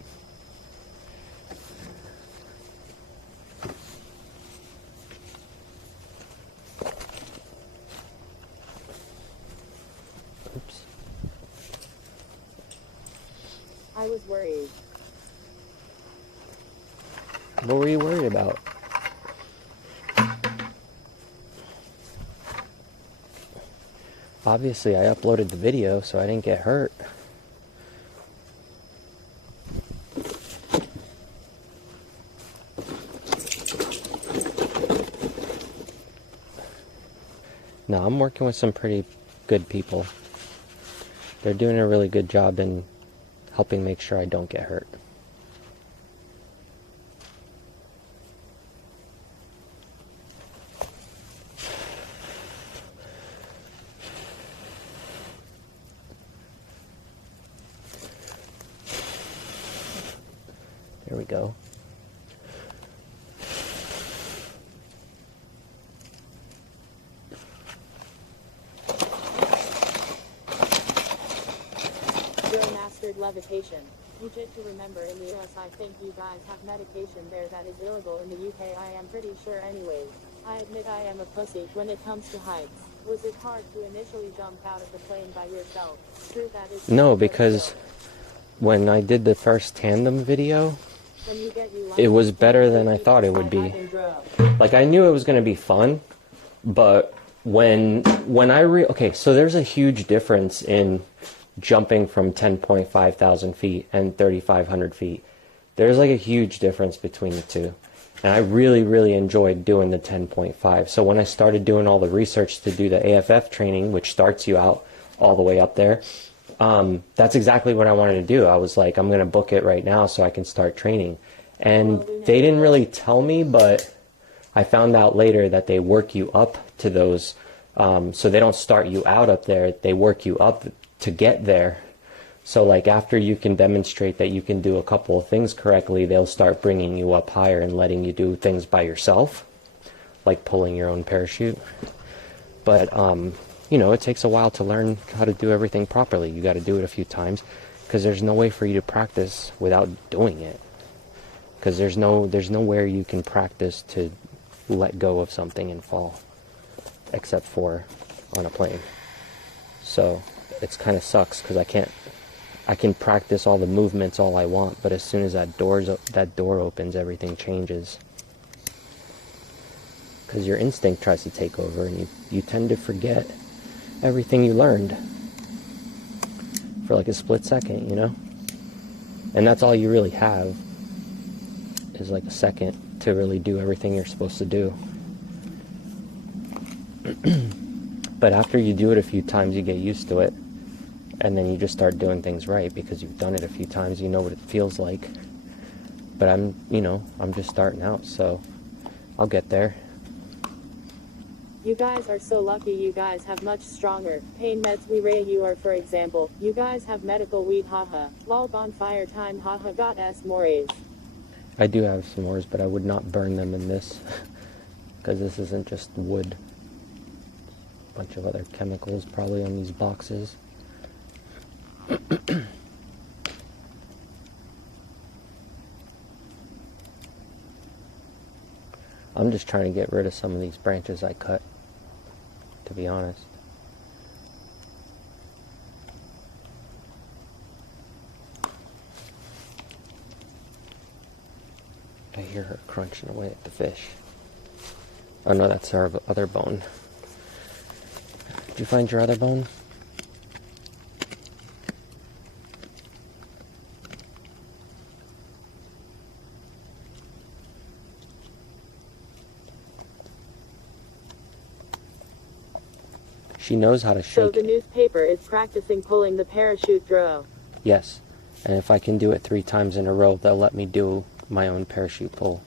Oops. I was worried. What were you worried about? Obviously, I uploaded the video, so I didn't get hurt. No, I'm working with some pretty good people. They're doing a really good job in helping make sure I don't get hurt. There we go. Mastered levitation. Legit to remember in the US I think you guys have medication there that is illegal in the UK I am pretty sure anyways. I admit I am a pussy when it comes to heights. Was it hard to initially jump out of the plane by yourself? True that is. No, because when I did the first tandem video, it was better than I thought it would be. Like, I knew it was going to be fun, but when I okay, so there's a huge difference in jumping from 10.5 thousand feet and 3,500 feet. There's like a huge difference between the two. And I really enjoyed doing the 10.5. So when I started doing all the research to do the AFF training, which starts you out all the way up there, that's exactly what I wanted to do. I was like, I'm going to book it right now so I can start training. And they didn't really tell me, but I found out later that they work you up to those. So they don't start you out up there. They work you up to get there. So like after you can demonstrate that you can do a couple of things correctly, they'll start bringing you up higher and letting you do things by yourself, like pulling your own parachute. But you know, it takes a while to learn how to do everything properly. You got to do it a few times because there's no way for you to practice without doing it. Because there's nowhere you can practice to let go of something and fall, except for on a plane. So it's kind of sucks because I can practice all the movements all I want, but as soon as that door opens, everything changes. Because your instinct tries to take over, and you tend to forget everything you learned for like a split second, you know? And that's all you really have, is like a second to really do everything you're supposed to do. But after you do it a few times, you get used to it. And then you just start doing things right because you've done it a few times. You know what it feels like. But I'm just starting out, so I'll get there. You guys are so lucky. You guys have much stronger pain meds. We ray you are, for example. You guys have medical weed, haha. Lol, bonfire time, haha. Got s mores. I do have s'mores, but I would not burn them in this, because this isn't just wood. A bunch of other chemicals probably on these boxes. I'm just trying to get rid of some of these branches I cut, to be honest. I hear her crunching away at the fish. Oh no, that's our other bone. Did you find your other bone? She knows how to shake. So the newspaper is practicing pulling the parachute throw. Yes, and if I can do it 3 times in a row, they'll let me do my own parachute pull.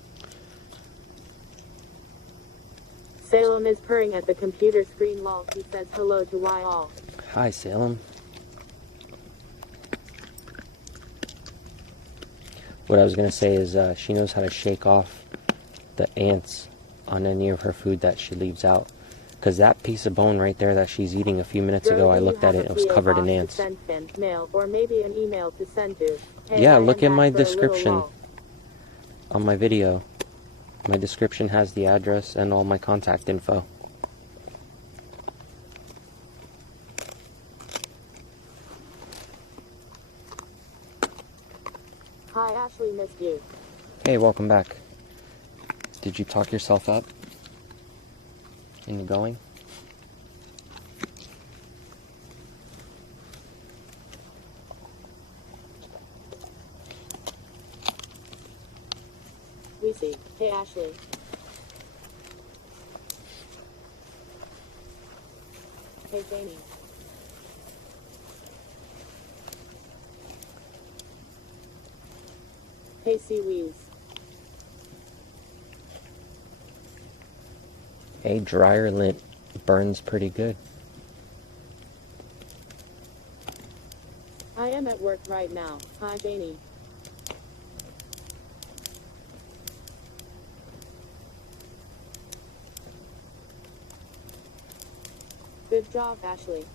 Salem is purring at the computer screen. Lol, he says hello to Y all. Hi, Salem. What I was going to say is she knows how to shake off the ants on any of her food that she leaves out. Because that piece of bone right there that she's eating a few minutes ago, I looked at it, it was covered in ants. Mail, or maybe an email to send to. Hey, yeah, look at my description on my video. My description has the address and all my contact info. Hi, Ashley, missed you. Hey, welcome back. Did you talk yourself up? And you going? We see. Hey, Ashley. Hey, Jamie. Hey, Seaweeds. Hey, dryer lint burns pretty good. I am at work right now. Hi, Janie. Good job, Ashley.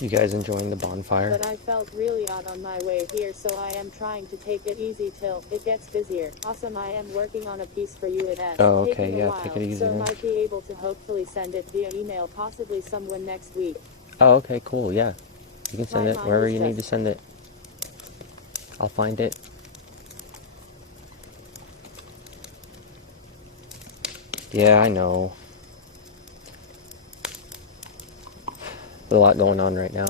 You guys enjoying the bonfire? But I felt really odd on my way here, so I am trying to take it easy till it gets busier. Awesome, I am working on a piece for you at S. Oh, okay, Taking a yeah, while, take it easy so then. might be able to hopefully send it via email, possibly someone next week. Oh, okay, cool, yeah. You can send My it mind wherever is you need to just- send it. I'll find it. Yeah, I know. There's a lot going on right now.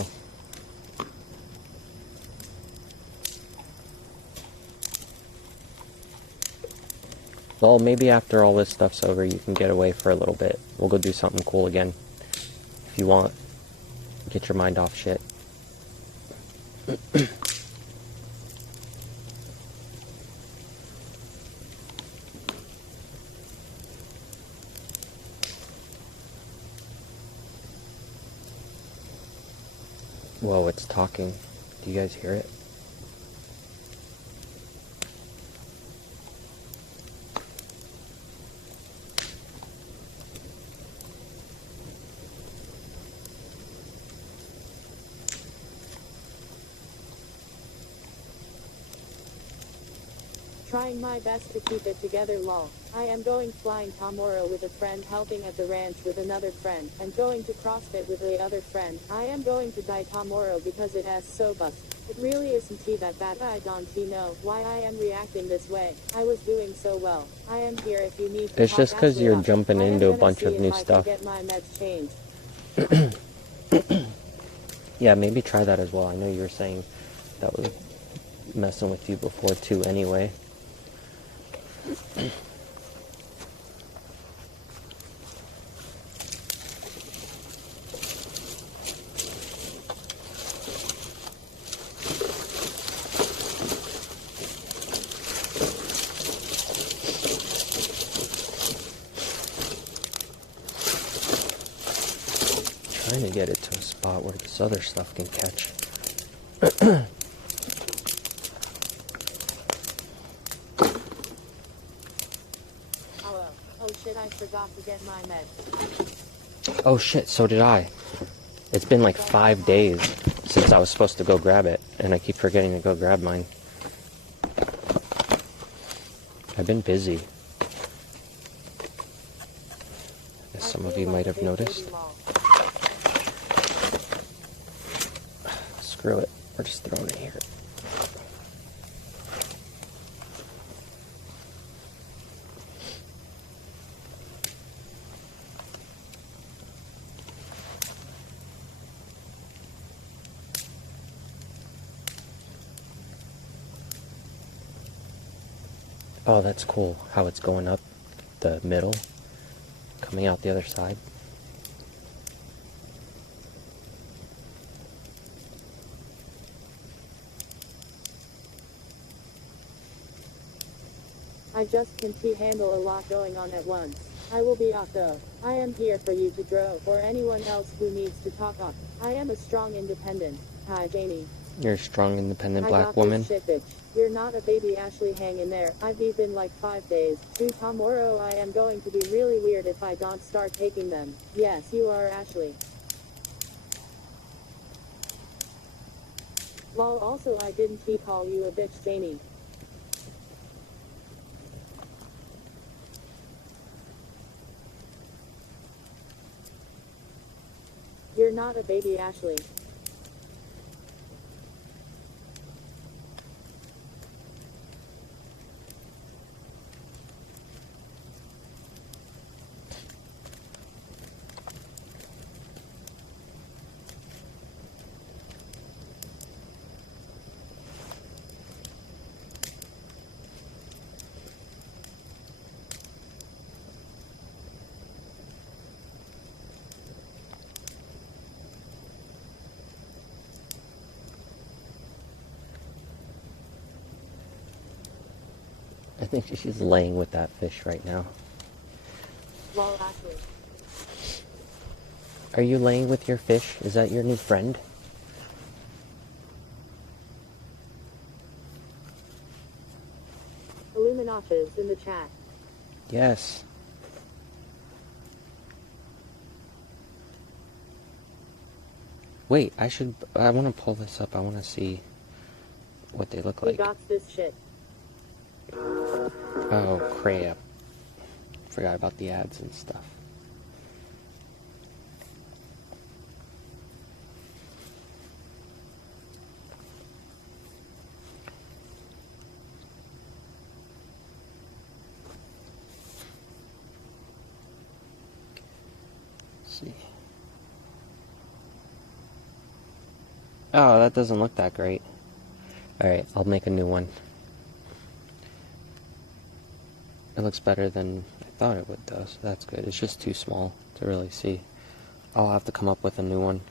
Well, maybe after all this stuff's over, you can get away for a little bit. We'll go do something cool again. If you want. Get your mind off shit. Whoa, it's talking. Do you guys hear it? Trying my best to keep it together, lol. I am going flying tomorrow with a friend, helping at the ranch with another friend, and going to CrossFit with the other friend. I am going to die tomorrow because it has so bust. It really isn't that bad. I don't know why I am reacting this way. I was doing so well. I am here if you need to It's talk just 'cause Ashley you're up. jumping I am into a gonna bunch see of if new I can stuff. get my meds changed. Yeah, maybe try that as well. I know you were saying that was messing with you before too anyway. trying to get it to a spot where this other stuff can catch. Oh shit, I forgot to get my meds. Oh shit, so did I. It's been like 5 days since I was supposed to go grab it, and I keep forgetting to go grab mine. I've been busy. As some of you might have noticed. Screw it, we're just throwing it here. Oh, that's cool, how it's going up the middle, coming out the other side. I just can't handle a lot going on at once. I will be off though. I am here for you to grow, or anyone else who needs to talk up. I am a strong independent. Hi Janie. You're a strong, independent I black got woman. This shit, bitch. You're not a baby, Ashley. Hang in there. I've been like 5 days. Tomorrow I am going to be really weird if I don't start taking them. Yes, you are, Ashley. Lol. Also, I didn't call you a bitch, Janie. You're not a baby, Ashley. I think she's laying with that fish right now. Lol, Ashley. Are you laying with your fish? Is that your new friend? Illuminachas in the chat. Yes. Wait, I want to pull this up. I want to see what they look We like. got this shit. Oh, crap. Forgot about the ads and stuff. Let's see. Oh, that doesn't look that great. Alright, I'll make a new one. It looks better than I thought it would though, so that's good. It's just too small to really see. I'll have to come up with a new one.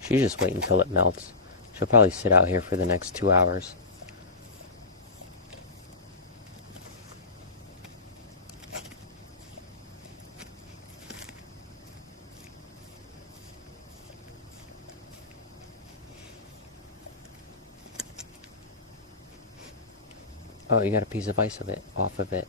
She's just waiting until it melts. She'll probably sit out here for the next 2 hours. Oh, you got a piece of ice off of it.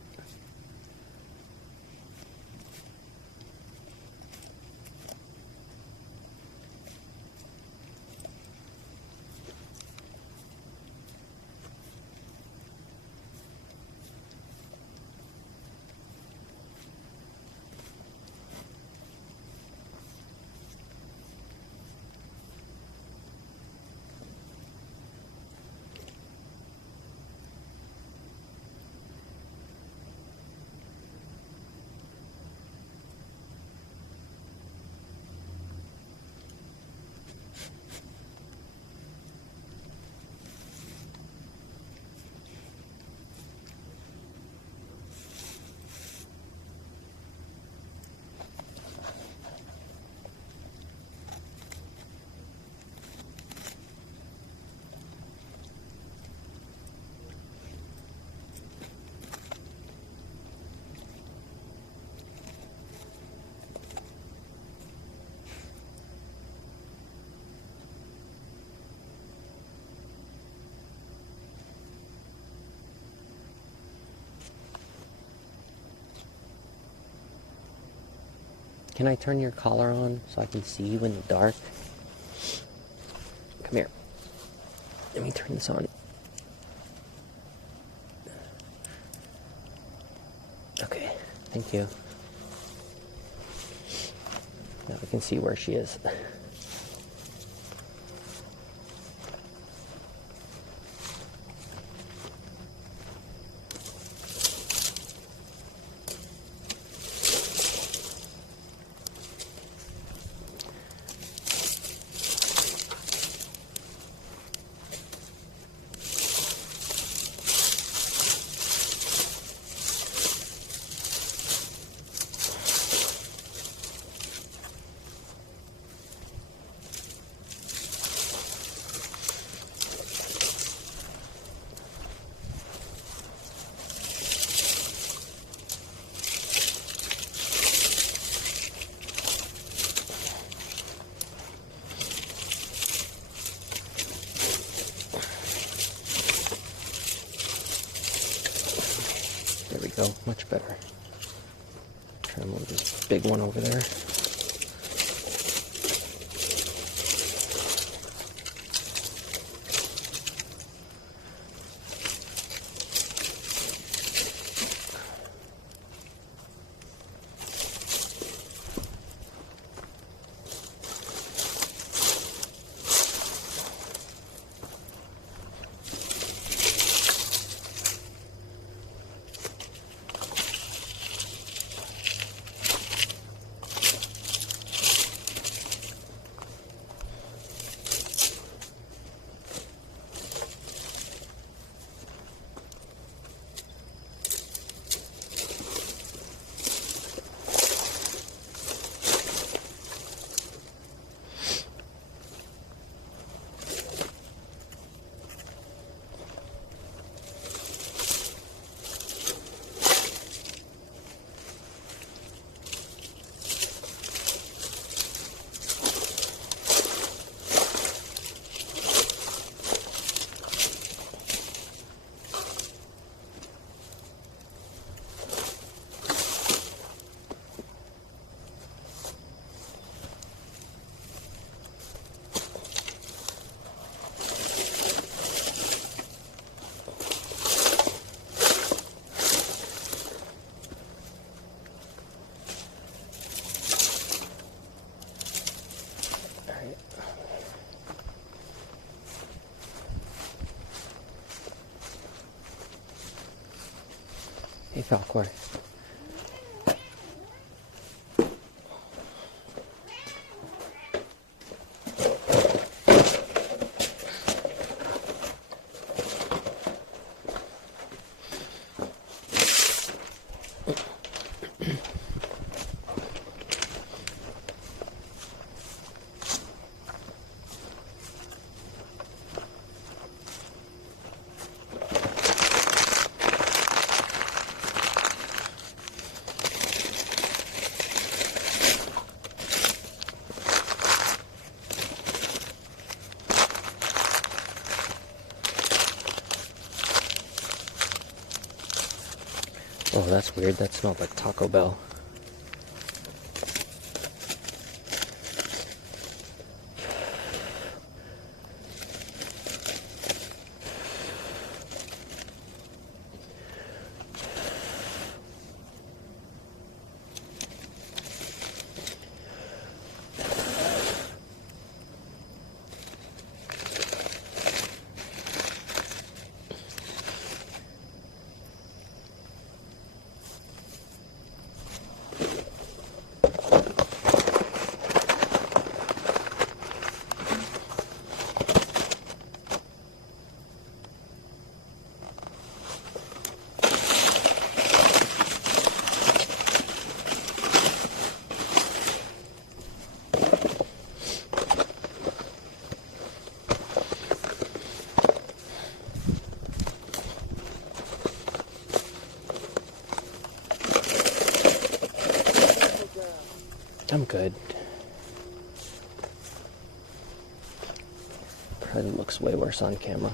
Can I turn your collar on so I can see you in the dark? Come here. Let me turn this on. Okay, thank you. Now we can see where she is. There we go, much better. Try to move this big one over there. Hey, Falcor. Oh, that's weird. That smelled like Taco Bell. I'm good. Probably looks way worse on camera.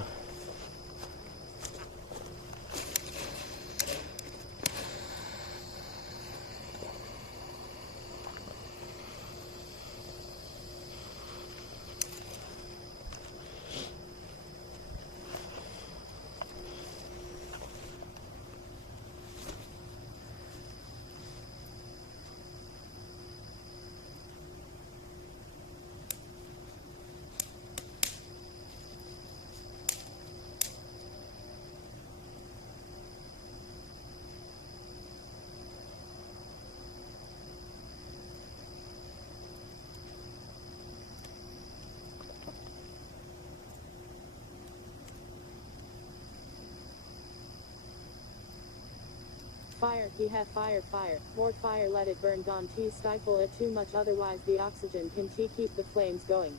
Fire, he have fire, fire. More fire, let it burn, gone tea, stifle it too much, otherwise the oxygen can keep the flames going.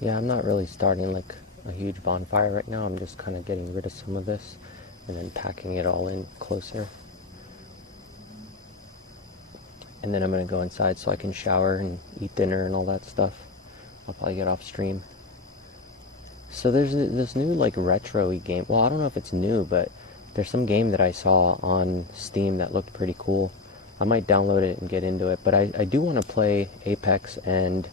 Yeah, I'm not really starting like a huge bonfire right now. I'm just kind of getting rid of some of this and then packing it all in closer. And then I'm going to go inside so I can shower and eat dinner and all that stuff. I'll probably get off stream. So there's this new like retro-y game. Well, I don't know if it's new, but there's some game that I saw on Steam that looked pretty cool. I might download it and get into it. But I do want to play Apex and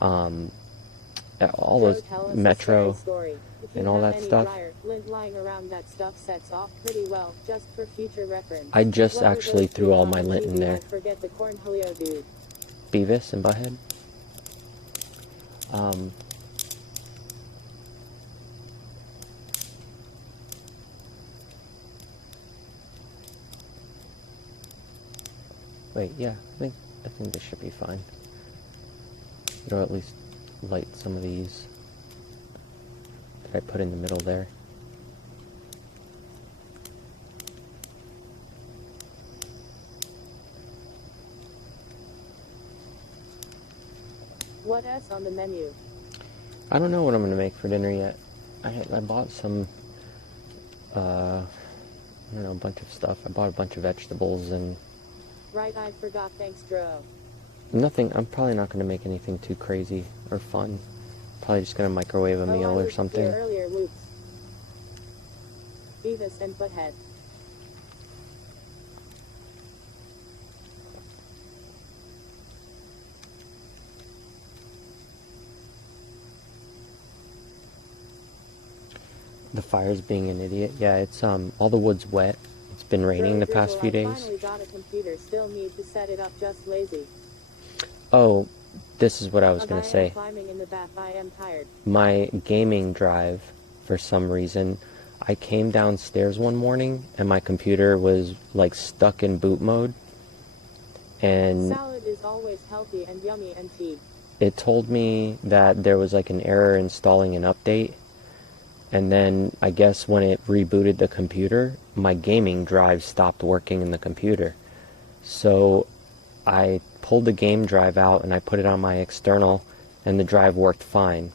all those Metro and all that stuff. Lying around that stuff sets off pretty well, just for future reference. I just actually threw all my lint in there. Forget the Cornholio dude. Beavis and Butthead. Wait, yeah, I think this should be fine. It'll at least light some of these that I put in the middle there. What else on the menu? I don't know what I'm going to make for dinner yet. I bought some, I don't know, a bunch of stuff. I bought a bunch of vegetables and... Right, I forgot, thanks, Dro. Nothing, I'm probably not going to make anything too crazy or fun. Probably just going to microwave a meal or something. Earlier, Luke. Beavis and Butthead. The fire's being an idiot. Yeah, it's all the wood's wet. It's been raining the past few days. Finally got a computer. Still need to set it up. Just lazy. Oh, this is what I was going to say. Climbing in the bath. I am tired. My gaming drive, for some reason, I came downstairs one morning and my computer was like stuck in boot mode. And salad is always healthy and yummy and tea. It told me that there was like an error installing an update. And then I guess when it rebooted the computer, my gaming drive stopped working in the computer. So I pulled the game drive out and I put it on my external and the drive worked fine.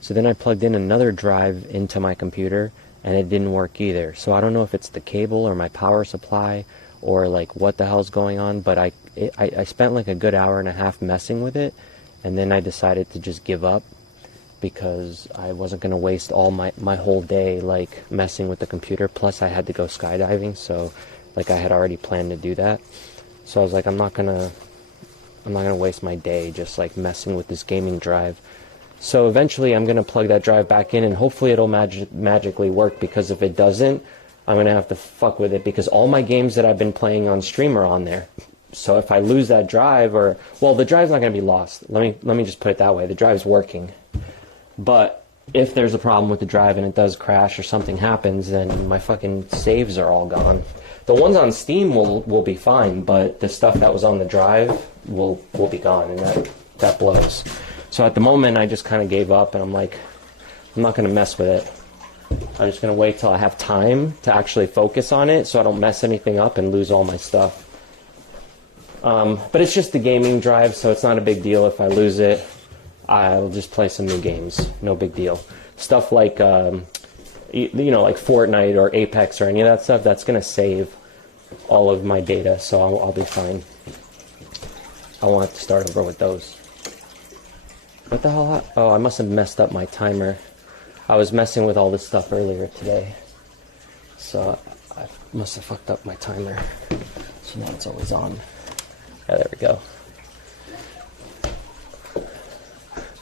So then I plugged in another drive into my computer and it didn't work either. So I don't know if it's the cable or my power supply or like what the hell's going on, but I spent like a good hour and a half messing with it, and then I decided to just give up because I wasn't going to waste all my whole day like messing with the computer. Plus I had to go skydiving, so like I had already planned to do that. So I was like, I'm not gonna waste my day just like messing with this gaming drive. So eventually I'm gonna plug that drive back in and hopefully it'll magically work, because if it doesn't, I'm gonna have to fuck with it, because all my games that I've been playing on stream are on there. So if I lose that drive, or, well, the drive's not gonna be lost. Let me just put it that way. The drive's working. But if there's a problem with the drive and it does crash or something happens, then my fucking saves are all gone. The ones on Steam will be fine, but the stuff that was on the drive will be gone, and that blows. So at the moment, I just kind of gave up, and I'm like, I'm not going to mess with it. I'm just going to wait till I have time to actually focus on it so I don't mess anything up and lose all my stuff. But it's just the gaming drive, so it's not a big deal if I lose it. I'll just play some new games. No big deal. Stuff like, you know, like Fortnite or Apex or any of that stuff, that's going to save all of my data, so I'll be fine. I won't have to start over with those. What the hell? Oh, I must have messed up my timer. I was messing with all this stuff earlier today, so I must have fucked up my timer. So now it's always on. Yeah, there we go.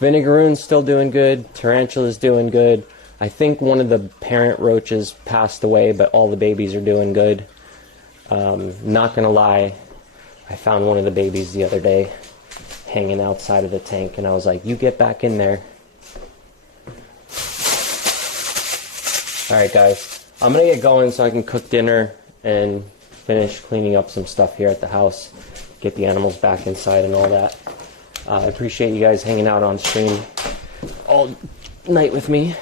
Vinegaroon's still doing good. Tarantula's doing good. I think one of the parent roaches passed away, but all the babies are doing good. Not gonna lie, I found one of the babies the other day hanging outside of the tank, and I was like, you get back in there. Alright guys, I'm gonna get going so I can cook dinner and finish cleaning up some stuff here at the house, get the animals back inside and all that. I appreciate you guys hanging out on stream. night with me.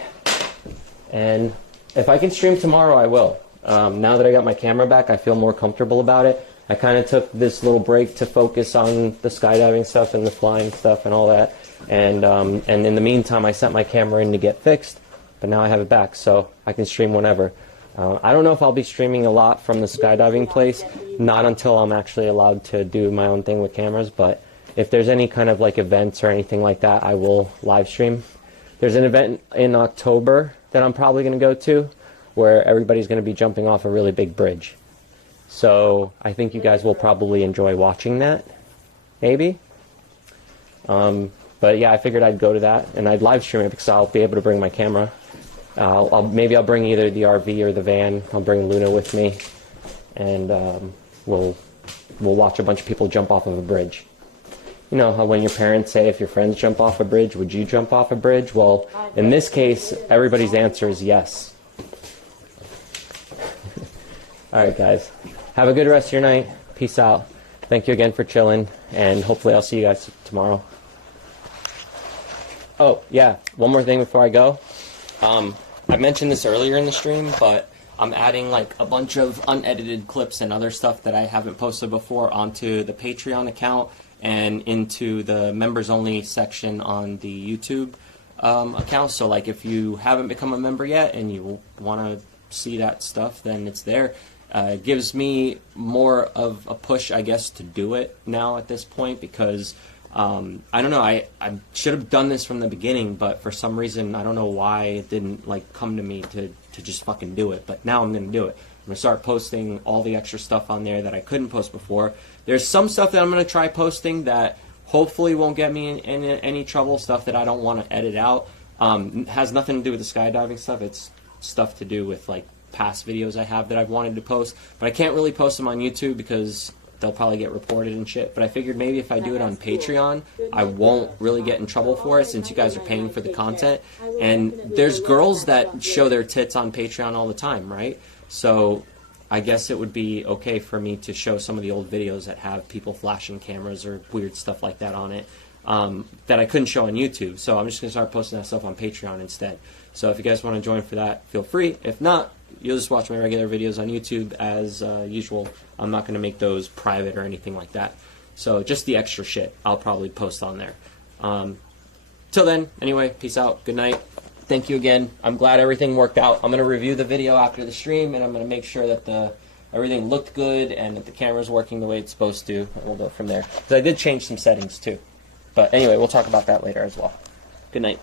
And if I can stream tomorrow, I will. Now that I got my camera back, I feel more comfortable about it. I kind of took this little break to focus on the skydiving stuff and the flying stuff and all that. And in the meantime, I sent my camera in to get fixed, but now I have it back, so I can stream whenever. I don't know if I'll be streaming a lot from the skydiving place, not until I'm actually allowed to do my own thing with cameras, but if there's any kind of like events or anything like that, I will live stream. There's an event in October that I'm probably going to go to where everybody's going to be jumping off a really big bridge. So I think you guys will probably enjoy watching that, maybe. But yeah, I figured I'd go to that and I'd live stream it because I'll be able to bring my camera. Maybe I'll bring either the RV or the van. I'll bring Luna with me, and we'll watch a bunch of people jump off of a bridge. You know how when your parents say if your friends jump off a bridge, would you jump off a bridge? Well, in this case, everybody's answer is yes. All right, guys. Have a good rest of your night. Peace out. Thank you again for chilling, and hopefully I'll see you guys tomorrow. Oh, yeah. One more thing before I go. I mentioned this earlier in the stream, but I'm adding like a bunch of unedited clips and other stuff that I haven't posted before onto the Patreon account and into the members only section on the YouTube account. So like if you haven't become a member yet and you want to see that stuff, then it's there. It gives me more of a push, I guess, to do it now at this point because I don't know, I should have done this from the beginning, but for some reason, I don't know why it didn't like come to me to just fucking do it, but now I'm going to do it. I'm going to start posting all the extra stuff on there that I couldn't post before. There's some stuff that I'm going to try posting that hopefully won't get me in any trouble, stuff that I don't want to edit out. Has nothing to do with the skydiving stuff, it's stuff to do with like past videos I have that I've wanted to post, but I can't really post them on YouTube because they'll probably get reported and shit, but I figured maybe if I do it on Patreon, I won't really get in trouble for it since you guys are paying for the content. And there's girls that show their tits on Patreon all the time, right? So I guess it would be okay for me to show some of the old videos that have people flashing cameras or weird stuff like that on it that I couldn't show on YouTube. So I'm just going to start posting that stuff on Patreon instead. So if you guys want to join for that, feel free. If not, you'll just watch my regular videos on YouTube as usual. I'm not going to make those private or anything like that. So just the extra shit I'll probably post on there. Till then, anyway, peace out. Good night. Thank you again. I'm glad everything worked out. I'm going to review the video after the stream, and I'm going to make sure that everything looked good and that the camera's working the way it's supposed to. And we'll go from there. Because I did change some settings too. But anyway, we'll talk about that later as well. Good night.